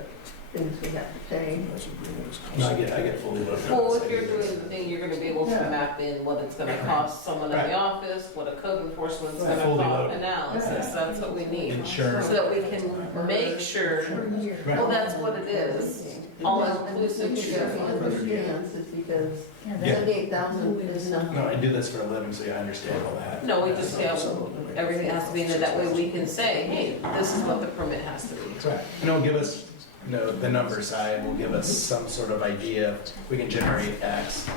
things we have to pay. No, I get fully booked. Well, if you're doing the thing, you're gonna be able to Yeah. map in what it's gonna cost someone in Right. the office, what a code enforcement's Right. gonna Fully cost, loaded. analysis, that's what we need. Insurance. So that we can make sure, Right. well, that's what it is, all Well, and inclusive the reason share. we understand is because Yeah, Yeah. 78,000 is nothing. No, I do this for a living, so I understand all that. No, we just have, everything has to be in there, that way we can say, hey, this is what the permit has to be. Correct. And it'll give us, you know, the number side will give us some sort of idea, we can generate X.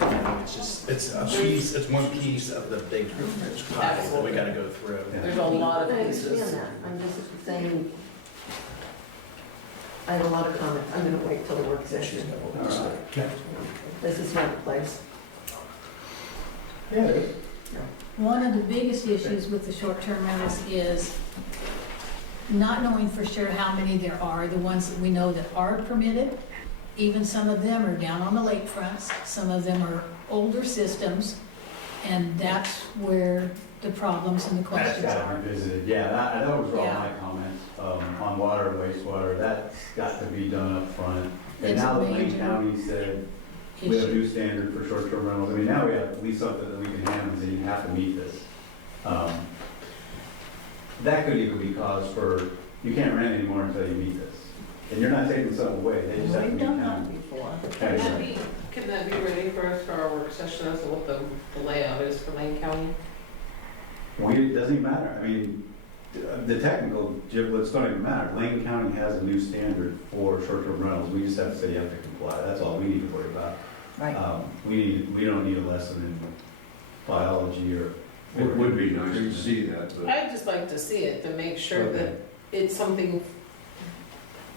And it's just, it's a piece, it's one piece of the big pie that we gotta go through. There's a lot I of understand pieces. that, I'm just saying, I have a lot of comments, I'm gonna wait till the work session. All right. Okay. This is not the place. Yeah, it is. One of the biggest issues with the short-term rentals is not knowing for sure how many there are, the ones that we know that are permitted. Even some of them are down on the lakefronts, some of them are older systems, and that's where the problems and the That's questions gotta are. be visited. Yeah, that was all Yeah. my comments, on water and wastewater. That's got to be done up front. And It's now that Lane major. County said we have a issue. new standard for short-term rentals. I mean, now we have at least something that we can have and say you have to meet this. That could even be cause for, you can't rent anymore until you meet this. And you're not taking something away, they just have to We've meet done town. that before. Can that be ready for us for our work session as to what the layout is for Lane County? It doesn't even matter. I mean, the technical giblets don't even matter. Lane County has a new standard for short-term rentals. We just have to say you have to comply. That's all we need to worry about. Right. We don't need a lesson in biology or. It would be nice to see that, but I'd just like to see it, to make sure Okay. that it's something,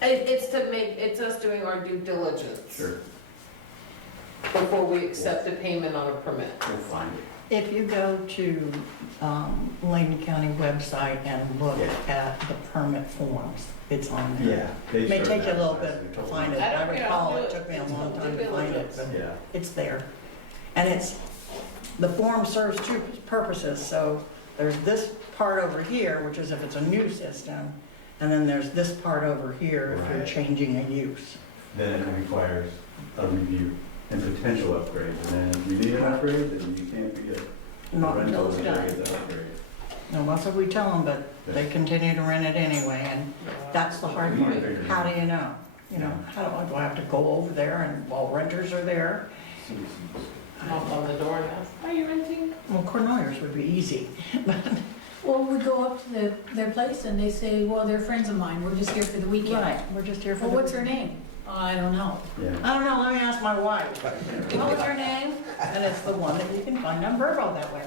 it's us doing our due diligence Sure, before we accept a payment on a permit. we'll find it. If you go to Lane County website and look Yeah. at the permit forms, it's on there. Yeah. they It may sure take you a little advertise bit it. to find it. I I don't care, I'll recall do it it. took me a It's long due time to find it, diligence. but Yeah, it's there. And the form serves two purposes. So there's this part over here, which is if it's a new system, and then there's this part over here if you're Right. changing a use. then it requires a review and potential upgrades. And then if you need an upgrade, then you can't be a Not rental until it's until you done. get the upgrade. And that's what we tell them, but they continue to rent it anyway, and that's the hard part. How do you know? You know, do I have to go over there and while renters are there? Knock on the door and ask, are you renting? Well, Cornoyers would be easy. Well, we go up to their place and they say, well, they're friends of mine, we're just here for the weekend. Right, we're just here for Well, the. what's her name? I don't know. Yeah. I don't know, let me ask my wife. What's her name? And it's the one that you can find on Vrbo that way.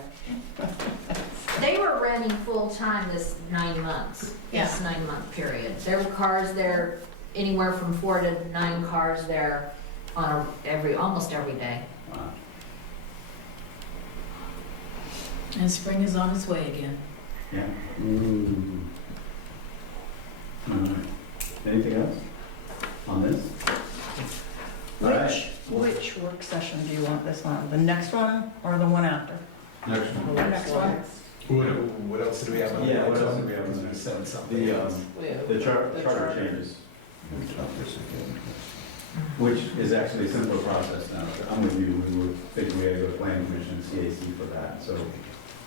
They were renting full-time this 9 months, this 9-month period. There were cars there, anywhere from 4 to 9 cars there on almost every day. Wow. And spring is on its way again. Yeah. All right. Anything else on this? All right. Which work session do you want this on? The next one or the one after? next one. The next one? What else do we have on the? Yeah, what else do we have on the- We said something. The, We have the charter changes, which is actually a simpler process now. I'm with you, we were thinking we had to go to planning commission and CAC for that, so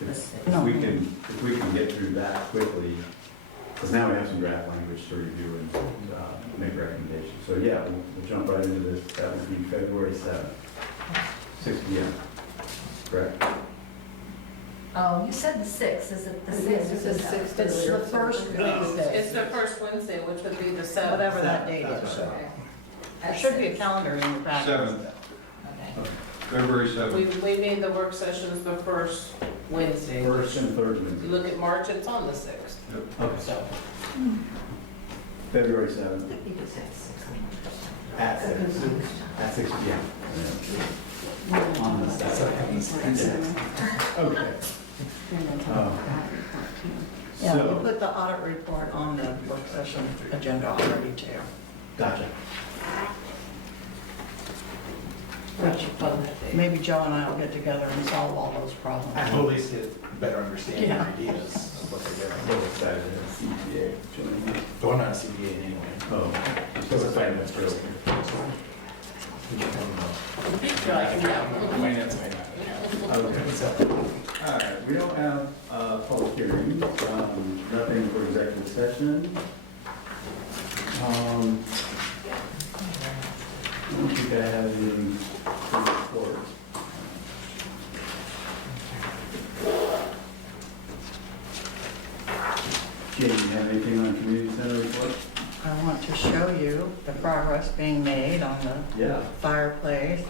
if No. we can get through that quickly, because now we have some draft language to review and make recommendations. So yeah, we'll jump right into this. That would be February 7th, 6 p.m. Correct? Oh, you said the 6th, is it the 6th? Yes, it's the 6th. It's the first Wednesday, It's the first Wednesday, which would be the 7th. whatever that date That's is. right. There should be a calendar in your packet. 7th, February 7th. We made the work sessions the first Wednesday. First and third You Wednesday. look at March, it's on the 6th. Okay, So, February 7th I think it's at 6. at 6 p.m. On the 7th. Okay. Yeah, we So, put the audit report on the work session agenda already too. gotcha. much fun that day. Maybe Joe and I will get together and solve all those problems. At least get better understanding Yeah. ideas of what they're I'm doing. so excited to have CPA joining me. Though I'm not a CPA anyway. Oh, I'm so excited that's real. You're like, no. Finance may not have. Okay. So, All right, we don't have public hearings, nothing for executive session. I don't think I have anything to report. Jane, you have anything on community center report? I want to show you the progress being made on the Yeah. fireplace.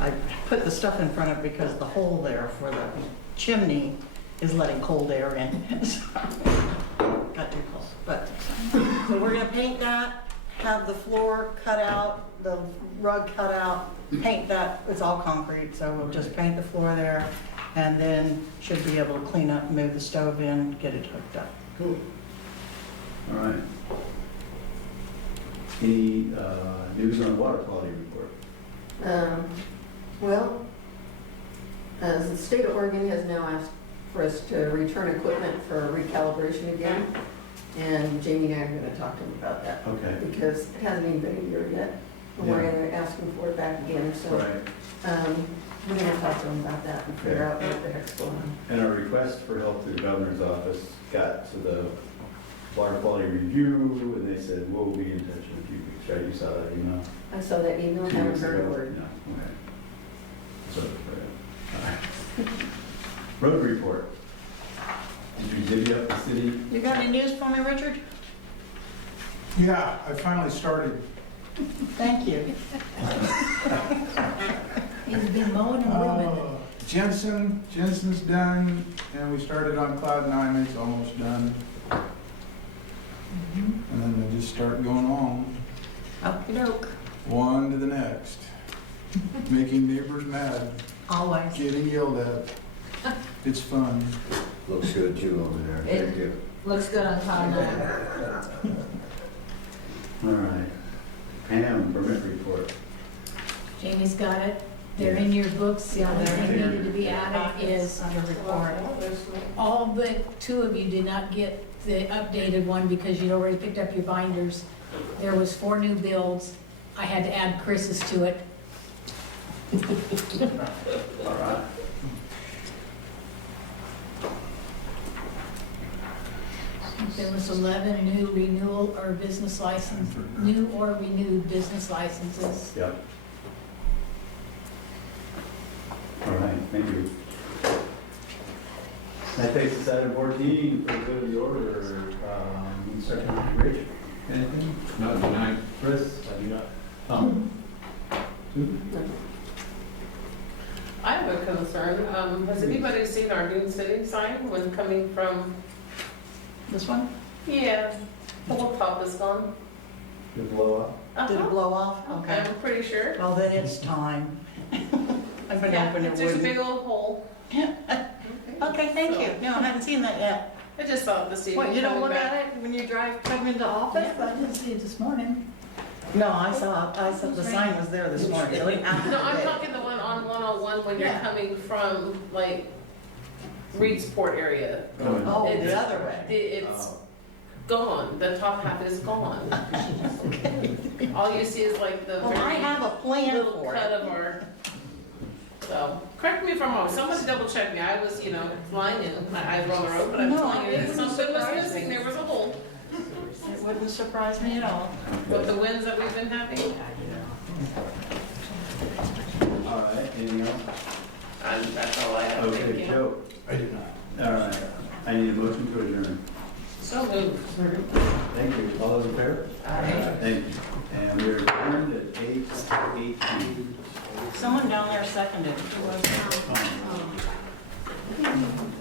I put the stuff in front of it because the hole there for the chimney is letting cold air in. So, got too close, but, so we're gonna paint that, have the floor cut out, the rug cut out, paint that, it's all concrete, so we'll just paint the floor there, and then should be able to clean up, move the stove in, get it hooked up. Cool. All right. Any news on the water quality report? Well, as the state of Oregon has now asked for us to return equipment for recalibration again, and Jamie and I are gonna talk to them about that, Okay. because it hasn't even been a year yet. where they're asking for it back again, so, Right. we're gonna talk to them about that and figure out what the heck's going on. And our request for help to the governor's office got to the water quality review, and they said, we'll be in touch in a few weeks, right? You saw that email? I saw that email, 2 haven't weeks heard a ago? word. No, okay. So, all right. Road report. Did you divvy up the city? You got any news for me, Richard? Yeah, I finally started. Thank you. He's been mowing and grooming. Jensen's done, and we started on Cloud 9, it's almost done. And then they just start going on, Okey-doke. one to the next. Making neighbors mad, Always. getting yelled at. It's fun. Looks good too over there, thank you. Looks good on Cloud 9. All right. Pam, permit report. Jamie's got it. They're in your books. The only thing needed to be added is your report. All but 2 of you did not get the updated one because you'd already picked up your binders. There was 4 new builds. I had to add Chris's to it. All right. There was 11 new renewal or business license, new or renewed business licenses. Yep. All right, thank you. That takes us out of 14 for the good of the order. Second, Rich, anything? Not tonight. Chris? I do not. Tom? I have a concern. Has anybody seen our Dune City sign when coming from, This one? yeah, the whole top is gone? Did it blow up? Did it blow off? Okay, I'm pretty sure. Well, then it's time. I've been Yeah, hoping it it's just a would. big old hole. Okay, thank you. No, I haven't seen that yet. I just saw it this evening. What, you don't coming look back. at it when you come into office? I didn't see it this morning. No, I saw the sign was there this morning. No, I'm talking the one on 101 when you're Yeah. coming from, like, Reedsport area. Oh, It's- the other way. It's gone, the top half is gone. All you see is like the Well, I very have a plan little for cut it. of our, so, correct me if I'm wrong, somebody double check me, I was, flying in, my eyes were on the road, but I'm No, telling you, it that wouldn't something was surprise missing, me. there was a hole. It wouldn't surprise me at all. With the winds that we've been having, All right, anything else? that's all I have, thank Okay, you. Joe. I did not. All right, I need a motion to adjourn. So moved. Thank you. All those in favor? Aye. Thank you. And we are adjourned at 8:18. Someone down there seconded. Tom.